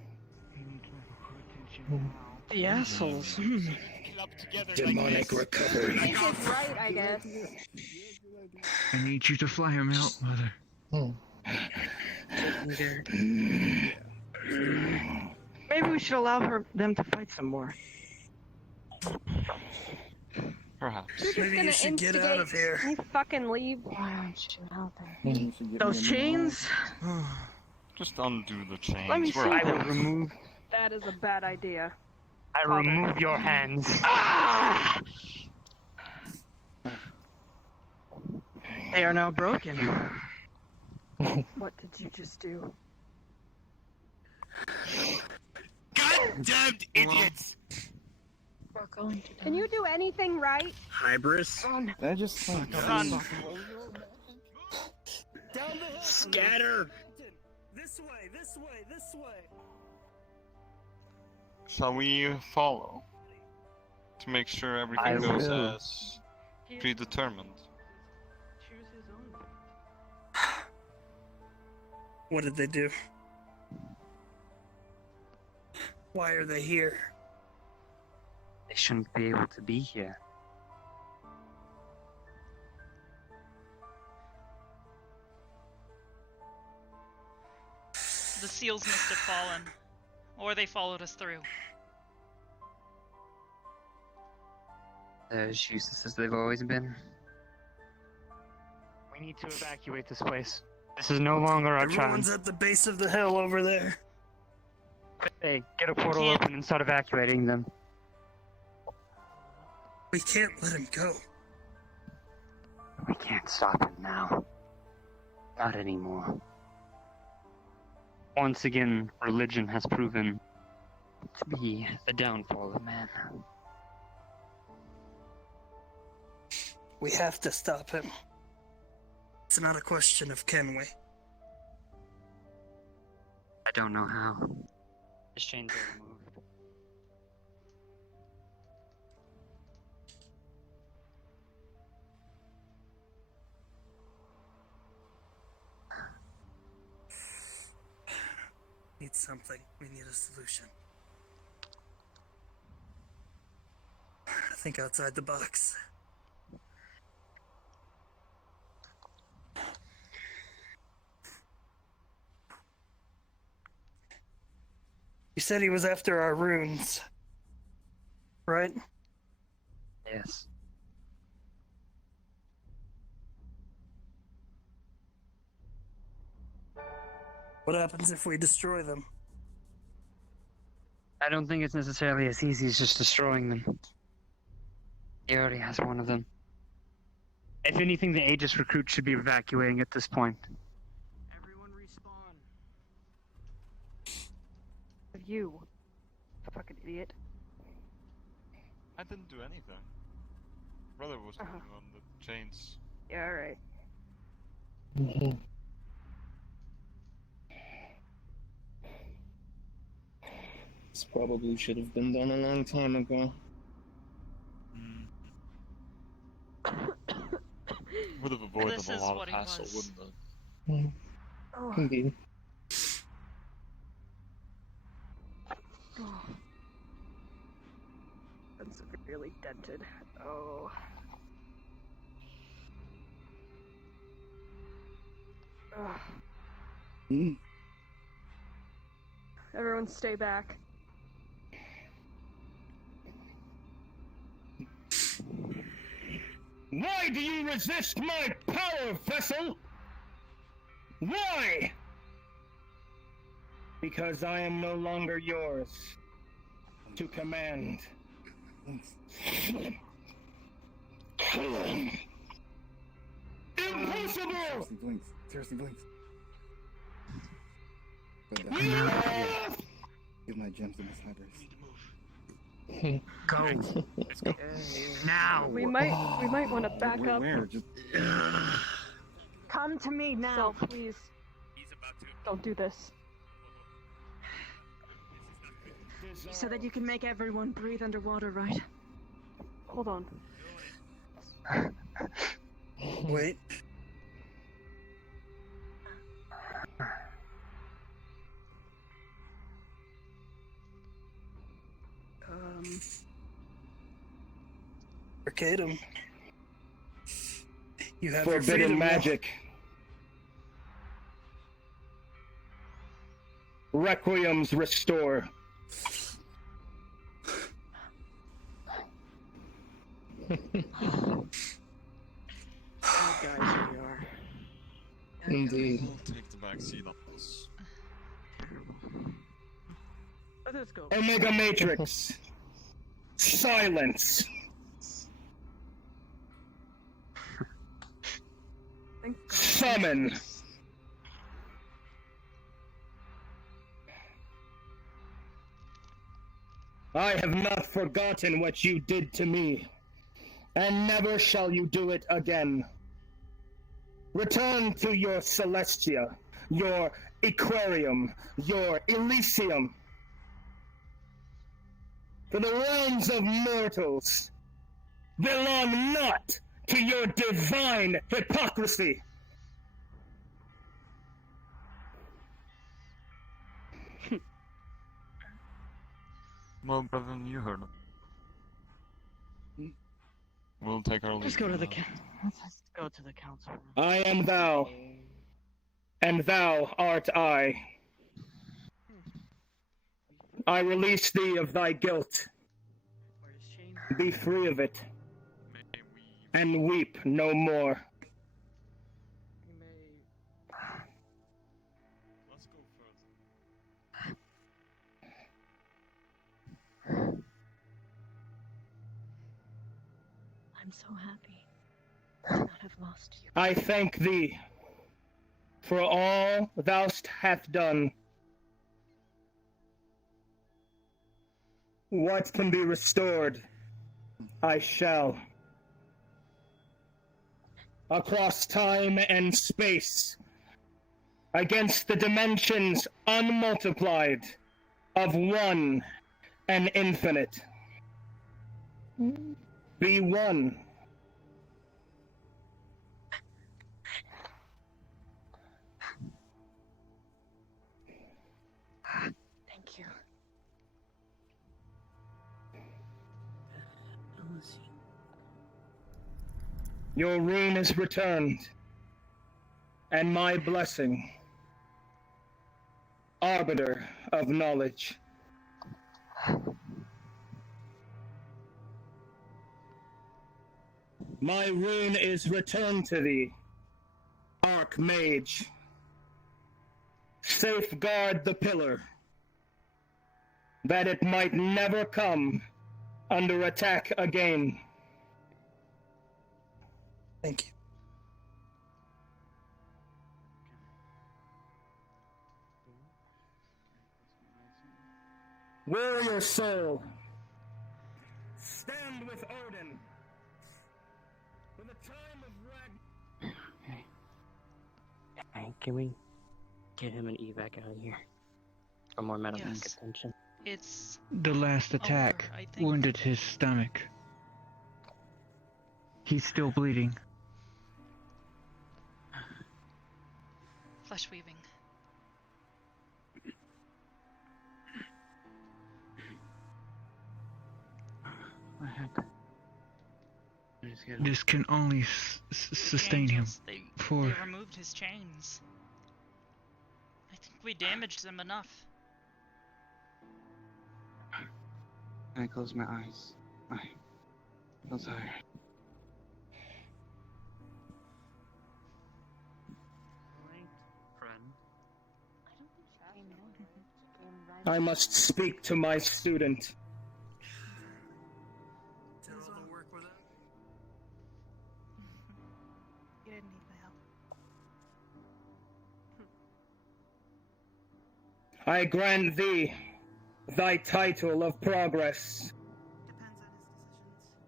The assholes. Club together Demonic like recovery. I think it's right, I guess. I need you to fly him out, Mother. Maybe we should allow them to fight some more. Perhaps. You're just Maybe gonna you should get out of instigate- here. You fucking leave. Why aren't you out there? Those chains? Just undo the chains. Let me see. We're I will out. remove. That is a bad idea. I remove your hands. They are now broken. What did you just do? Goddamned idiots! We're going to Can you do anything right? Hybris. Run. That just like Run. Down the hill. Scatter. This way, this way, this way. Shall we follow? To make sure everything I goes will. as predetermined. Choose his own. What did they do? Why are they here? They shouldn't be able to be here. The seals must have fallen. Or they followed us through. They're as useless as they've always been. We need to evacuate this place. This is no longer our Everyone's chance. at the base of the hill over there. Hey, get a portal Can't- open and start evacuating them. We can't let him go. We can't stop him now. Not anymore. Once again, religion has proven to be the downfall of man. We have to stop him. It's not a question of can we. I don't know how. His chains are removed. Need something. We need a solution. Think outside the box. You said he was after our runes, right? Yes. What happens if we destroy them? I don't think it's necessarily as easy as just destroying them. He already has one of them. If anything, the Aegis recruit should be evacuating at this point. Everyone respawn. You. Fucking idiot. I didn't do anything. Brother was the one on the chains. Yeah, alright. This probably should have been done a long time ago. Would have avoided This a is lot what of he hassle, was. wouldn't it? Oh. Indeed. Oh. I'm severely dented. Oh. Ugh. Everyone stay back. Why do you resist my power, vessel? Why? Because I am no longer yours to command. Seriously blinks. Seriously blinks. But, give my gems to Miss Hybris. Go. Let's go. Now. We might want to back up. Where? Just... Come to me now. So please, don't do this. So that you can make everyone breathe underwater, right? Hold on. Wait. Arcadum. You have your Forbidden freedom now. magic. Requiems restore. Bad guys we are. Indeed. We'll take the back seat on this. Let us go. Omega Matrix. Silence. Summon. I have not forgotten what you did to me, and never shall you do it again. Return to your Celestia, your Aquarium, your Elysium. For the realms of mortals belong not to your divine hypocrisy. Well, brother, you heard him. We'll take our leave. Let's go to the now. let's go to the council room. I am thou, and thou art I. I release thee of thy guilt. Be free of it, and weep no more. Let's go further. I'm so happy to not have lost you. I thank thee for all thou'st hath done. What can be restored, I shall. Across time and space, against the dimensions unmultiplied of one and infinite. Be one. Thank you. Your rune is returned, and my blessing, arbiter of knowledge. My rune is returned to thee, Archmage. Safeguard the pillar, that it might never come under attack again. Thank you. Warrior soul, stand with Odin. For the time of Okay. Hey, can we get him an evac out of here? For more medical Yes. attention. It's The last attack I think. wounded his stomach. He's still bleeding. Flesh weaving. What happened? This can only sustain him Angels, they for... removed his chains. I think we damaged them enough. I close my eyes. I feel tired. I must speak to my student. You didn't need my help. I grant thee thy title of progress.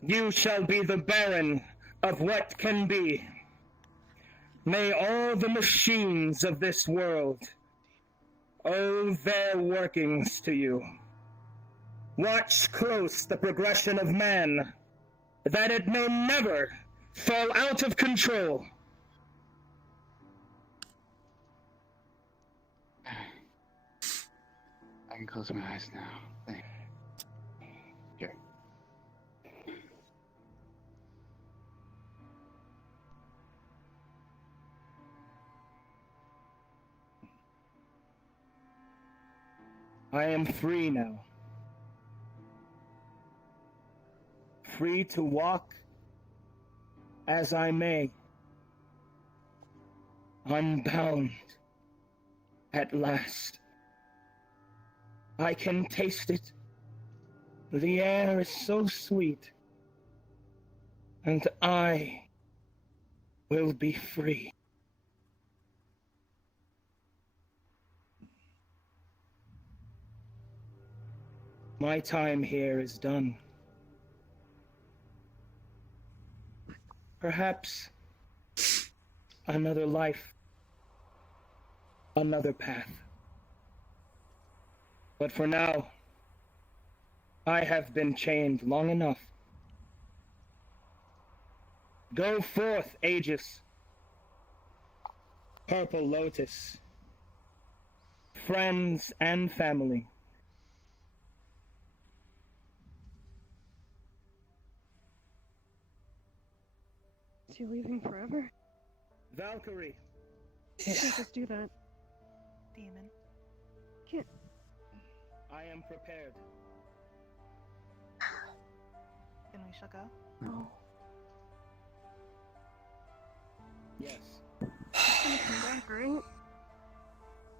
You shall be the Baron of what can be. May all the machines of this world owe their workings to you. Watch close the progression of man, that it may never fall out of control. I can close my eyes now. Thanks. Here. I am free now. Free to walk as I may. Unbound at last. I can taste it. The air is so sweet. And I will be free. My time here is done. Perhaps another life, another path. But for now, I have been chained long enough. Go forth, Aegis. Purple Lotus. Friends and family. Is he leaving forever? Valkyrie. You can't just do that. Demon. Can't. I am prepared. Then we shall go. No. Yes. He's gonna come back, right?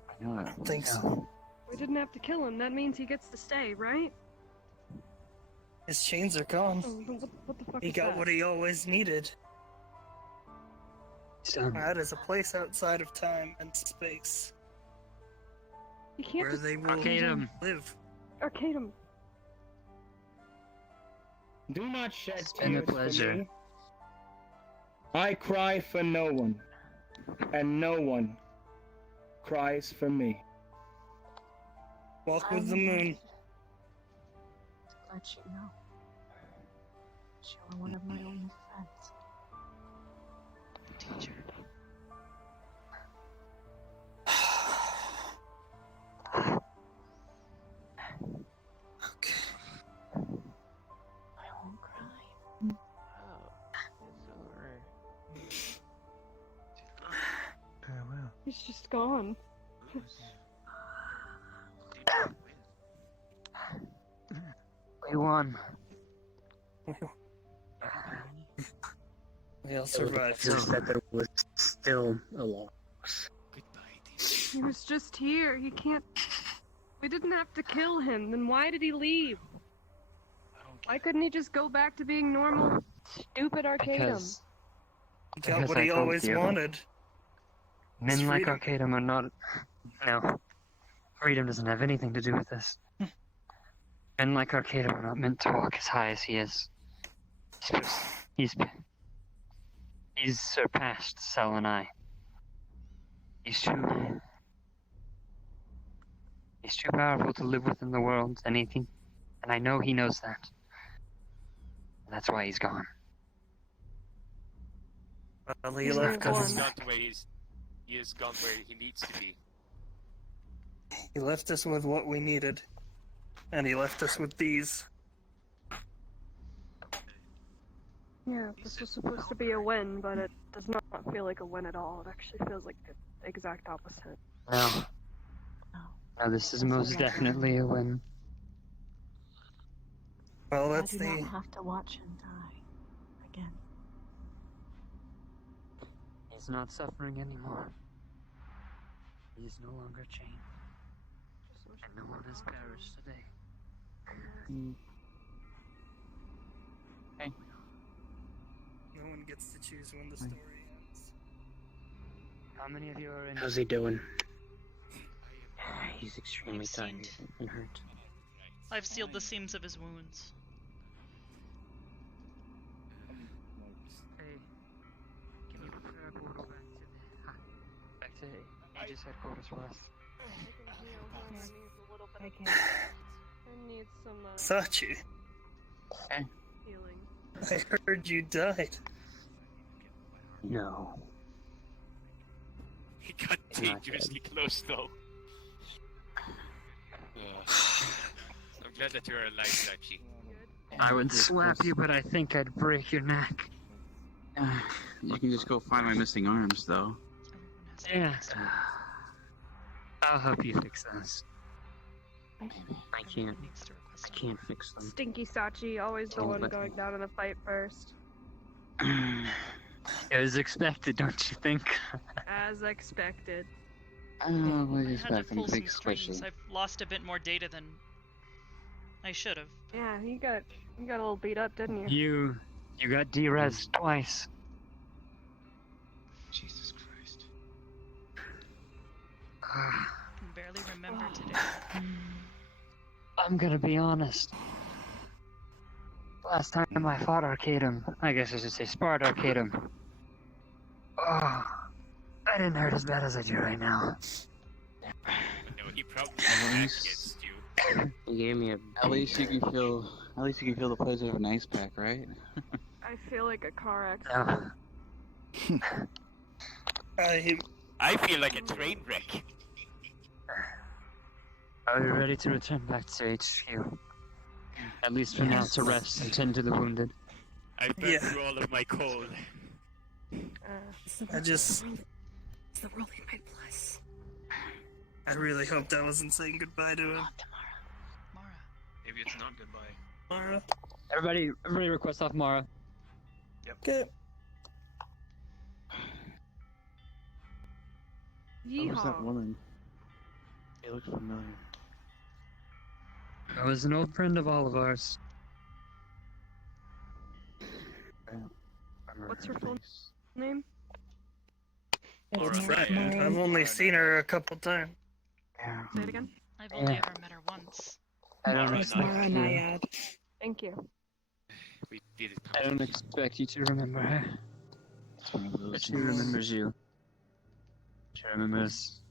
I know that. Think so. We didn't have to kill him. That means he gets to stay, right? His chains are gone. Oh, then what the fuck He is got that? what he always needed. That is a place outside of time and space You can't where just they will Arcadum. live. Arcadum. Do not shed It's been a tears for pleasure. me. I cry for no one, and no one cries for me. Walk with the moon. To let you know. You are one of my only friends. Teacher. Okay. I won't cry. Farewell. He's just gone. We won. We all survived. Just that there was still a loss. He was just here. He can't. We didn't have to kill him. Then why did he leave? Why couldn't he just go back to being normal, stupid Arcadum? He got what he always wanted. Men like Arcadum are not. No. Freedom doesn't have anything to do with this. Men like Arcadum are not meant to walk as high as he is. He's surpassed Cell and I. He's too powerful to live within the world, and I know he knows that. And that's why he's gone. Well, he left He's us. gone to where he has gone where he needs to be. He left us with what we needed, and he left us with these. Yeah, this was supposed to be a win, but it does not feel like a win at all. It actually feels like the exact opposite. No. No, this is most definitely a win. Well, I that's do the. not have to watch him die again. He's not suffering anymore. He is no longer chained. And no one has perished today. Hey. No one gets to choose when the story ends. How many of you are in? How's he doing? He's extremely tired and hurt. I've sealed the seams of his wounds. Hey, can you prepare a portal back to Aegis headquarters for us? I can heal him. I need a little bit. I can't. I need some Sachi, healing. I heard you died. No. He got dangerously close though. I'm glad that you're alive, Sachi. I would slap you, but I think I'd break your neck. You can just go find my missing arms, though. Yeah. I'll help you fix this. I can't fix them. Stinky Sachi, always the one going down in the fight first. It was expected, don't you think? As expected. I had to pull some strings. I've lost a bit more data than I should have. Yeah, you got a little beat up, didn't you? You got de-res twice. Jesus Christ. I can barely remember today. I'm gonna be honest. Last time I fought Arcadum, I guess I should say sparred Arcadum. Oh, I didn't hurt as bad as I do right now. No, he probably against you. He gave me a. At least you can feel the pleasure of an ice pack, right? I feel like a car accident. I feel like a train wreck. Are you ready to return back to HQ? At least for now, to rest and tend to the wounded. I burned through all of my coal. It's the world he might bless. I really hope that wasn't saying goodbye to him. Maybe it's not goodbye. Mara. Everybody request off Mara. Yep. Okay. What was that woman? It looked familiar. That was an old friend of all of ours. What's her full name? Old friend. I've only seen her a couple times. Say it again. I've only ever met her once. I don't It's Mara Nayad. Thank you. We did it. I don't expect you to remember her. But she remembers you. She remembers.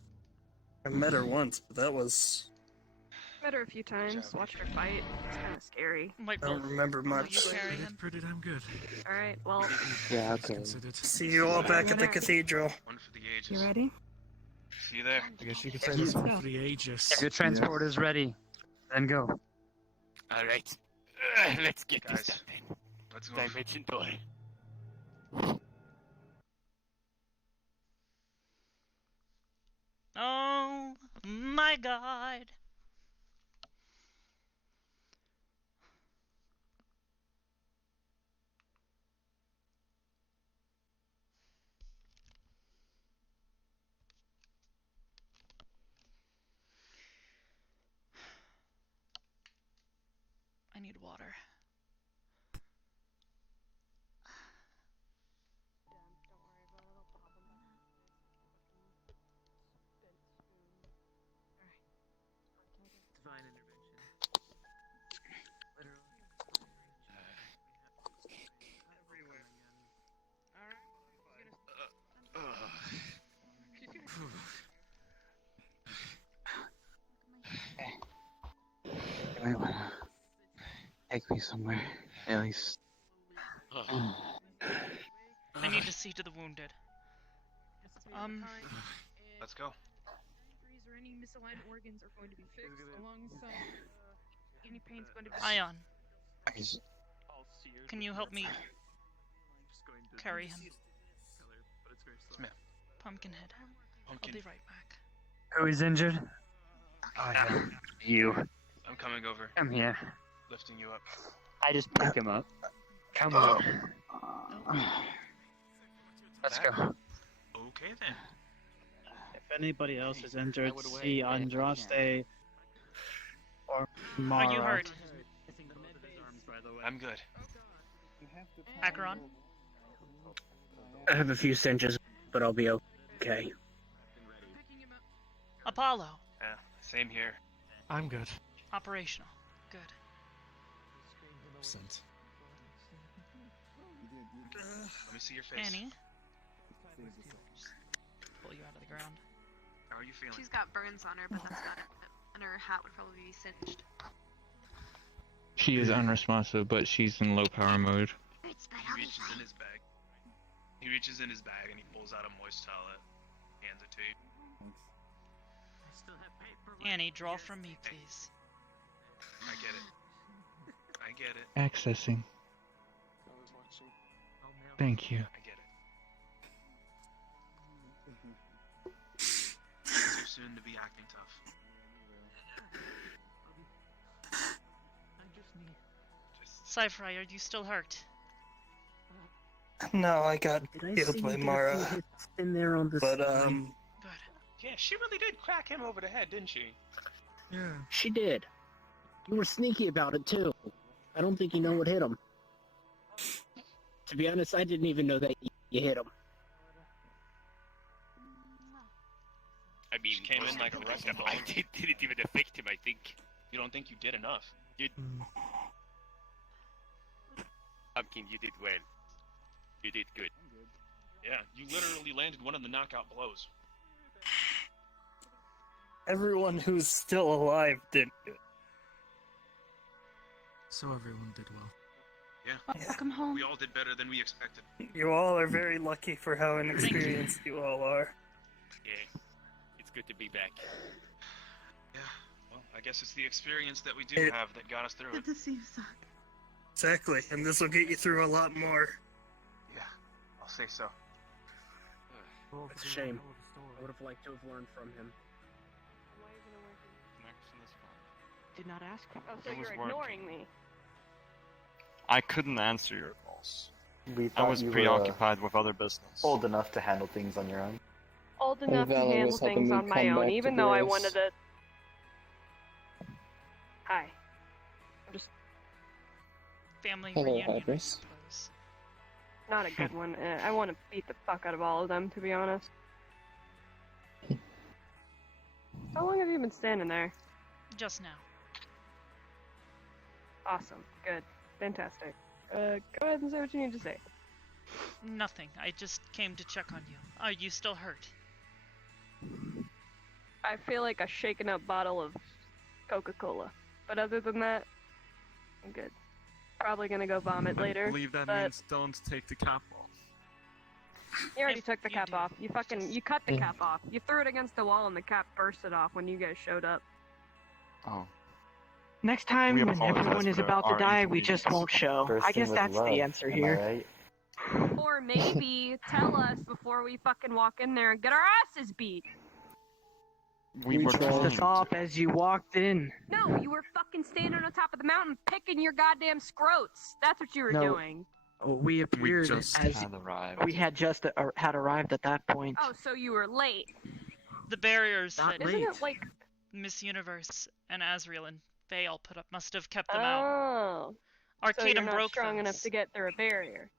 I met her once, but that was. Met her a few times. Watched her fight. It's kind of scary. I don't remember much. Pretty damn good. All right. Well. Yeah. Okay. See you all back at the cathedral. One for the ages. You ready? See you there. I guess you could say this one for the ages. If your transport is ready, then go. Alright. Let's get this done then. Let's go. Dimension door. Oh my god. I need water. Divine intervention. Literally. Everywhere. You might wanna take me somewhere, at least. I need to see to the wounded. Let's go. Injuries or any misaligned organs are going to be fixed alongside any pain's going to be. Ion, Okay. can you help me carry him? Smith. Pumpkinhead. I'll be right back. Who is injured? Oh, yeah. You. I'm coming over. Come here. Lifting you up. I just pick him up. Come on. Let's go. Okay then. If anybody else is injured, see Andraste or Mara. Are you hurt? I'm good. Acheron? I have a few cinches, but I'll be okay. Apollo? Yeah, Same here. I'm good. Operational. Good. Absent. Let me see your face. Annie. Just pull you out of the ground. How are you feeling? She's got burns on her, but that's not it. And her hat would probably be singed. She is unresponsive, but she's in low power mode. He reaches in his bag. He reaches in his bag and he pulls out a moist towelette. Hands it to you. Annie, draw from me, please. I get it. I get it. Accessing. Thank you. I get it. Too soon to be acting tough. Cypher, are you still hurt? No, I got Did I healed see by you get a Mara. few hits in there on the But, side? Yeah, she really did crack him over the head, didn't she? Yeah. She did. You were sneaky about it, too. I don't think you know what hit him. To be honest, I didn't even know that you hit him. I mean, She came in like a wrecking ball. I didn't even affect him, I think. You don't think you did enough? Pumpkin, you did well. You did good. Yeah, you literally landed one of the knockout blows. Everyone who's still alive did it. So everyone did well. Yeah. Welcome home. We all did better than we expected. You all are very lucky for how inexperienced you all are. Yeah, it's good to be back. Yeah, well, I guess it's the experience that we do have that got us through it. Good to see you, son. Exactly, and this will get you through a lot more. Yeah, I'll say so. It's a shame. I would have liked to have learned from him. Did not ask. Oh, so It was you're working. ignoring me. I couldn't answer your calls. We I thought was you were, preoccupied with other business. old enough to handle things on your own. Old enough to Valor handle was helping things me on my come own, back to even though I grace. wanted to. Hi. I'm just Family Hello, reunion, I Hybris. suppose. not a good one. I want to beat the fuck out of all of them, to be honest. How long have you been standing there? Just now. Awesome. Good. Fantastic. Go ahead and say what you need to say. Nothing. I just came to check on you. Are you still hurt? I feel like a shaken up bottle of Coca-Cola. But other than that, I'm good. Probably gonna go vomit later. I believe that but means don't take the cap off. you already took the cap off. You cut the cap off. You threw it against the wall and the cap bursted off when you guys showed up. Oh. Next time, We when apologize everyone is for about to our die, we just inconvenience. won't show. I Bursting guess with that's love, the answer am I here. right? Or maybe tell us before we fucking walk in there and get our asses beat. We were Pissed trying us off as you walked in. No, you were fucking standing on top of the mountain picking your goddamn scrotes. That's what you were No. doing. We appeared just as had arrived. we had just had arrived at that point. Oh, so you were late. The barriers Not that Isn't it like... Miss Universe and Azriel and Vale put up must have kept them out. Oh. So Arcadum you're not broke strong those. enough to get through a barrier.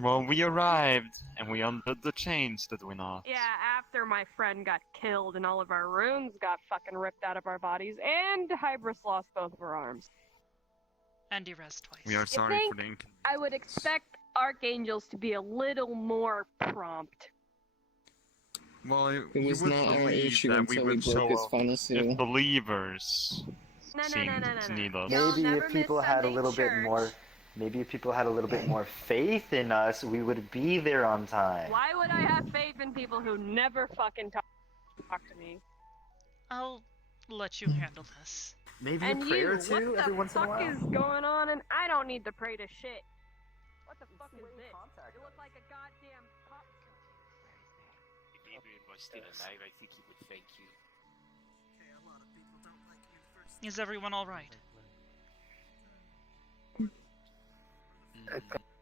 Well, we arrived, and we undid the chains, did we not? Yeah, after my friend got killed and all of our runes got fucking ripped out of our bodies, and Hybris lost both of her arms. And he rests twice. We are You sorry think for the inconvenience. I would expect archangels to be a little more prompt. Well, It you was would not our believe issue that we until we would broke show his up. final seal. If believers No, seemed to need us. Y'all Maybe never if people missed had a Sunday little bit church. more, maybe if people had a little bit more faith in us, we would be there on time. Why would I have faith in people who never fucking talk to me? I'll let you handle this. Maybe And a prayer you, or two what every the once in a fuck while. is going on? And I don't need to pray to shit. What the fuck is this? You look like a goddamn pop star. If Adrian was still alive, I think he would thank you. Is everyone alright?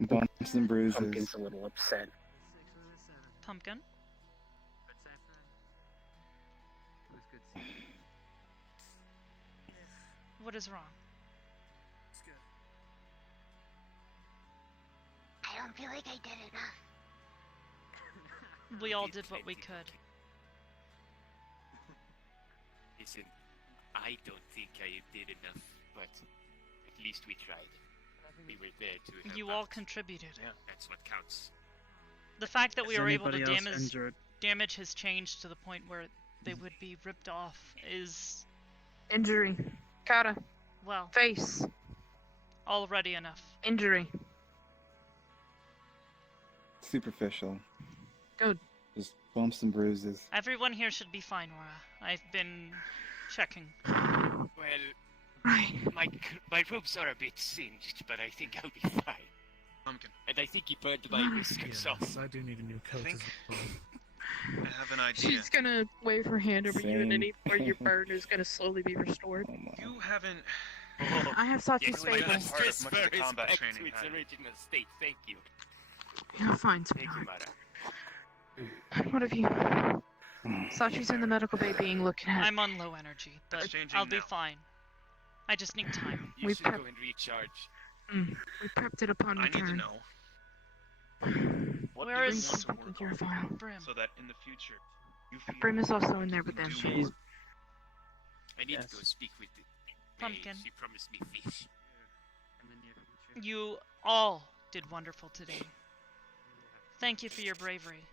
Bumps and bruises. Pumpkin's a little upset. Pumpkin? What is wrong? I don't feel like I did enough. We all did what we could. Listen, I don't think I did enough, but at least we tried. We were there to help You out. all contributed. Yeah, that's what counts. The fact that we Is were able to anybody else damage injured? damage his change to the point where they would be ripped off is Injury. Kata. well Face. already enough. Injury. Superficial. Good. Just bumps and bruises. Everyone here should be fine, Laura. I've been checking. Well, my robes are a bit singed, but I think I'll be fine. Pumpkin. And I think he burned my whiskers off. Yes, I do need a new coat as well. I have an idea. She's gonna wave her hand over you, and Same. any part of your burn is gonna slowly be restored. You haven't. I have Sachi's Yes, my favor. mistress Much of the fur is combat back training to its had. original state. Thank you. You're fine, Thank you, sweetheart. Mara. What have you? Sachi's in the medical bay being looked at. I'm on low energy, but Exchanging I'll be now. fine. I just need time. You We should go prep- and recharge. We prepped it upon I need to return. know what Where do you is want to Fucking work gear on, file. Brim? so that in the future you feel Brim is also in like there you with can them. do more. I need Yes. to go speak with the Pumpkin. She promised me fish. In the near future. You all did wonderful today. Thank you for your bravery.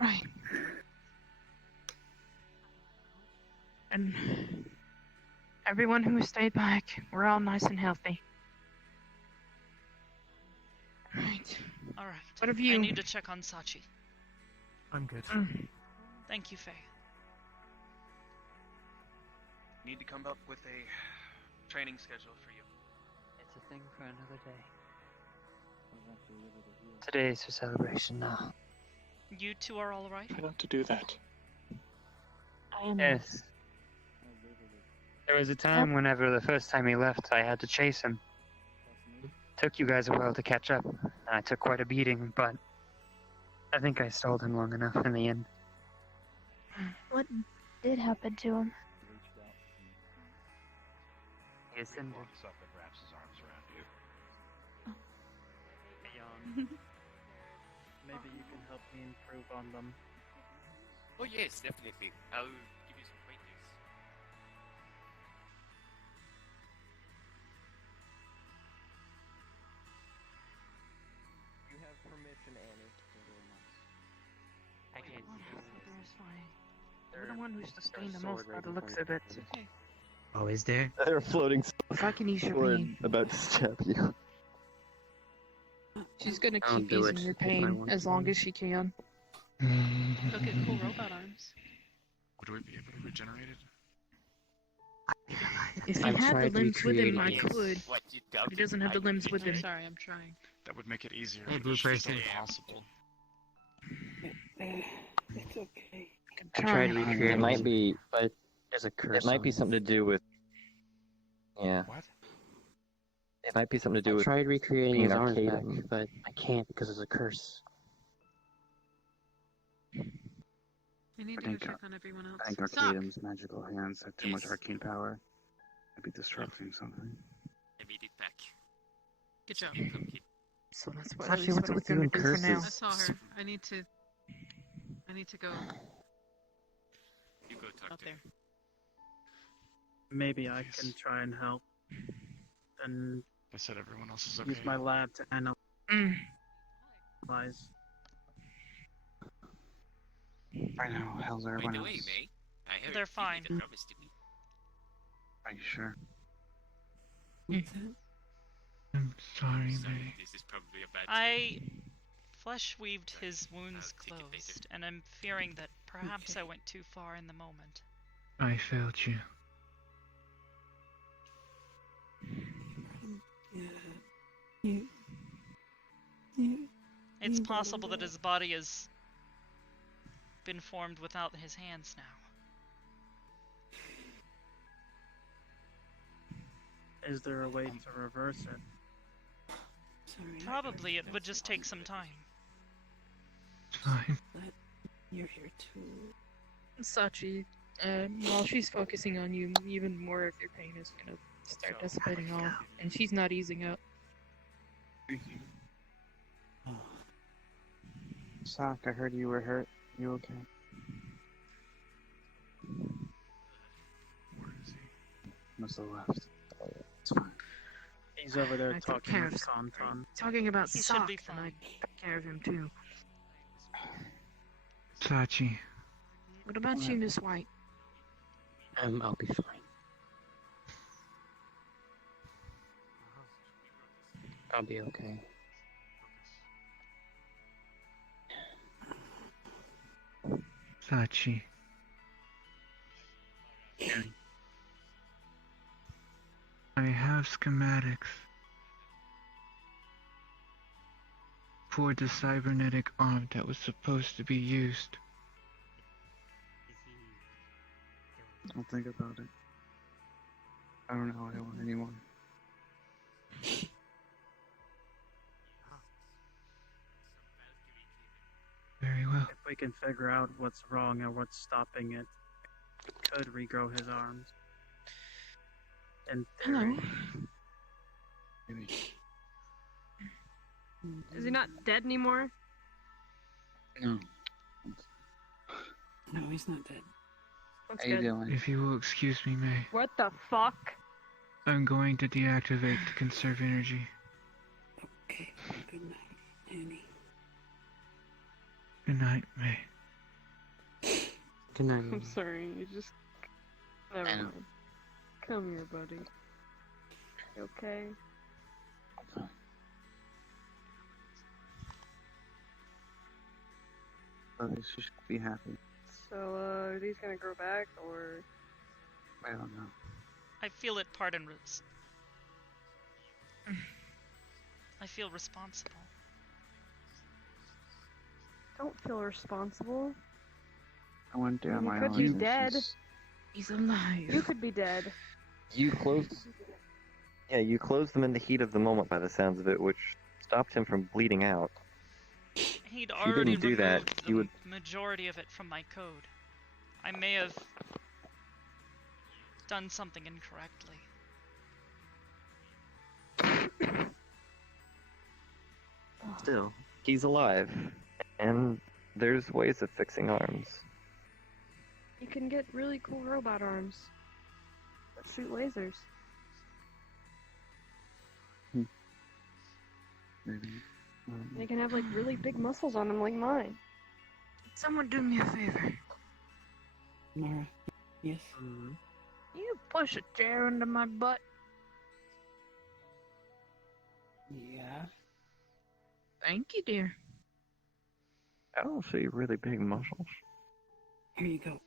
Right. And everyone who stayed back, we're all nice and healthy. Right. Alright. What have I you? need to check on Sachi. I'm good. Thank you, Faye. Need to come up with a training schedule for you. It's a thing for another day. Today's a celebration now. You two are alright? Try not to do that. I am. Yes. There was a time whenever the first time he left, I had to chase him. Took you guys a while to catch up, and I took quite a beating, but I think I stalled him long enough in the end. What did happen to him? He ascended. Walks up and wraps his arms around you. Maybe you can help me improve on them. Oh yes, definitely. I'll give you some pointers. You have permission, Annie. I can't see him. There's fine. You're the one who's sustained the most by the looks of it. Okay. Oh, is there? They're floating If I can ease your sword pain, about to stab you. she's gonna I'll keep do easing it your if I pain want as to. long as she can. He'll get cool robot arms. Would we be able to regenerate it? If he I've had the tried limbs with him, I recreating it. could. What you But he doesn't have the limbs with I'm him. sorry, I'm trying. That would make it easier. Hey, but Blue it's just Person. impossible. It's okay. I tried recreating It might be, but there's a curse. it might be on something to do with. Yeah. What? It might be something to do I with. tried recreating being his arms back, Arcadum. but I can't because there's a curse. We need to Thank go check God. on everyone else. I think Sock! Arcadum's magical hands have too much arcane power. Might be disrupting something. I made it back. Good job. Pumpkin. So that's what, Actually, at least what's what with we're gonna you do and for now. I curses? saw her. I need to go You go talk out to there. her. Maybe I can try and help. And I said everyone else is okay. use my lab to analyze. I know, how's By everyone the else? way, May, I heard They're you fine. made a promise to me. Are you sure? I'm sorry, Sorry, May. this is probably a bad I flesh weaved his wounds I'll take it later. closed, and I'm fearing that perhaps I went too far in the moment. I failed you. It's possible that his body has been formed without his hands now. Is there a way to reverse it? Probably it would just take some time. Fine. You're here too. Sachi, while she's focusing on you, even more of your pain is gonna start dissipating off, and she's not easing up. Sock, I heard you were hurt. You okay? Where is he? Must have left. It's fine. He's over there I took talking care with of Conton. talking about He should Sock, be and I fine. took care of him too. Sachi, What about you, Miss White? I'll be fine. I'll be okay. Sachi. I have schematics for the cybernetic arm that was supposed to be used. I'll think about it. I don't know what I want anymore. Very well. If we can figure out what's wrong or what's stopping it, it could regrow his arms. In theory. Maybe. Is he not dead anymore? No. No, he's not dead. That's How you good. doing? If you will excuse me, May, What the fuck? I'm going to deactivate to conserve energy. Okay, good night, Annie. Good night, May. Good night. I'm sorry, you just... Never I know. mind. Come here, buddy. You okay? But you should be happy. So, are these gonna grow back, or... I don't know. I feel it part and I feel responsible. Don't feel responsible. I went down You my could own. be since dead. she's- He's alive. You could be dead. You closed. Yeah, you closed them in the heat of the moment, by the sounds of it, which stopped him from bleeding out. He'd If you already didn't do that, removed he would. the majority of it from my code. I may have done something incorrectly. Still, he's alive, and there's ways of fixing arms. You can get really cool robot arms that shoot lasers. Maybe. They can have like really big muscles on them like mine. Someone do me a favor. Mara, yes? You push a chair into my butt. Yeah. Thank you, dear. I don't see really big muscles. Here you go.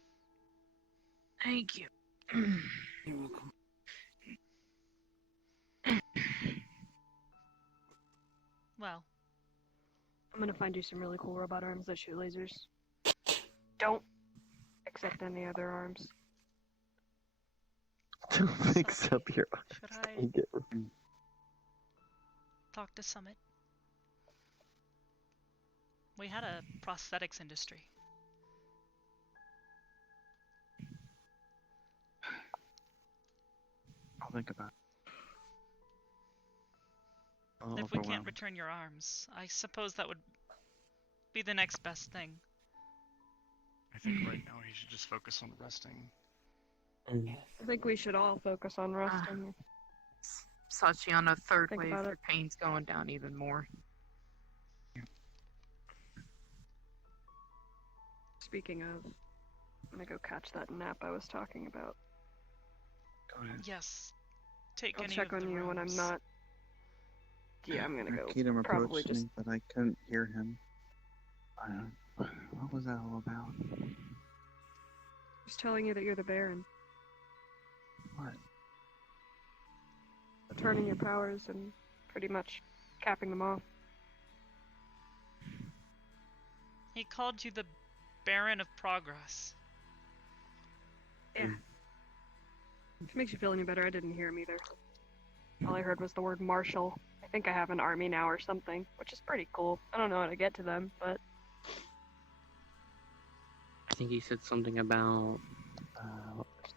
Thank you. You're welcome. Well, I'm gonna find you some really cool robot arms that shoot lasers. Don't accept any other arms. To fix up your should arms. I You get- talk to Summit? We had a prosthetics industry. I'll think about it. Oh, If we can't return your arms, I suppose that would be the next best thing. I think right now he should just focus on resting. I think we should all focus on resting. Sachi on a third Think wave, about your it. pain's going down even more. Speaking of, I'm gonna go catch that nap I was talking about. Go ahead. Yes. Take I'll any check of the on you when I'm rooms. not. Yeah, I'm gonna go. Arcadum Probably approached just. me, but I couldn't hear him. What was that all about? Just telling you that you're the Baron. What? Turning your powers and pretty much capping them off. He called you the Baron of Progress. Yeah. If it makes you feel any better, I didn't hear him either. All I heard was the word Marshal. I think I have an army now or something, which is pretty cool. I don't know how to get to them, but I think he said something about. What was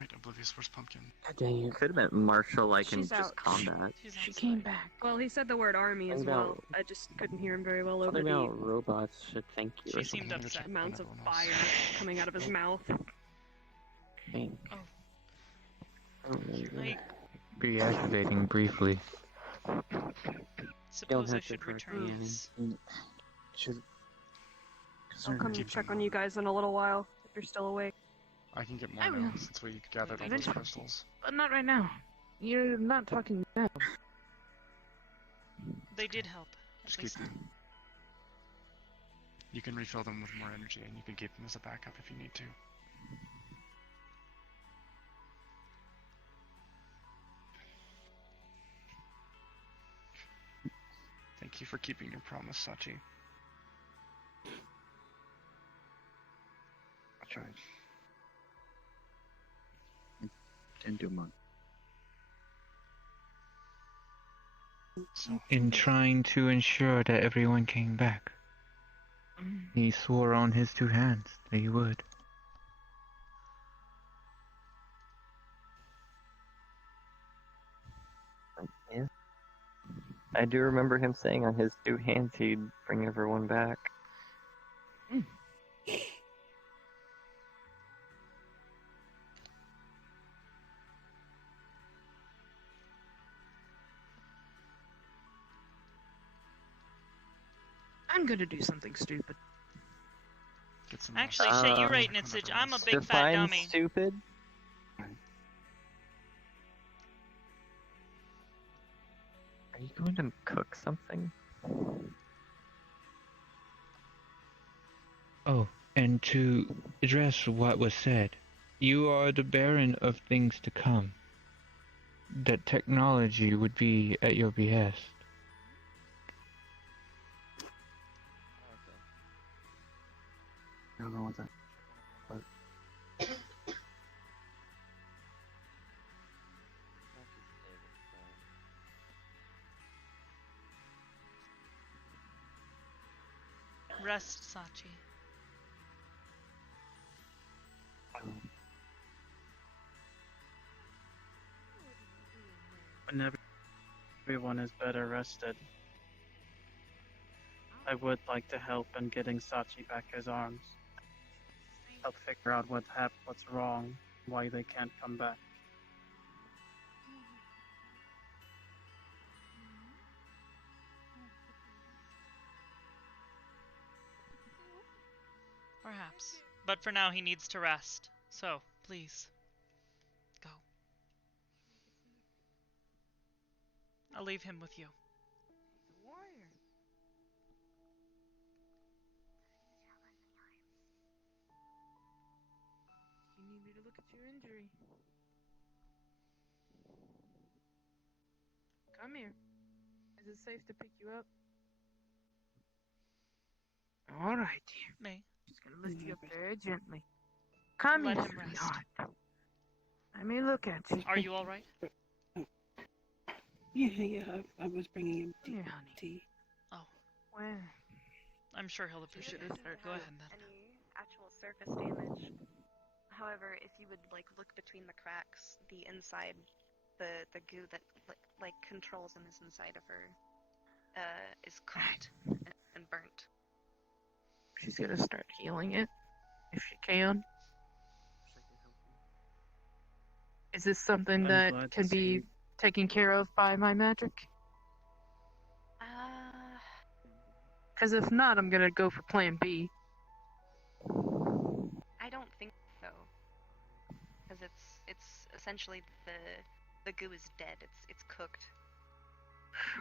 Wait, Oblivious, where's Pumpkin? God dang it. Could have meant martial, like in She's just out. combat. She came back. Well, he said the word army as Something well. about- I just couldn't hear him very well over Something the about robots should thank you She or something. seemed upset. amounts of fire coming out of his mouth. Think. Oh. I don't remember. I Reactivating briefly. suppose I have to should correct return me, these. Should. I'll come check on you guys in a little while if you're still awake. I can get more I will. now since we gathered all those Eventually. crystals. But not right now. You're not talking now. They did help. Just At keep least. them. You can refill them with more energy, and you can keep them as a backup if you need to. Thank you for keeping your promise, Sachi. I tried. Didn't do much. So, In trying to ensure that everyone came back, he swore on his 2 hands that he would. Yeah. I do remember him saying on his 2 hands he'd bring everyone back. I'm gonna do something stupid. get some Actually, rest. shit, you're right, Nitsage. I'm a big fat Define dummy. stupid? Are you going to cook something? Oh, and to address what was said, you are the Baron of things to come. That technology would be at your behest. I don't know what that. But Rest, Sachi. When everyone is better rested, I would like to help in getting Sachi back his arms. Help figure out what's wrong, why they can't come back. Perhaps. But for now, he needs to rest. So, please, go. I'll leave him with you. You need me to look at your injury. Come here. Is it safe to pick you up? All right, dear. May. Just gonna lift you up very gently. Come Let here, him rest. sweetheart. Let me look at you. Are you all right? Yeah, I was bringing him tea. Here, honey. tea. Oh, Well, I'm sure he'll appreciate it. Or go ahead then. Any actual surface damage. However, if you would like look between the cracks, the inside, the goo that like controls him is inside of her, is cooked and burnt. she's gonna start healing it if she can. Is this something I'm that glad to can be see- taken care of by my magic? Because if not, I'm gonna go for Plan B. I don't think so, because it's essentially the goo is dead. It's cooked.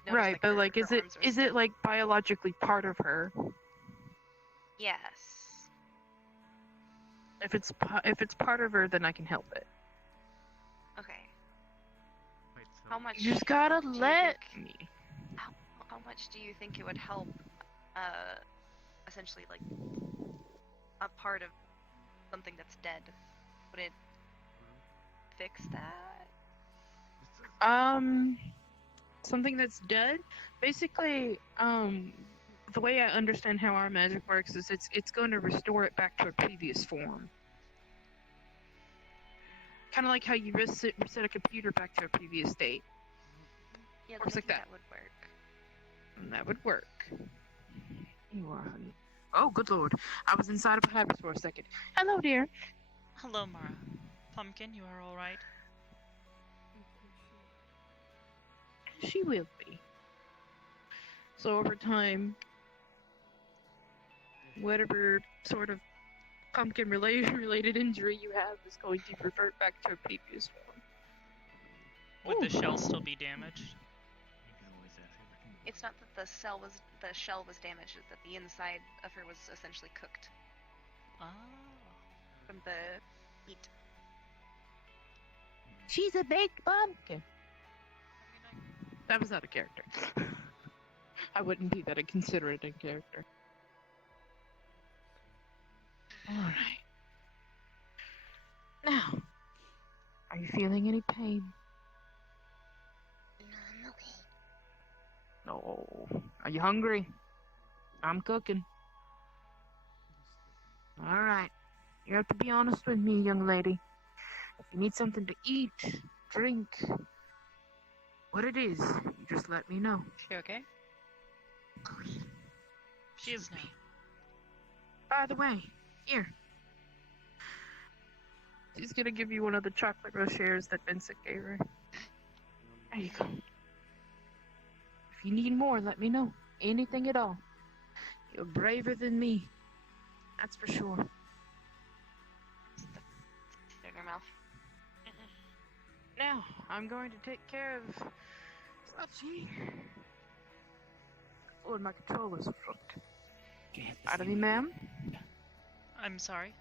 Notice, Right, but her- like, her is it arms are is it still- like biologically part of her? Yes. If it's part of her, then I can help it. Okay. How much? You just gotta do you let think- me. How much do you think it would help? Essentially, like a part of something that's dead. Would it fix that? Something that's dead. Basically, the way I understand how our magic works is it's going to restore it back to a previous form. Kind of like how you reset a computer back to a previous state. Yeah, Works like maybe that. would work. And that would work. You are, honey. Oh, good lord. I was inside of a hyper for a second. Hello, dear. Hello, Mara. Pumpkin, you are alright? She will be. So over time, whatever sort of pumpkin related injury you have is going to revert back to a previous form. Would the shell still be damaged? It's not that the shell was damaged; it's that the inside of her was essentially cooked. Ah. From the heat. She's a baked pumpkin. That was out of character. I wouldn't be that inconsiderate in character. Alright. Now, are you feeling any pain? No, I'm okay. No. Are you hungry? I'm cooking. Alright. You have to be honest with me, young lady. If you need something to eat, drink, what it is, you just let me know. She okay? She is now. By the way, here. She's gonna give you one of the chocolate rochers that Vincent gave her. There you go. If you need more, let me know. Anything at all. You're braver than me. That's for sure. In her mouth. Now, I'm going to take care of Slutsy. Lord, my controller's fucked. Out of me, ma'am? I'm sorry?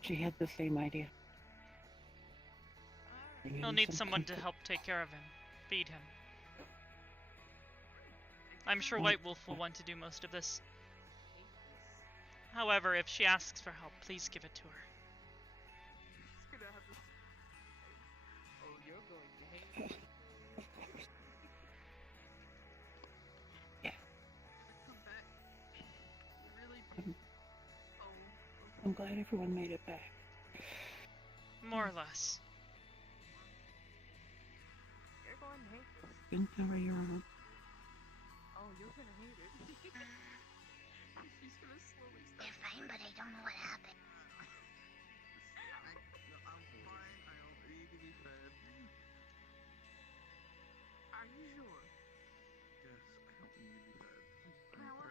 She had the same idea. He'll need someone to help take care of him. Feed him. I'm sure White Wolf will want to do most of this. However, if she asks for help, please give it to her. Oh, you're going to hate it. I'm glad everyone made it back. More or less. You're going to hate this. Don't cover your own. Oh, you're going to hate it. She's going to slowly start. They're fine, but I don't know what happened. Are you sure? Yes, I don't need to be fed.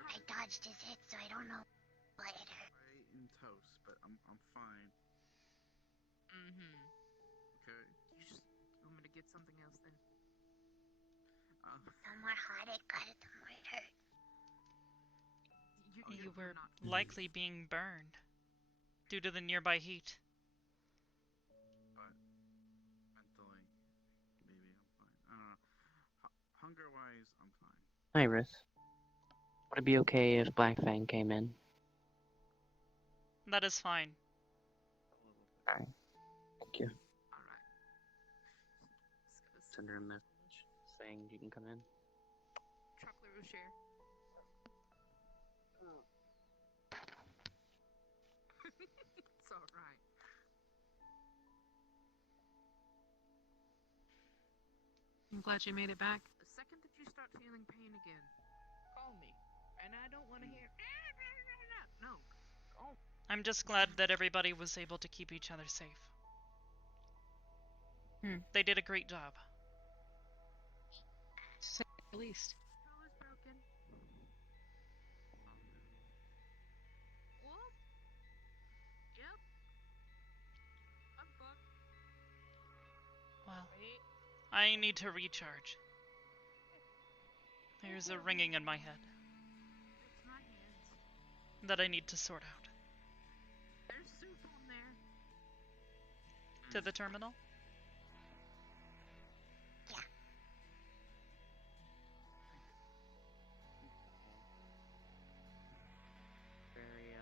I dodged his hit, so I don't know what hit her. Right in toast, but I'm fine. Mm-hmm. Okay. You want me to get something else then? The more hot it got it, the more it hurt. You were likely being burned due to the nearby heat. But mentally, maybe I'm fine. I don't know. Hunger-wise, I'm fine. Iris, would it be okay if Black Fang came in? That is fine. Alright. Thank you. Alright. Send her a message saying you can come in. Chocolate rocher. It's alright. I'm glad you made it back. The second that you start feeling pain again, call me. And I don't want to hear. No. Call me. I'm just glad that everybody was able to keep each other safe. They did a great job. Say the least. Controller's broken. Wolf? Yep. I'm fucked. Well, I need to recharge. There's a ringing in my head It's my hands. that I need to sort out. There's soup on there. To the terminal? Very,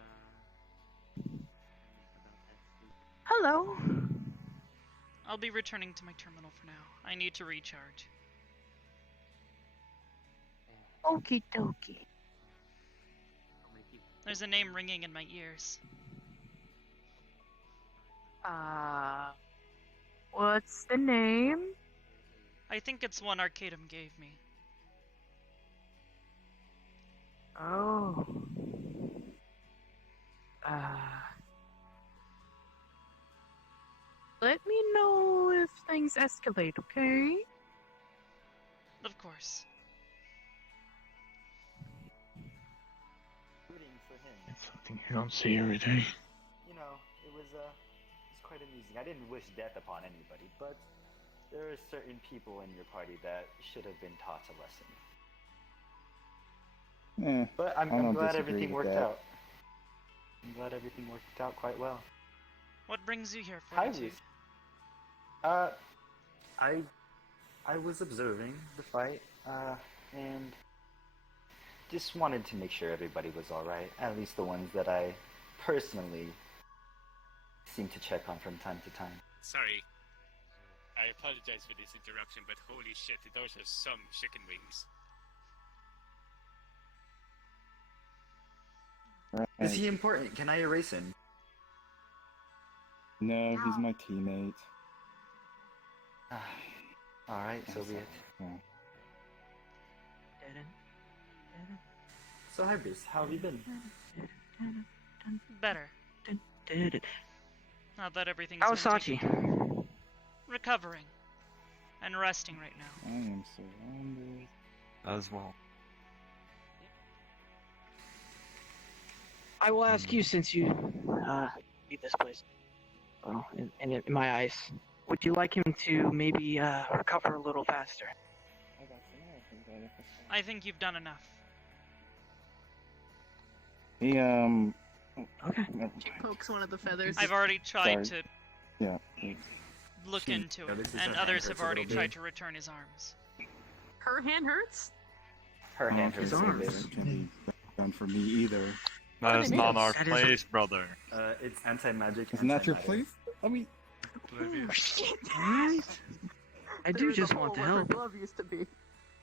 Hello. I'll be returning to my terminal for now. I need to recharge. Okie dokie. There's a name ringing in my ears. What's the name? I think it's one Arcadum gave me. Oh. Let me know if things escalate, okay? Of course. Rooting for him. Something you don't see every day. You know, it was quite amusing. I didn't wish death upon anybody, but there are certain people in your party that should have been taught a lesson. But I I'm don't glad disagree everything with worked that. out. I'm glad everything worked out quite well. What brings you here, Hi, 42? Ruth. I was observing the fight, and just wanted to make sure everybody was alright. At least the ones that I personally seem to check on from time to time. Sorry. I apologize for this interruption, but holy shit, those are some chicken wings. Is he important? Can I erase him? No, he's my teammate. Alright, so be it. Yeah. So hi, Bruce. How have you been? Better. Now that everything's How's been taken Sachi? care of. Recovering. And resting right now. I am surrounded. As well. I will ask you, since you beat this place, well, in my eyes, would you like him to maybe recover a little faster? I think you've done enough. He Okay. She pokes one of the feathers. I've already tried to Yeah. look into Yeah, it, this is and her others hand have hurts a already little tried bit. to return his arms. Her hand hurts? Her hand hurts his a little arms bit. can be done for me either. That is not our That is- place, brother. It's anti-magic. Isn't that your anti-matter. place? I mean, I do just want to help. Glove used to be.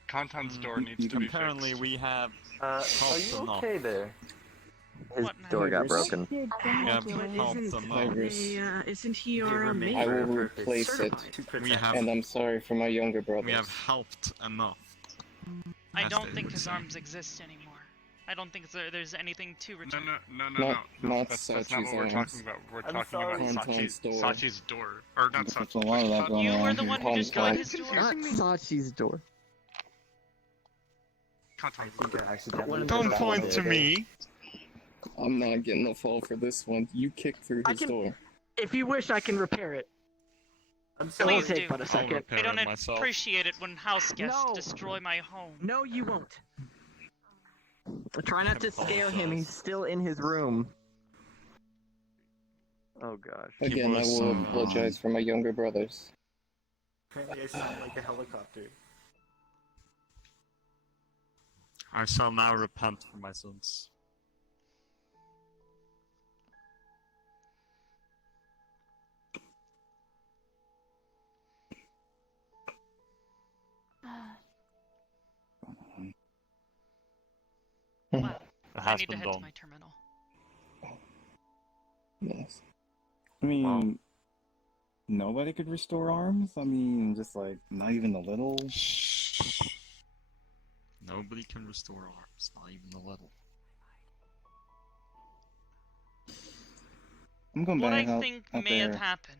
Content's door needs to be Apparently fixed. we have Are helped you enough. okay there? His What now? door got broken. We have helped enough. Isn't he They our remain mate? for I a will purpose. replace it. Certified. To protect. We have and I'm sorry for my younger brothers. we have helped enough. I As don't they think would his say. arms exist anymore. I don't think there's anything to No, return. Not That's not Sachi's what we're arms. talking about. We're I'm talking sorry. about Conton's door. Sachi's door. Or not There's Sachi. a lot of that going You on were the here. one who just got Conton. his door. Not Sachi's door. I think I accidentally Don't put that one point to over me. I'm not getting the fall for this one. You kicked through I his can- door. If you wish, I can repair it. I'm It sorry. won't Please take do. but a second. repair I don't it myself. appreciate it when house guests No. destroy my home. No, you won't. Try not to scare him. He's still in his room. Oh gosh. Again, I was, will apologize for my younger brothers. Apparently I sound like a helicopter. I shall now repent for my sins. Well, It I has need to been head to done. my terminal. Yes. I mean, nobody could restore arms? I mean, just like, not even a little? Nobody can restore arms, not even a little. I'm going What back I out, think out may there. have happened.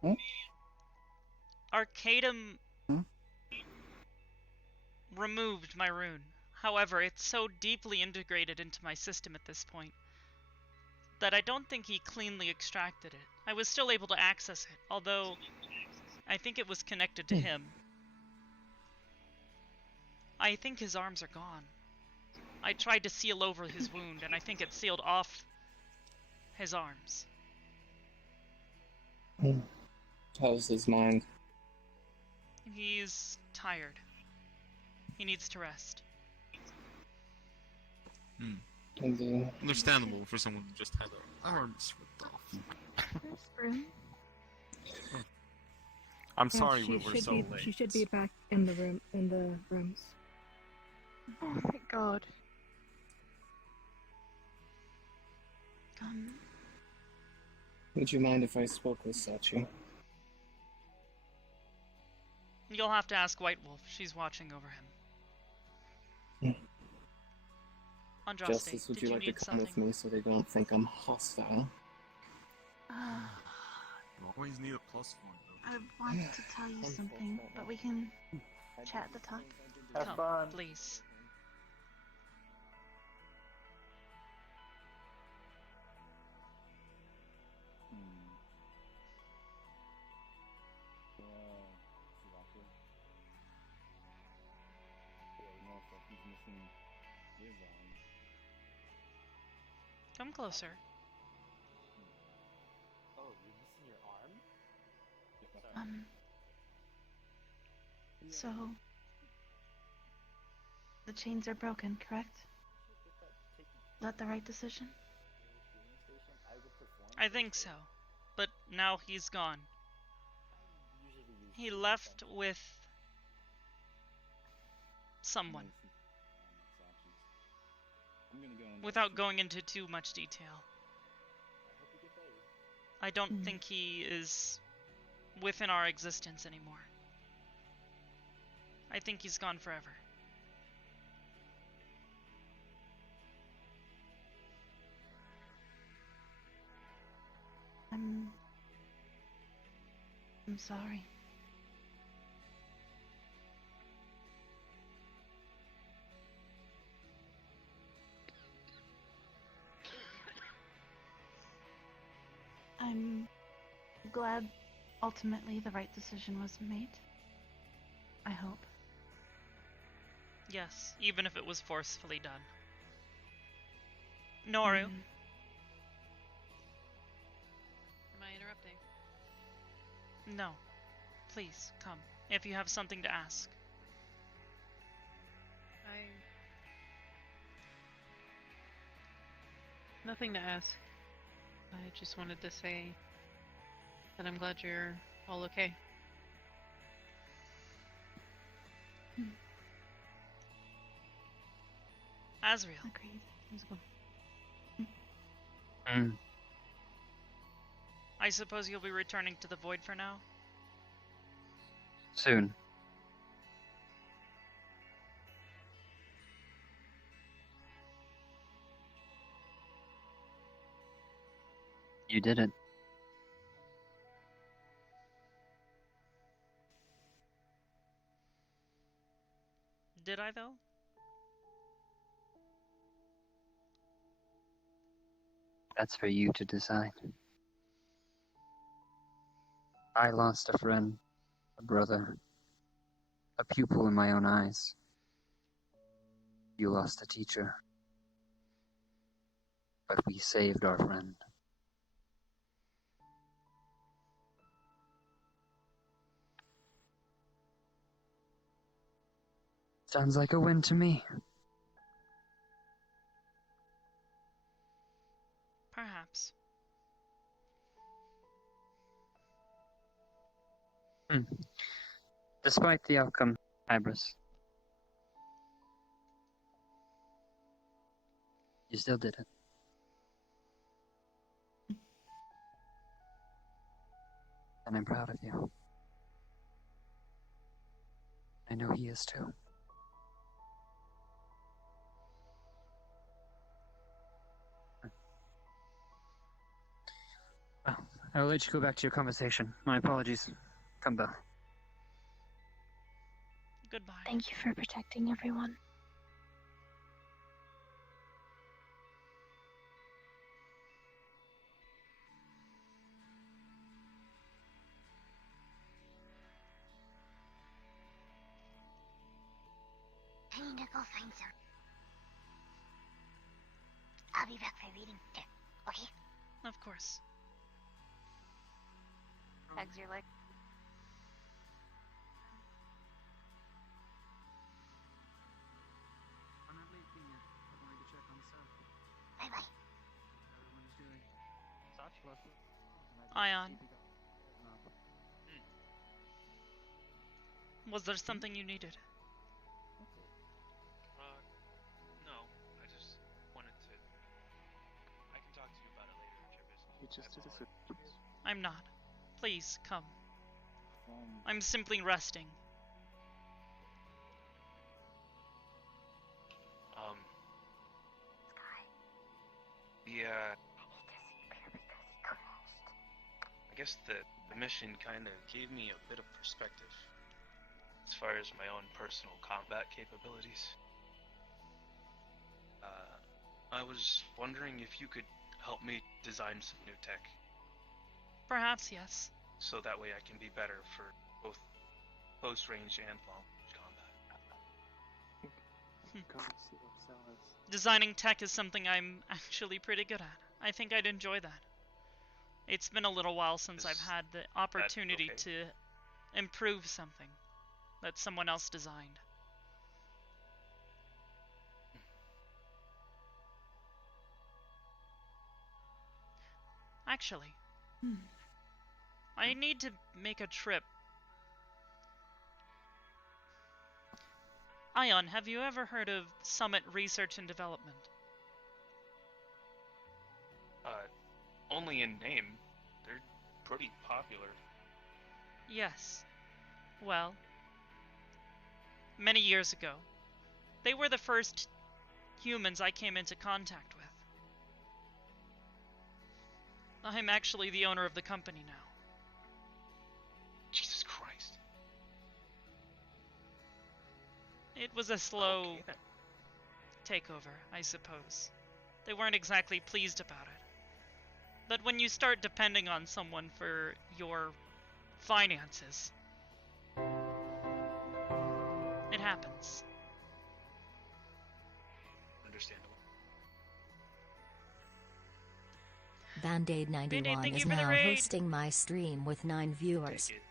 What? Arcadum Hmm? removed my rune. However, it's so deeply integrated into my system at this point that I don't think he cleanly extracted it. I was still able to access it, although I think it was connected to him. I think his arms are gone. I tried to seal over his wound, and I think it sealed off his arms. How's his mind? He's tired. He needs to rest. Understandable for someone who just had their arms ripped off. I'm sorry we were so late. She should be back in the rooms. Oh, thank God. Would you mind if I spoke with Sachi? You'll have to ask White Wolf. She's watching over him. Andraste, Justice, would did you you like to need come something? with me so they don't think I'm hostile? You always need a plus one, though. I wanted to tell you something, but we can chat at the top. Have Come, fun. please. Come closer. Oh, you're missing your arm? So the chains are broken, correct? Is that the right decision? I think so. But now he's gone. He left with someone. Without going into too much detail. I don't think he is within our existence anymore. I think he's gone forever. I'm sorry. I'm glad ultimately the right decision was made. I hope. Yes, even if it was forcefully done. Noru. Am I interrupting? No. Please, come. If you have something to ask. Nothing to ask. I just wanted to say that I'm glad you're all okay. Azriel. Agreed. Let's go. I suppose you'll be returning to the Void for now? Soon. You did it. Did I, though? That's for you to decide. I lost a friend, a brother, a pupil in my own eyes. You lost a teacher. But we saved our friend. Sounds like a win to me. Perhaps. Despite the outcome, Ibris, you still did it. And I'm proud of you. I know he is too. Well, I will let you go back to your conversation. My apologies. Come back. Goodbye. Thank you for protecting everyone. I need to go find some. I'll be back for reading. There, okay? Of course. Hugs your leg. I'm not leaving yet. I'm going to check on Seth. Bye bye. Everyone's doing. Ion. Was there something you needed? No. I just wanted to. I can talk to you about it later if you're busy. I'm not. Please, come. I'm simply resting. Yeah. I guess the mission kind of gave me a bit of perspective as far as my own personal combat capabilities. I was wondering if you could help me design some new tech, Perhaps, yes. so that way I can be better for both close range and long range combat. Designing tech is something I'm actually pretty good at. I think I'd enjoy that. It's been a little while since I've had the opportunity to improve something that someone else designed. Actually, I need to make a trip. Ion, have you ever heard of Summit Research and Development? Only in name. They're pretty popular. Yes. Well, many years ago, they were the first humans I came into contact with. I'm actually the owner of the company now. Jesus Christ. It was a slow takeover, I suppose. They weren't exactly pleased about it. But when you start depending on someone for your finances, it happens. Understandable. Band-Aid 91 thank is you for the now raid. hosting my stream with 9 viewers. Take it.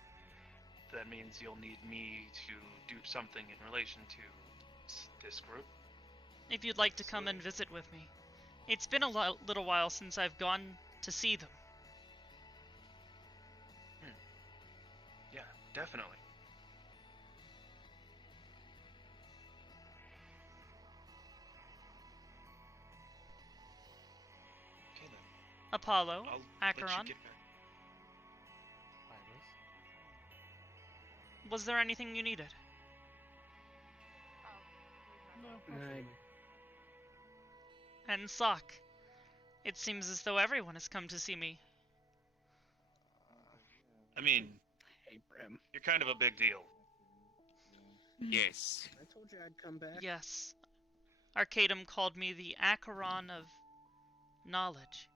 That means you'll need me to do something in relation to this group. If you'd like to come and visit with me. It's been a little while since I've gone to see them. Yeah, definitely. Okay then. Apollo, I'll let you Acheron. get back. Was there anything you needed? And Sock. It seems as though everyone has come to see me. I mean, Hey, Brim. you're kind of a big deal. Yes. I told you I'd come back. Yes. Arcadum called me the Acheron of knowledge.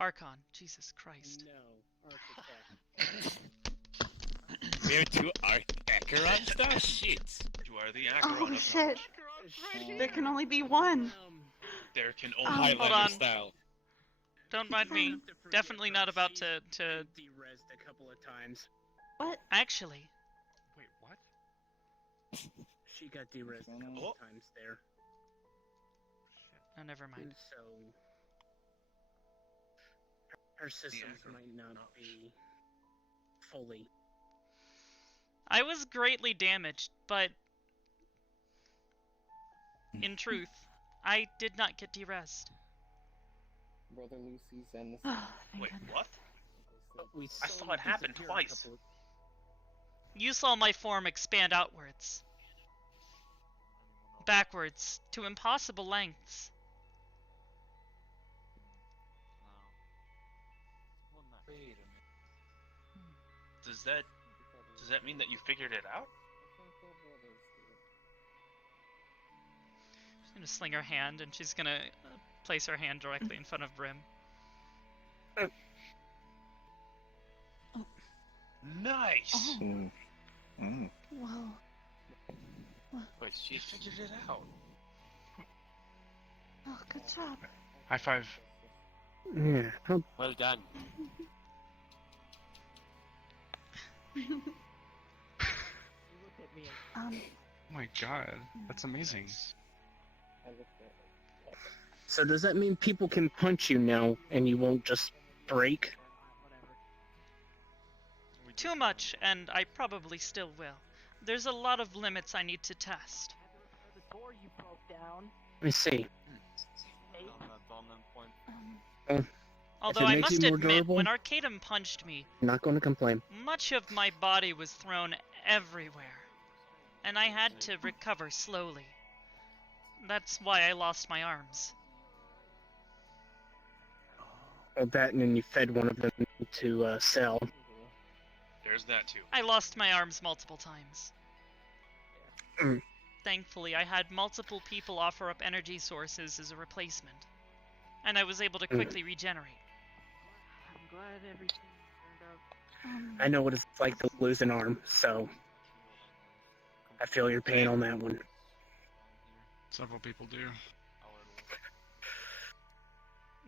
Archon, Jesus Christ. No, architect. We have two Acheron stuff? Shit. You are the Acheron Oh of shit! knowledge. There can only be one. There can Oh, only hold on. style. Don't mind me. Definitely not about to De-rezzed a couple of times. What? Actually, Wait, what? She got de-rezzed a couple of times there. oh, never mind. So her systems might not be fully. I was greatly damaged, but in truth, I did not get de-rezzed. Brother Lucy's and the Wait, what? We I saw it happen twice. You saw my form expand outwards. Backwards, to impossible lengths. Wait a minute. Does that mean that you figured it out? She's gonna sling her hand, and she's gonna place her hand directly in front of Brim. Nice! Whoa. Wait, she figured it out. Oh, good job. High five. Yeah. Well done. Um. Oh my god, that's amazing. So does that mean people can punch you now and you won't just break? Too much, and I probably still will. There's a lot of limits I need to test. The door you broke down. Let me see. Although If it I makes must you more admit, durable, when Arcadum punched me, I'm not going to complain. much of my body was thrown everywhere, and I had to recover slowly. That's why I lost my arms. Well, that and then you fed one of them to Cell. There's that too. I lost my arms multiple times. Mm. Thankfully, I had multiple people offer up energy sources as a replacement, and I was able to quickly regenerate. I'm glad everything turned out. I know what it's like to lose an arm, so I feel your pain on that one. Several people do.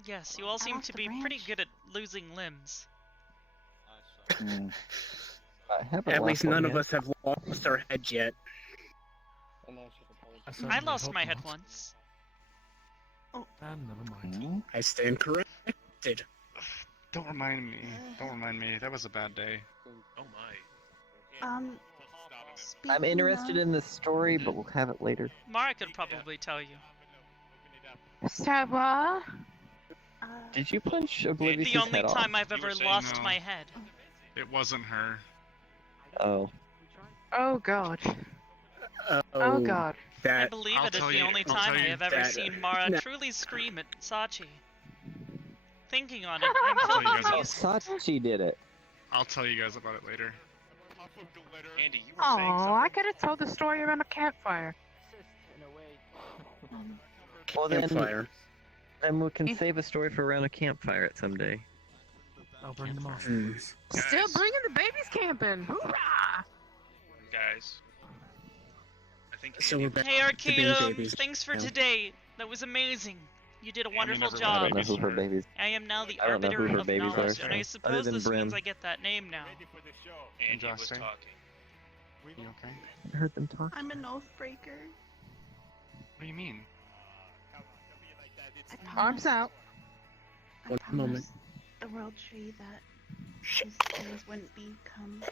Yes, you all seem to be pretty good at losing limbs. At least none of us have lost our heads yet. I lost my head once. Never mind. I stand corrected. Don't remind me. Don't remind me. That was a bad day. Oh my. I'm interested in this story, but we'll have it later. Mara could probably tell you. Saba? Did you punch Oblivious's The only head off? time I've ever lost no. my head. It wasn't her. Oh. Oh god. Oh god. I believe it is the only time I have ever that- seen Mara no. truly scream at Sachi. Thinking on it, I'm I'll tell you filled guys with about Sachi did it. I'll tell you guys about it later. Andy, you were Oh, saying I something? could have told the story around a campfire. Well then, Campfire. then we can save a story for around a campfire at some day. I'll bring them off. Still bringing the babies camping. Hoorah! Guys. I think So Andy we're back Hey to being Arcadum, babies. thanks for now. today. That was amazing. You did a wonderful never I job. don't know who her babies. I am now the I don't know arbiter who her of babies knowledge, are, and I other suppose than this Brim. means I get that name now. Andy was Justin? talking. You okay? I heard them talk. I'm an oath breaker. What do you mean? Arms out. I One moment. promised the world tree that these things wouldn't become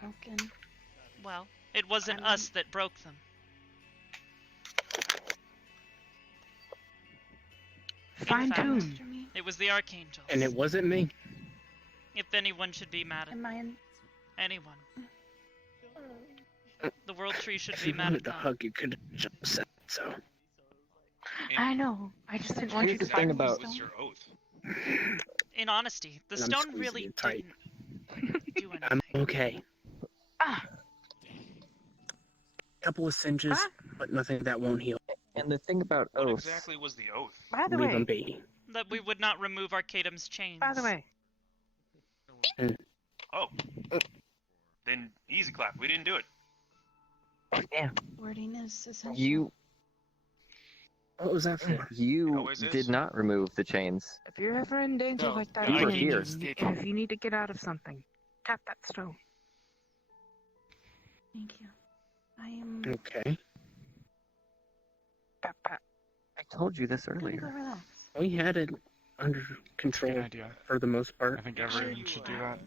broken. Well, it wasn't I'm- us that broke them. Fine fact, tune. It was the Archangels. And it wasn't me. If anyone should be mad at Am I in? anyone, the world tree should If be you mad wanted at to them. hug, you could have just said so. I know. I just didn't want you Here's to the thing find about- What's your oath? In honesty, the And I'm stone squeezing really you tight. didn't do anything. I'm okay. Ah. Couple of singes, but nothing that won't heal. And the thing about What oaths. exactly was the oath? By the Leave them way, be. That we would not remove Arcadum's chains. by the way, Oh. Then easy clap. We didn't do it. Yeah. Wording is essential. You What was that for? you always is. did not remove the chains. if you're ever in danger No, like that, we were and here. if you need to get out of something, tap that stone. Thank you. I am Okay. Tap, tap. I told you this gonna go earlier. relax. We had it under Good control idea. for the most part. I think everyone should do that.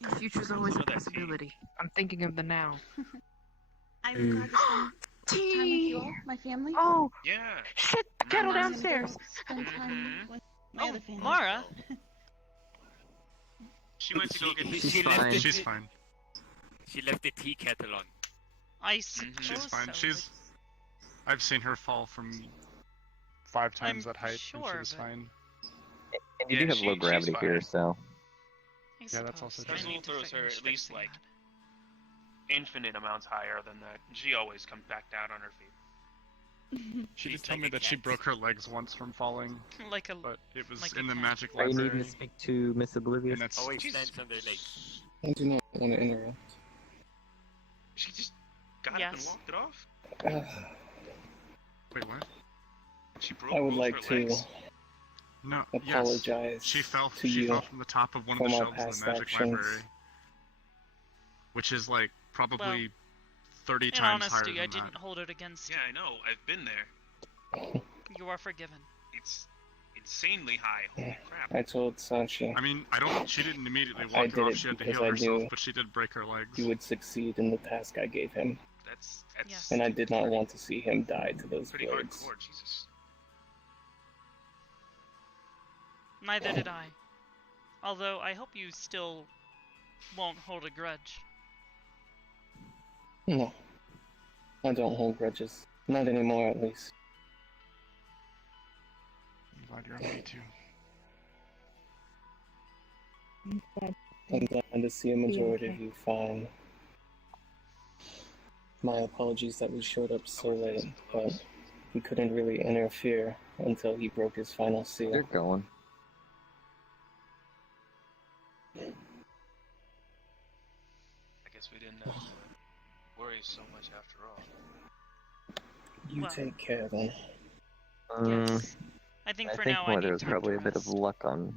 The future's always a Some of that tea. possibility. I'm thinking of the now. I'm Mm. glad to spend time with you all, my family. Oh, Yeah. shit! The kettle I'm gonna go downstairs. Spend time with my other family. Mara, She went to go get the She's She fine. left the She's fine. She left the tea kettle on. I suppose She's fine. so, She's. I've seen her fall from 5 times I'm that height, and sure, she was but- fine. And you Yeah, do have low she's gravity fine. here, so. I Yeah, that's also suppose. true. I Frizzle need to throws her finish at least fixing like that. infinite amounts higher than that. She always comes back down on her feet. She She's did tell like me a that she cat. broke her legs once from falling, Like a but it was Like a in the cat. magic Are you library. needing to speak to Miss Oblivious? And that's Always Jesus stands on their legs. I do not want to interrupt. She just got up and Yes. walked it off. Wait, what? She broke I would both like her to legs. No. apologize Yes. She fell. to She you fell from the top of one of for the my shelves in past the magic actions. library, which is like probably 30 In times higher honesty, than I didn't that. hold it against Yeah, I know. I've been there. you. You are forgiven. It's insanely high. Holy crap. I told Sanchi I mean, I don't. She didn't immediately I walk it did off. it She had to because heal I herself, knew but she did break her legs. he would succeed in the task I gave him, That's Yes. and I did not want to see him die to those pretty blades. hardcore. Jesus. Neither did I. Although I hope you still won't hold a grudge. No, I don't hold grudges. Not anymore, at least. I'm glad you're okay too. I'm glad to see a majority of you fine. My apologies that we showed up so late, but we couldn't really interfere until he broke his final seal. They're going. I guess we didn't have to worry so much after all. You take care then. Yes. I think for now I there need was time probably to a bit of rest. luck on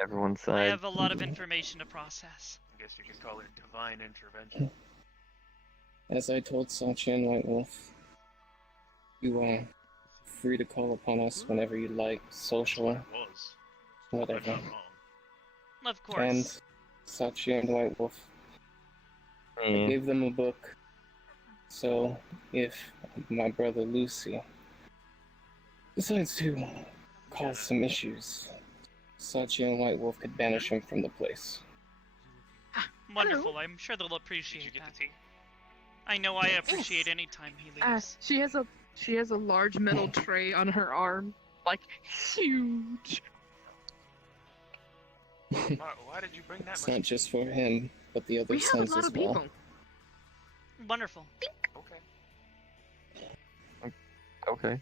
everyone's I side. have a lot of information to process. I guess you could call it divine intervention. As I told Sachi and White Wolf, you are free to call upon us whenever you like, social, whatever. Of course. And Sachi and White Wolf, I gave them a book, so if my brother Lucy decides to cause some issues, Sachi and White Wolf could banish him from the place. Wonderful. I'm sure they'll appreciate that. I know I appreciate any time he leaves. She has a large metal tray on her arm, like huge. Why did you bring that It's much? not just for him, but the other We have a sons lot as of well. people. Wonderful. Okay. Okay.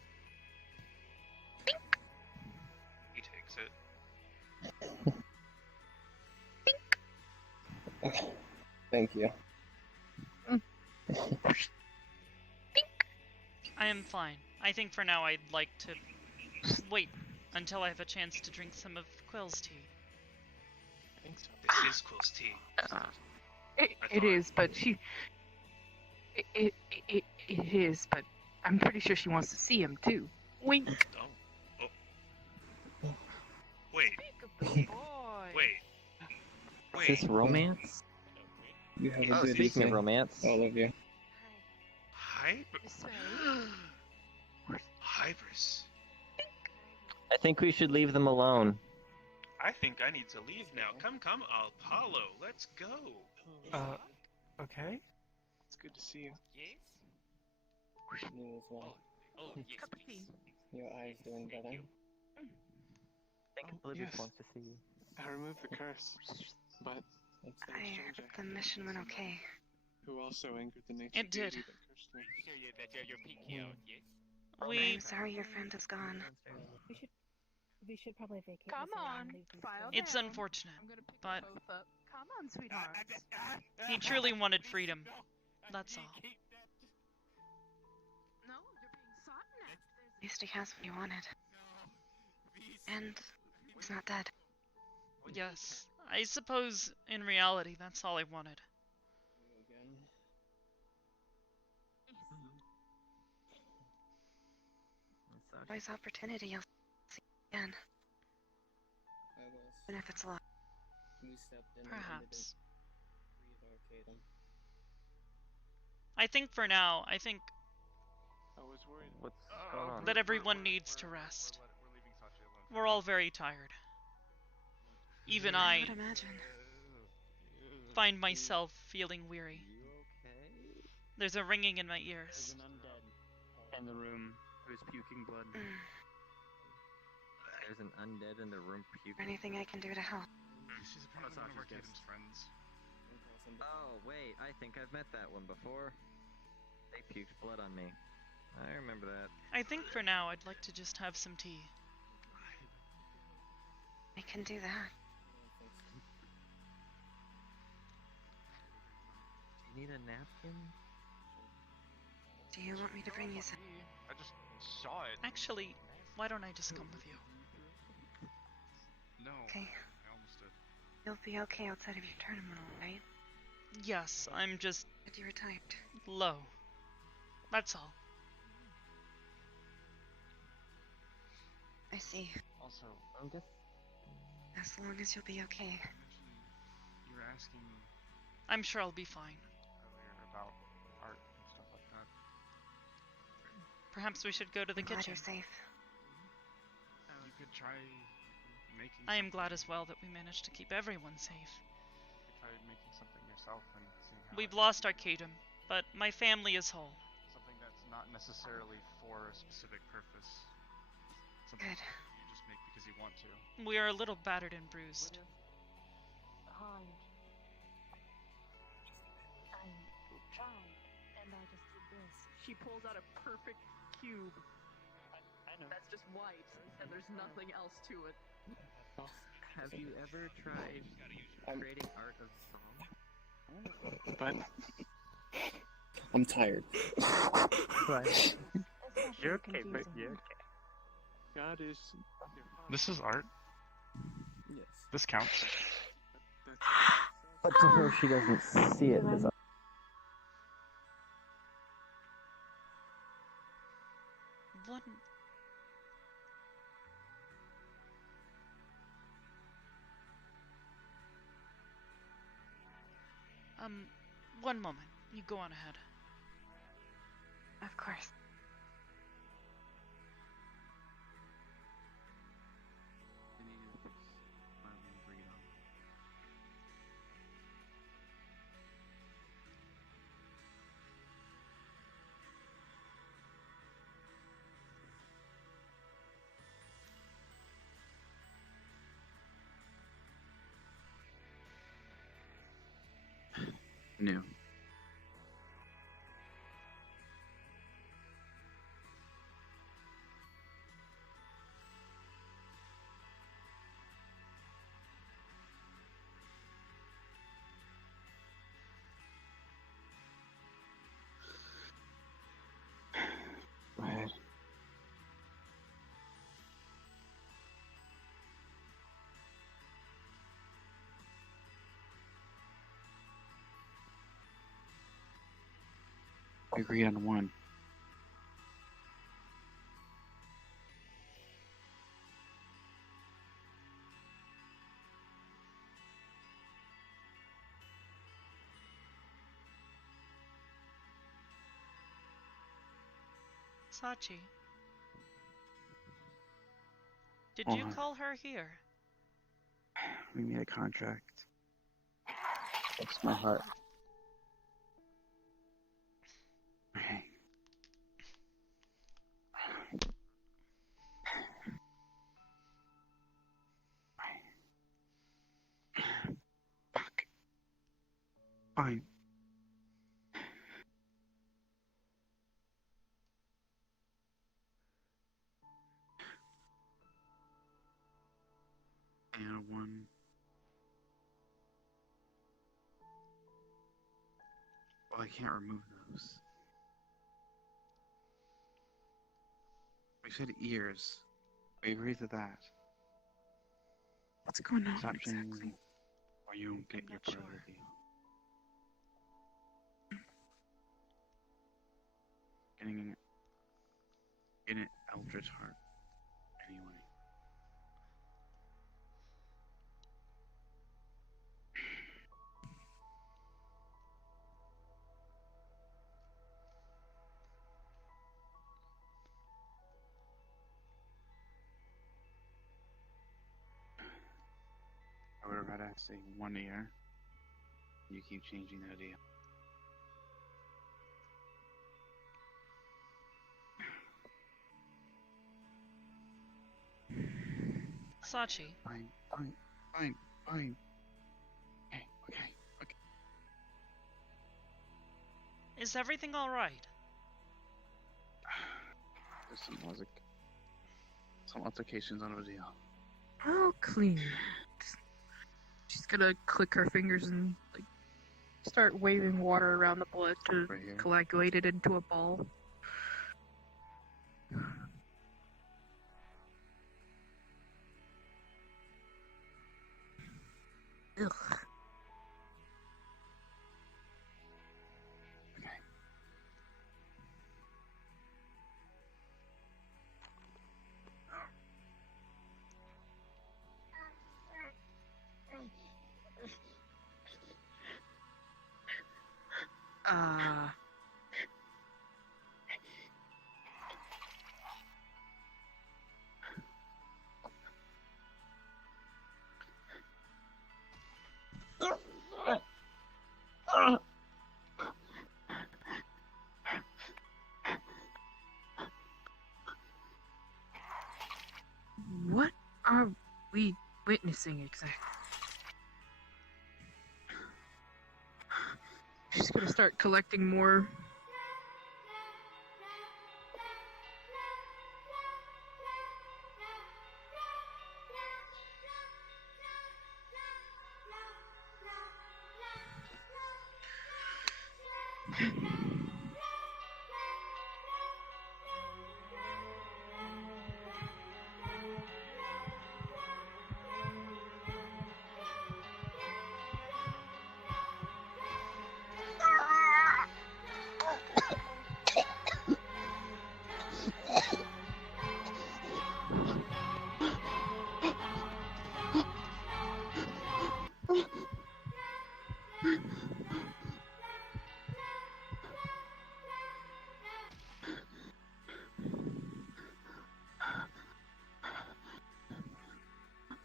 He takes it. Thank you. I am fine. I think for now I'd like to wait until I have a chance to drink some of Quill's tea. I think so. This is Quill's tea. It is, but it is, but I'm pretty sure she wants to see him too. Wink. Oh. Wait. Is this romance? You have a good speaking evening, of romance. all of you. Hybris. I think we should leave them alone. I think I need to leave now. Come, Apollo, let's go. Okay. It's good to see you. Yes? You as well. Oh, yes, please. Your eyes doing better. I think Oblivious wants to see you. I removed the curse, but I hope the mission went okay. who also angered the nature It did. deity that cursed me. I'm sorry your friend is gone. We should probably vacate. Come on, file It's down. unfortunate, I'm gonna pick but them both up. Come on, sweetheart. he truly wanted freedom. That's all. No, you're being sought after. At least he has what he wanted. And he's not dead. Yes, I suppose in reality that's all I wanted. Always opportunity you'll see again. Even if it's a lot. We stepped in Perhaps. and ended it. I think for now, I was worried. What's going on? that everyone needs to rest. We're all very tired. Even I would imagine. find myself feeling weary. There's a ringing in my ears. There's an undead in the room who's puking blood. There's an undead in the room puking. Anything I can do to help? She's apparently one of Arcadum's friends. Oh, wait, I think I've met that one before. They puked blood on me. I remember that. I think for now I'd like to just have some tea. I can do that. Do you need a napkin? Do you want me to bring you some? I just saw it. Actually, why don't I just come with you? No. Okay. I almost did. You'll be okay outside of your tournament, alright? Yes, I'm just But you were tired. low. That's all. I see. Also, I'm just... As long as you'll be okay. you were asking me I'm sure I'll be fine. earlier about art and stuff like that. Perhaps we should go to the I'm glad kitchen. you're safe. You could try making. I am glad as well that we managed to keep everyone safe. You could try making something yourself and seeing how. We've lost Arcadum, but my family is whole. Something that's not necessarily for a specific purpose. Something Good. you just make because you want to. We are a little battered and bruised. Hard. I tried, and I just did this. She pulls out a perfect cube. I know. That's just white, and there's nothing else to it. Have you ever tried creating art of song? But I'm tired. Right. You're okay, but you're okay. God is. This is art. Yes. This counts. But to her, she doesn't see it as art. One. One moment. You go on ahead. Of course. Any of this are we agreed on? New. Go ahead. We agreed on one. Sachi. Did Hold you on. call her here? We made a contract. That's my heart. Okay. Fuck. Fine. And one. Well, I can't remove those. We said ears. We agreed to that. What's going on? Stop saying, or you won't get your part of the deal. Getting an Eldritch Heart. Anyway. I would have rather say 1 ear. You keep changing that deal. Sachi. Fine. Okay. Is everything alright? There's some altercations on the deal. Oh, clean. She's gonna click her fingers and like start waving water around the blood to Right here. coagulate it into a ball. Ugh. witnessing exactly? She's gonna start collecting more.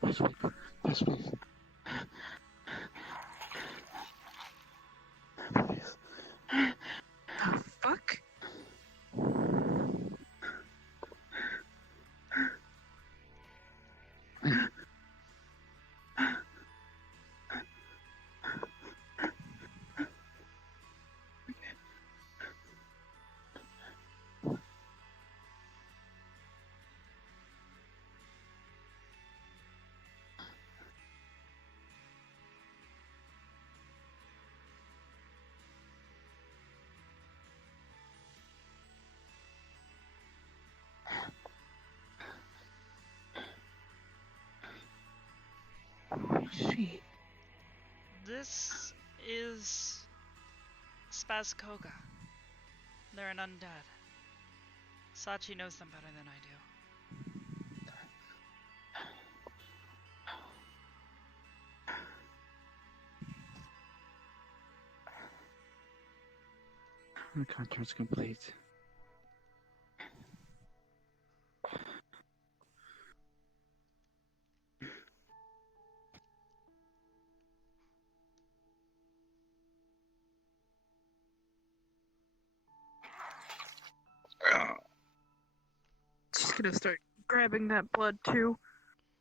Please, please. The fuck? She. This is Spazkoga. They're an undead. Sachi knows them better than I do. The contract's complete. She's gonna start grabbing that blood too.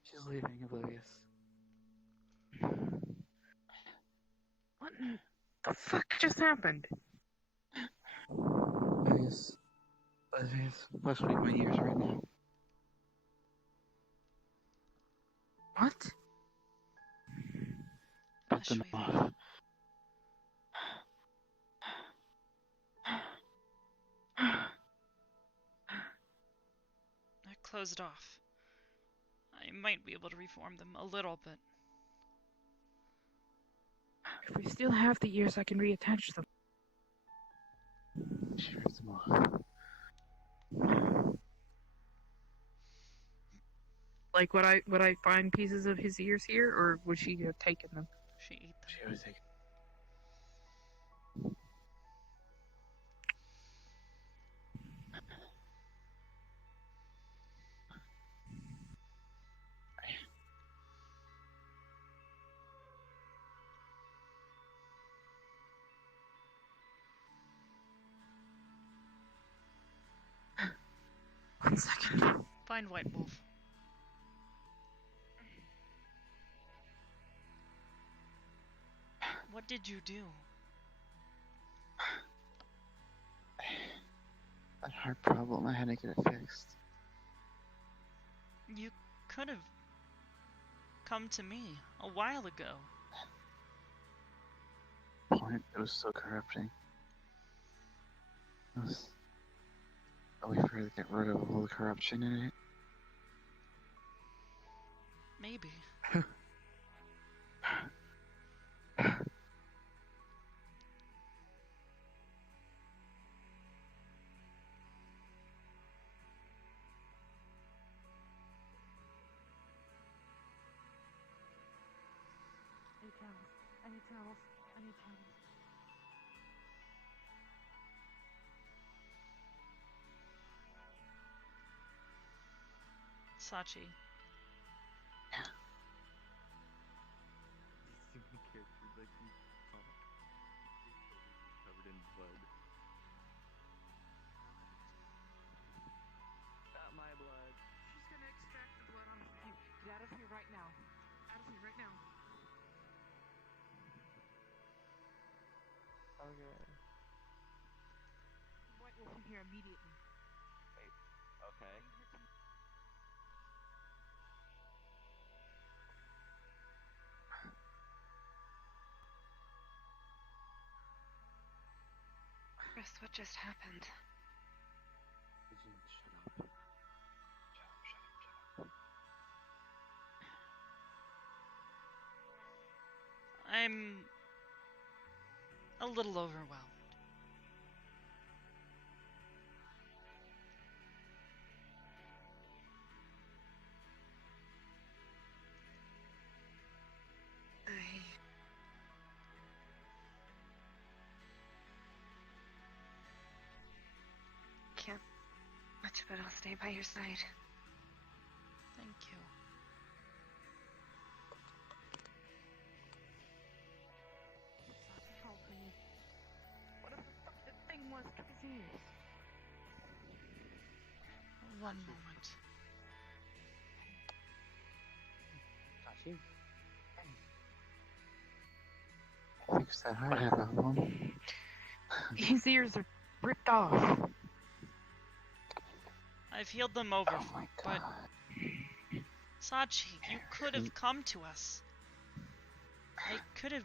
She's leaving, oblivious. What in the fuck just happened? Oblivious. Oblivious. Let's read my ears right now. What? Cut them off. They're closed off. I might be able to reform them a little bit. If we still have the ears, I can reattach them. She rips them off. Like, would I find pieces of his ears here, or would she have taken them? She ate them. She would take it. One second. Find White Wolf. What did you do? That heart problem, I had to get it fixed. You could have come to me a while ago. Point, it was so corrupting. It was a way for her to get rid of all the corruption in it. Maybe. I need towels. I need towels. Sachi. The character like from comic. Covered in blood. Not my blood. She's gonna extract the blood on him. Get out of here right now. go from here immediately. Wait, okay. Chris, what just happened? Shut up. I'm a little overwhelmed. Can't much, but I'll stay by your side. Thank you. What if the fucking thing was to his ears? One moment. Tachi? Fix that heart problem. His ears are ripped off. I've healed them over, but Sachi, you could have come to us. I could have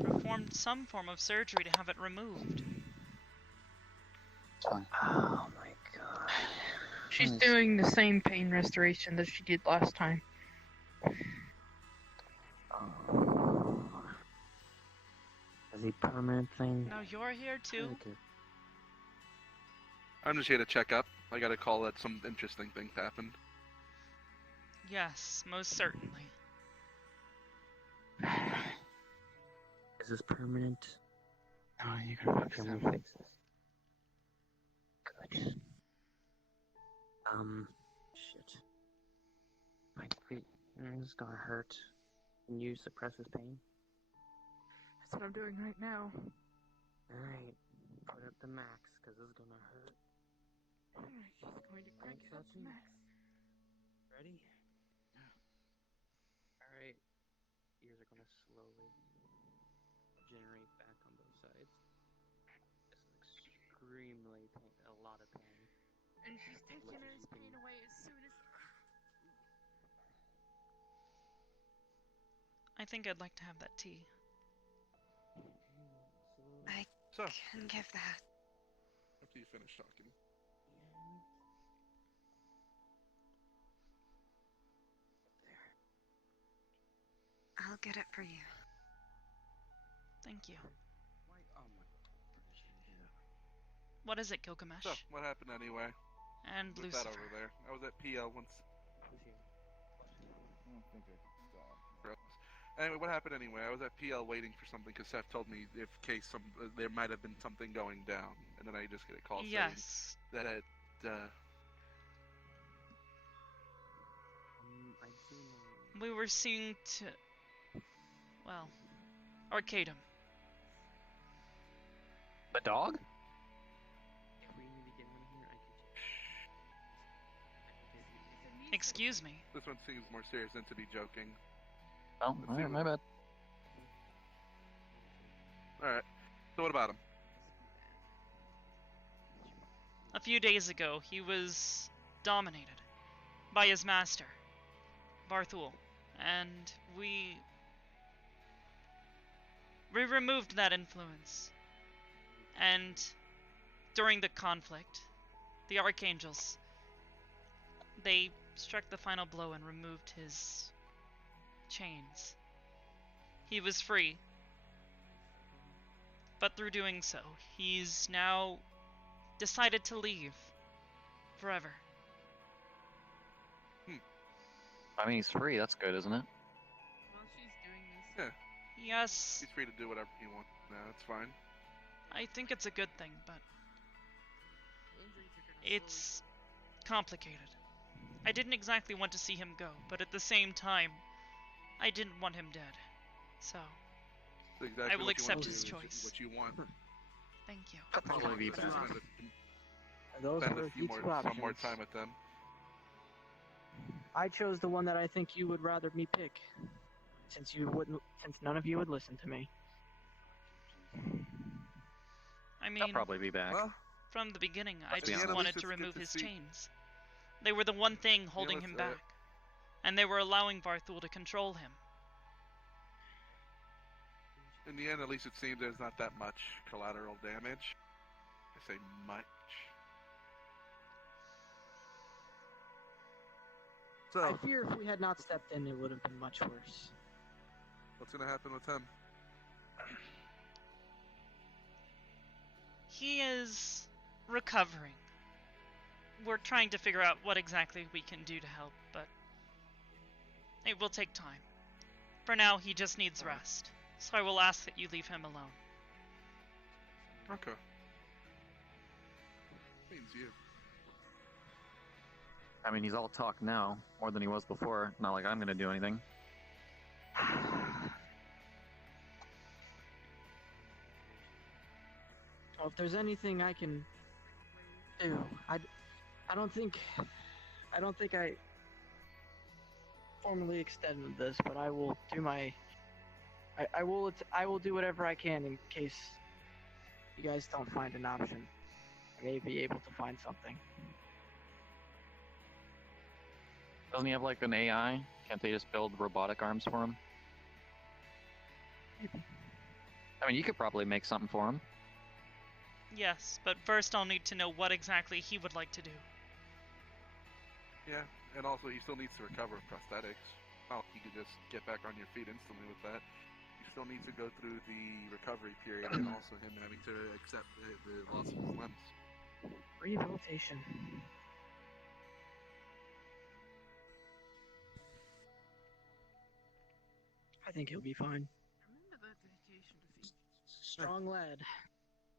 performed some form of surgery to have it removed. Oh my god. She's doing the same pain restoration that she did last time. Is he permanent thing? Now you're here too? I'm just here to check up. I got a call that some interesting things happened. Yes, most certainly. Is this permanent? No, you can fix Can him. we fix this? Good. Shit. My feet is gonna hurt. Can you suppress his pain? That's what I'm doing right now. Alright. Put up the max, because it's gonna hurt. Alright, she's going to crank it up to max. Ready? Alright. Ears are gonna slowly generate back on both sides. This is extremely pain, a lot of pain. And she's taking his pain away as soon as... I think I'd like to have that tea. I can give that. After you finish talking. I'll get it for you. Thank you. Why? Oh my god. What is it, Gilgamesh? So, what happened anyway? And With Lucifer. that over there. I was at PL once. I don't think I can stop. Anyway, what happened anyway? I was at PL waiting for something because Seth told me if case there might have been something going down, and then I just get a call Yes. saying that I do know. We were seeing to... well, Arcadum. The dog? If we need to get him here, I can take Excuse me. This one seems more serious than to be joking. Oh, alright, my bad. Alright. So what about him? A few days ago, he was dominated by his master, Varthuul, and we removed that influence. And during the conflict, the Archangels, they struck the final blow and removed his chains. He was free. But through doing so, he's now decided to leave forever. I mean, he's free. That's good, isn't it? While she's doing this... Yeah. Yes. He's free to do whatever he wants. No, that's fine. I think it's a good thing, but it's complicated. I didn't exactly want to see him go, but at the same time, I didn't want him dead. So, That's exactly I will what you accept want to his do, choice. What you want. Thank you. Probably be better. Those Spend are a few the two some options. more time with them. I chose the one that I think you would rather me pick, since none of you would listen to me. I mean, I'll probably be back. Well, From the beginning, I But at the just end, at wanted least to it's good remove to his see. chains. They were the one thing holding let's, him back, and they were allowing Varthuul to control him. In the end, at least it seems there's not that much collateral damage. I say much. So, I fear if we had not stepped in, it would have been much worse. what's gonna happen with him? He is recovering. We're trying to figure out what exactly we can do to help, but it will take time. For now, he just needs rest, so I will ask that you leave him alone. Okay. Means you. I mean, he's all talk now, more than he was before. Not like I'm gonna do anything. Well, if there's anything I can do, I don't think I formally extended this, but I will do my. I will do whatever I can in case you guys don't find an option. I may be able to find something. Doesn't he have like an AI? Can't they just build robotic arms for him? Maybe. I mean, you could probably make something for him. Yes, but first I'll need to know what exactly he would like to do. Yeah, and also he still needs to recover prosthetics. Oh, you could just get back on your feet instantly with that. He still needs to go through the recovery period and also him having to accept the loss of his limbs. Rehabilitation. I think he'll be fine. Strong lad.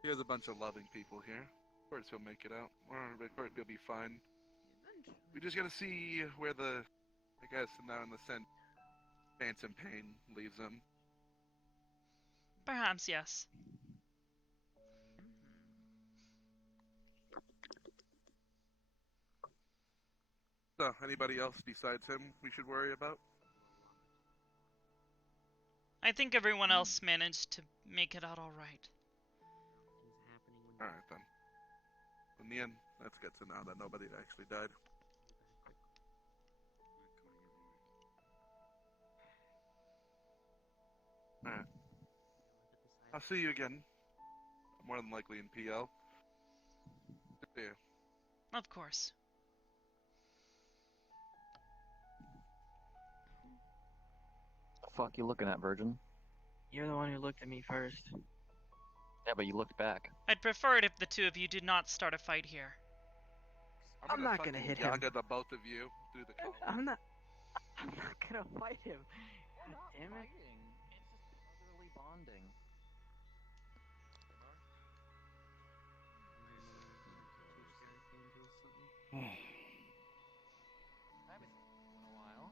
He has a bunch of loving people here. Of course he'll make it out. Or of course he'll be fine. We just gotta see where the, I guess now in the sense, phantom pain leaves him. Perhaps, yes. So, anybody else besides him we should worry about? I think everyone else managed to make it out all right. Alright then. In the end, that's good to know that nobody actually died. Alright. I'll see you again. More than likely in PL. See you. Of course. The fuck you looking at, Virgin? You're the one who looked at me first. Yeah, but you looked back. I'd prefer it if the two of you did not start a fight here. I'm not gonna hit him. Yaga the both of you through the collar. I'm not gonna fight him. God damn it. It's just brotherly bonding. I haven't seen you in a while.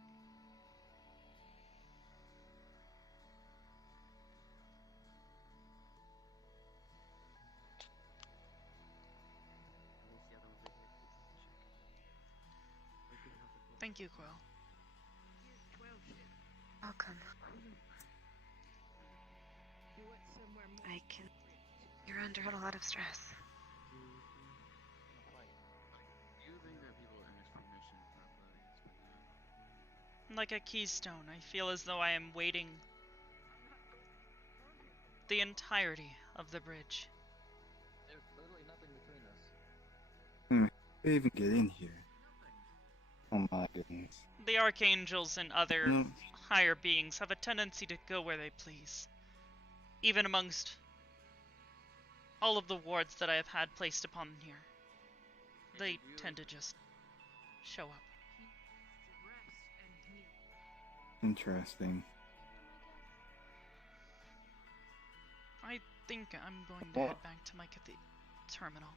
Thank you, Quill. Welcome. You're under a lot of stress. Do you think that people in this formation are Like a keystone, I feel as though I am waiting the entirety of the bridge. There's literally nothing between us. How did they even get in here? Oh my goodness. The archangels and other higher beings have a tendency to go where they please. Even amongst all of the wards that I have had placed upon here. They tend to just show up. Interesting. I think I'm going to head back to my terminal.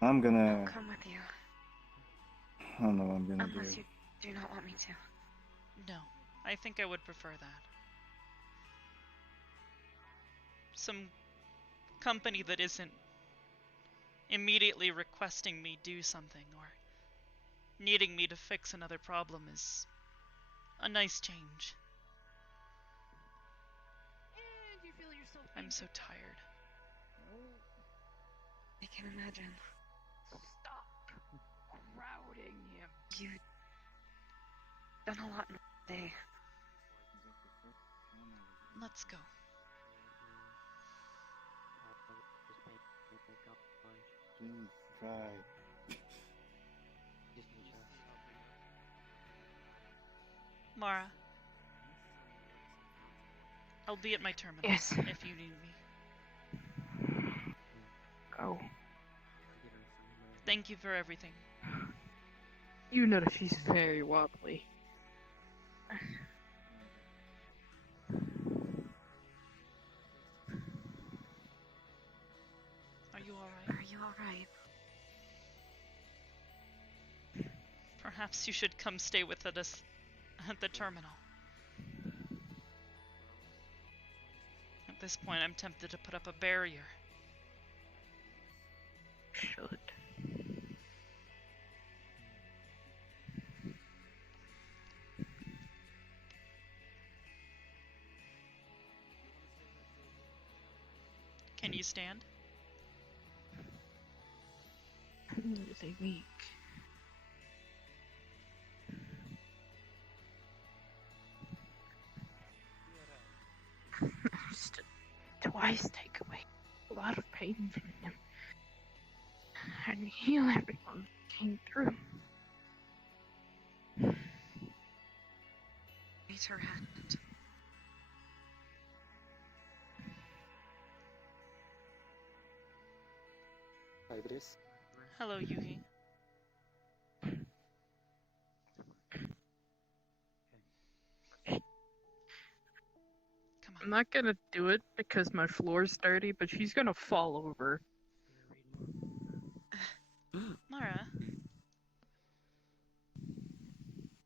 I'm gonna... I'll come with you. I don't know what I'm gonna Unless do. you do not want me to. No, I think I would prefer that. Some company that isn't immediately requesting me do something or needing me to fix another problem is a nice change. I'm so tired. I can imagine. Stop crowding him. You've done a lot in a day. Let's go. Please try. Mara. I'll be at my terminal Yes. if you need me. Go. Thank you for everything. You know that she's very wobbly. Are you alright? Are you alright? Perhaps you should come stay with us at the terminal. At this point, I'm tempted to put up a barrier. Should. Can you stand? They weak. Just twice take away a lot of pain from him and heal everyone that came through. Raise her hand. Hello, Yuhi. I'm not gonna do it because my floor's dirty, but she's gonna fall over. Mara.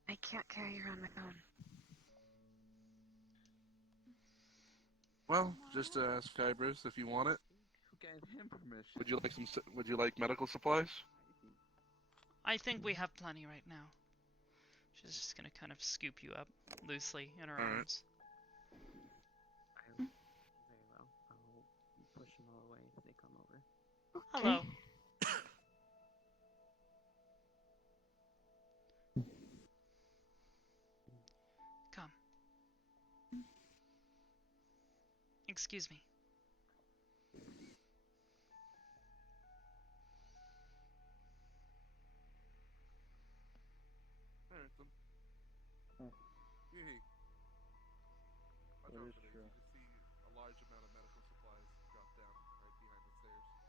I can't carry her on my own. Well, just ask Kybris if you want it. Who gave him permission? Would you like some? Would you like medical supplies? I think we have plenty right now. She's just gonna kind of scoop you up loosely in her arms. Very well. I'll push them all away if they come over. Hello. Come. Excuse me. Alright then. Hey. Watch out for this. You can see a large amount of medical supplies drop down right behind the stairs.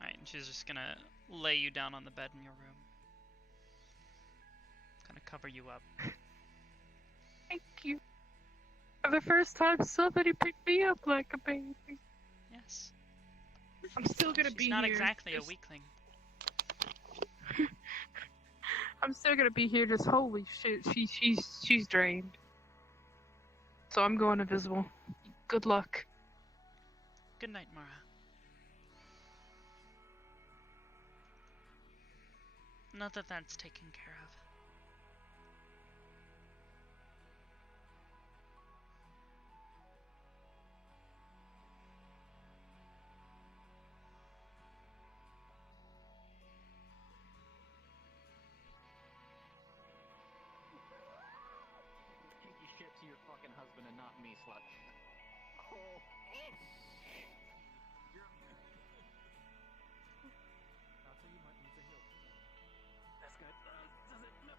Alright, and she's just gonna lay you down on the bed in your room. Gonna cover you up. Thank you. For the first time, somebody picked me up like a baby. Yes. I'm still gonna She's be not here. exactly a weakling. I'm still gonna be here. Just holy shit, she's drained. So I'm going invisible. Good luck. Good night, Mara. Not that that's taken care of. Take your shit to your fucking husband and not me, slut. Oh. I'll tell you might need to heal. That's good. Does it? No.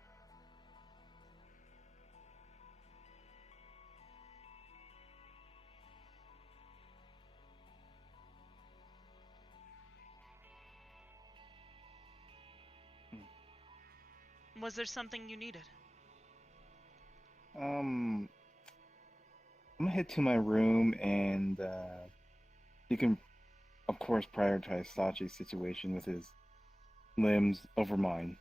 Was there something you needed? I'm gonna head to my room and you can, of course, prioritize Sachi's situation with his limbs over mine.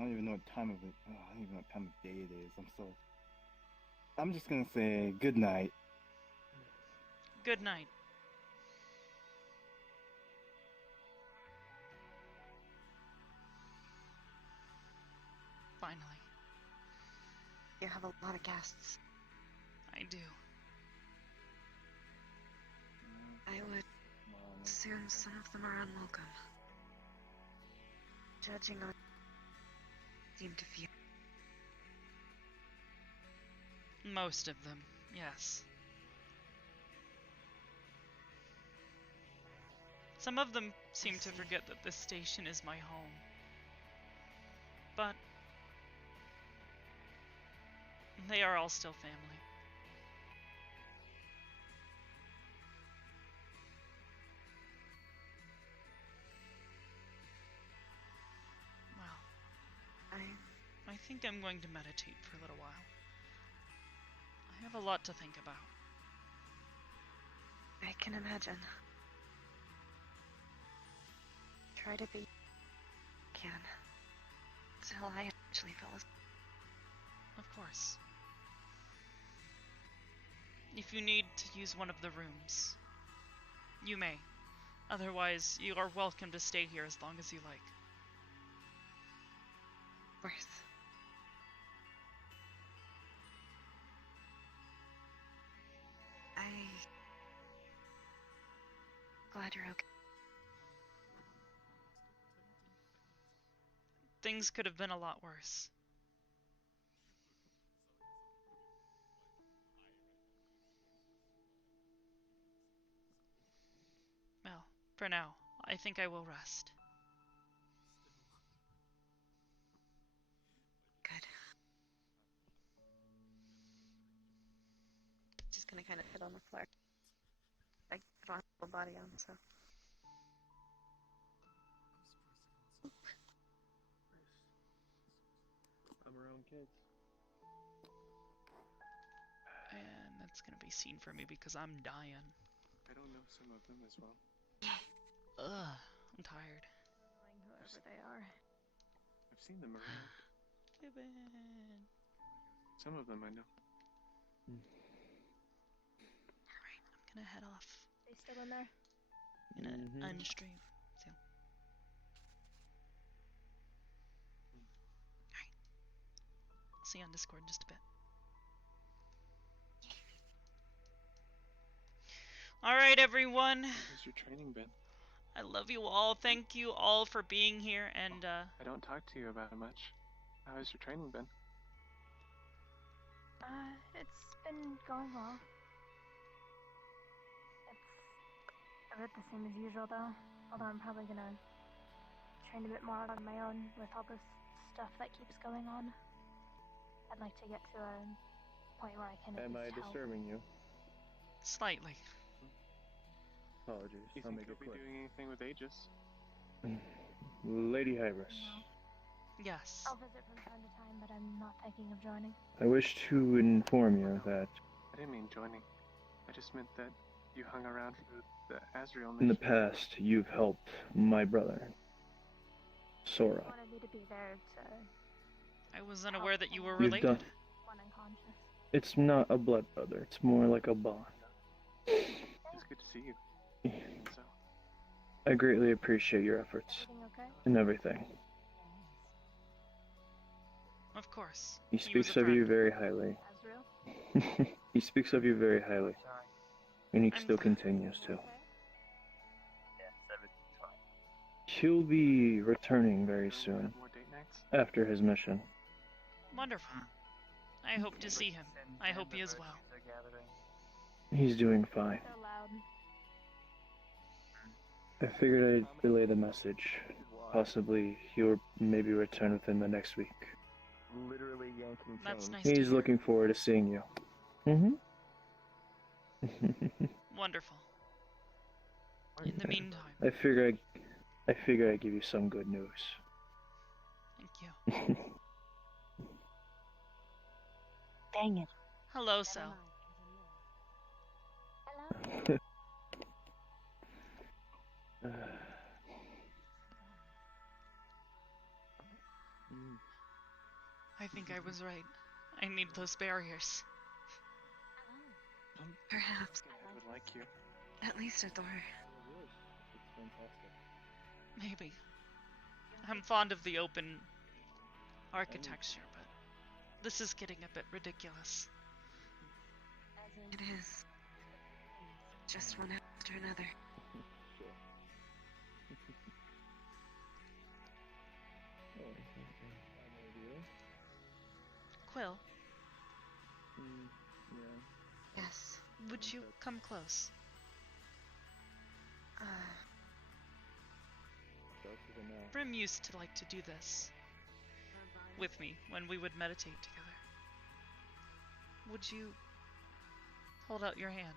I don't even know what time of it. Oh, I don't even know what time of day it is. I'm just gonna say good night. Good night. Finally. You have a lot of guests. I do. I would assume some of them are unwelcome. Judging on seem to feel. Most of them, yes. Some of them seem to forget that this station is my home. But they are all still family. Well, I think I'm going to meditate for a little while. I have a lot to think about. I can imagine. Try to be can until I actually fell asleep. Of course. If you need to use one of the rooms, you may. Otherwise, you are welcome to stay here as long as you like. Of course. Glad you're okay. Things could have been a lot worse. Well, for now, I think I will rest. Good. Just gonna kind of sit on the floor. I put my whole body on, so. I'm around kids. And that's gonna be seen for me because I'm dying. I don't know some of them as well. Ugh, I'm tired. Whoever they are. I've seen them around. Gibbon. Some of them I know. Alright, I'm gonna head off. They still in there? I'm gonna unstream. So. Alright. I'll see you on Discord in just a bit. Alright, everyone. How's your training been? I love you all. Thank you all for being here, and I don't talk to you about it much. How has your training been? It's been going well. It's a bit the same as usual, though. Although I'm probably gonna train a bit more on my own with all this stuff that keeps going on. I'd like to get to a point where I can at Am I least help. disturbing you? Slightly. Apologies. You think you'll be doing anything with Aegis? Lady Hybris, Yes. I'll visit from time to time, but I'm not thinking of joining. I wish to inform you that I didn't mean joining. I just meant that you hung around for the Azrael mission. in the past you've helped my brother, Sora. I wanted me to be there to I was unaware that you were You've related. done. when unconscious. It's not a blood brother. It's more like a bond. It's good to see you. So, I greatly appreciate your efforts Everything okay? and everything. Of course. He was speaks a of you friend. very highly. Azrael? He speaks of you very highly, and he I'm still glad. continues to. Yes, everything's fine. He'll be returning very you soon have more date nights? after his mission. Wonderful. I hope to see him. I hope he is well. He's doing fine. So loud. I figured I'd relay the message. Possibly he'll maybe return within the next week. Literally yanking That's chains. nice to He's hear. looking forward to seeing you. Wonderful. In the meantime, I figure I'd give you some good news. thank you. Dang it. Hello, Sel. Hello? I think I was right. I need those barriers. Perhaps. I would like you. At least a door. It's fantastic. Maybe. I'm fond of the open architecture, but this is getting a bit ridiculous. It is. Just one after another. Quill, Yeah. Yes. would you come close? Brim used to like to do this with me when we would meditate together. Would you hold out your hand?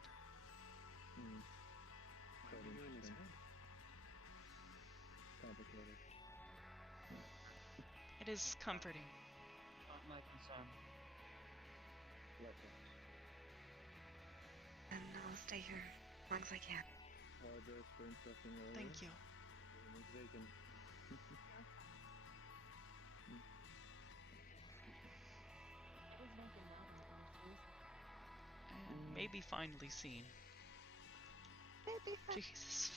Complicated. It is comforting. Not my concern. And I'll stay here as long as I can. Apologize for interrupting earlier. Thank you. Room is vacant. And maybe finally seen. Jesus.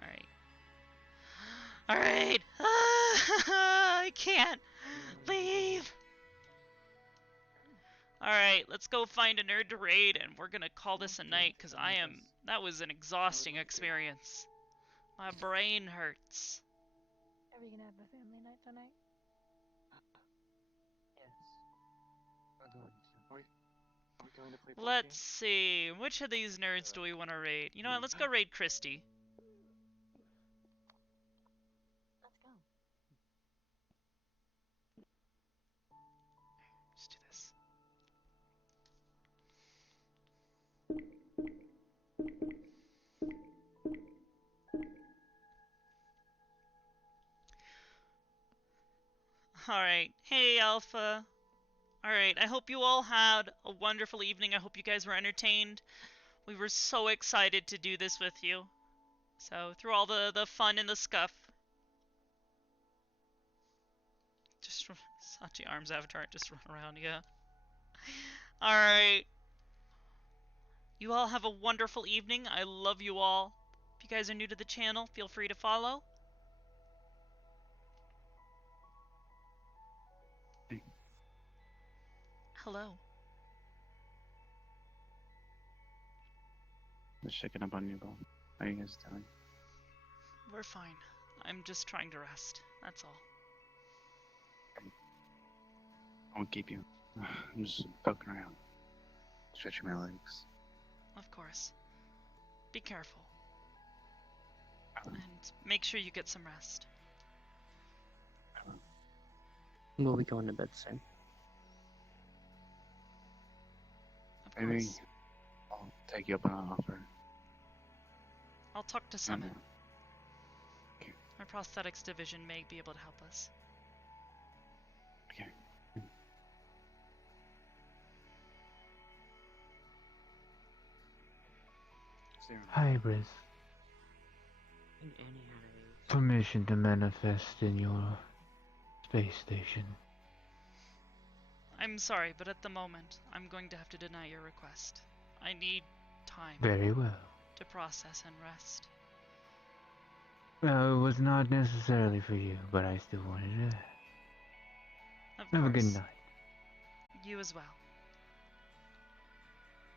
Alright. Alright! I can't leave! Alright, let's go find a nerd to raid, and we're gonna call this a night, because that was an exhausting experience. My brain hurts. Are we gonna have a family night tonight? Yes. We're going to. Are we going to play board Let's see, which of these nerds do we want to raid? You know what, let's go raid Christy. Let's go. Let's do this. Alright, hey Alpha. Alright, I hope you all had a wonderful evening. I hope you guys were entertained. We were so excited to do this with you. So, through all the fun and the scuff. Just Sachi Arms Avatar, just run around, yeah. Alright. You all have a wonderful evening. I love you all. If you guys are new to the channel, feel free to follow. Hello. Just checking up on you, Bob. How are you guys doing? We're fine. I'm just trying to rest. That's all. I won't keep you. I'm just poking around. Stretching my legs. Of course. Be careful. And make sure you get some rest. We'll be going to bed soon. Of Maybe course. I'll take you up on an offer. I'll talk to Summit. Our prosthetics division may be able to help us. Okay. Hi, Briz. Permission to manifest in your space station. I'm sorry, but at the moment, I'm going to have to deny your request. I need time. Very well. To process and rest. Well, it was not necessarily for you, but I still wanted to. Of Have a course. good night. You as well.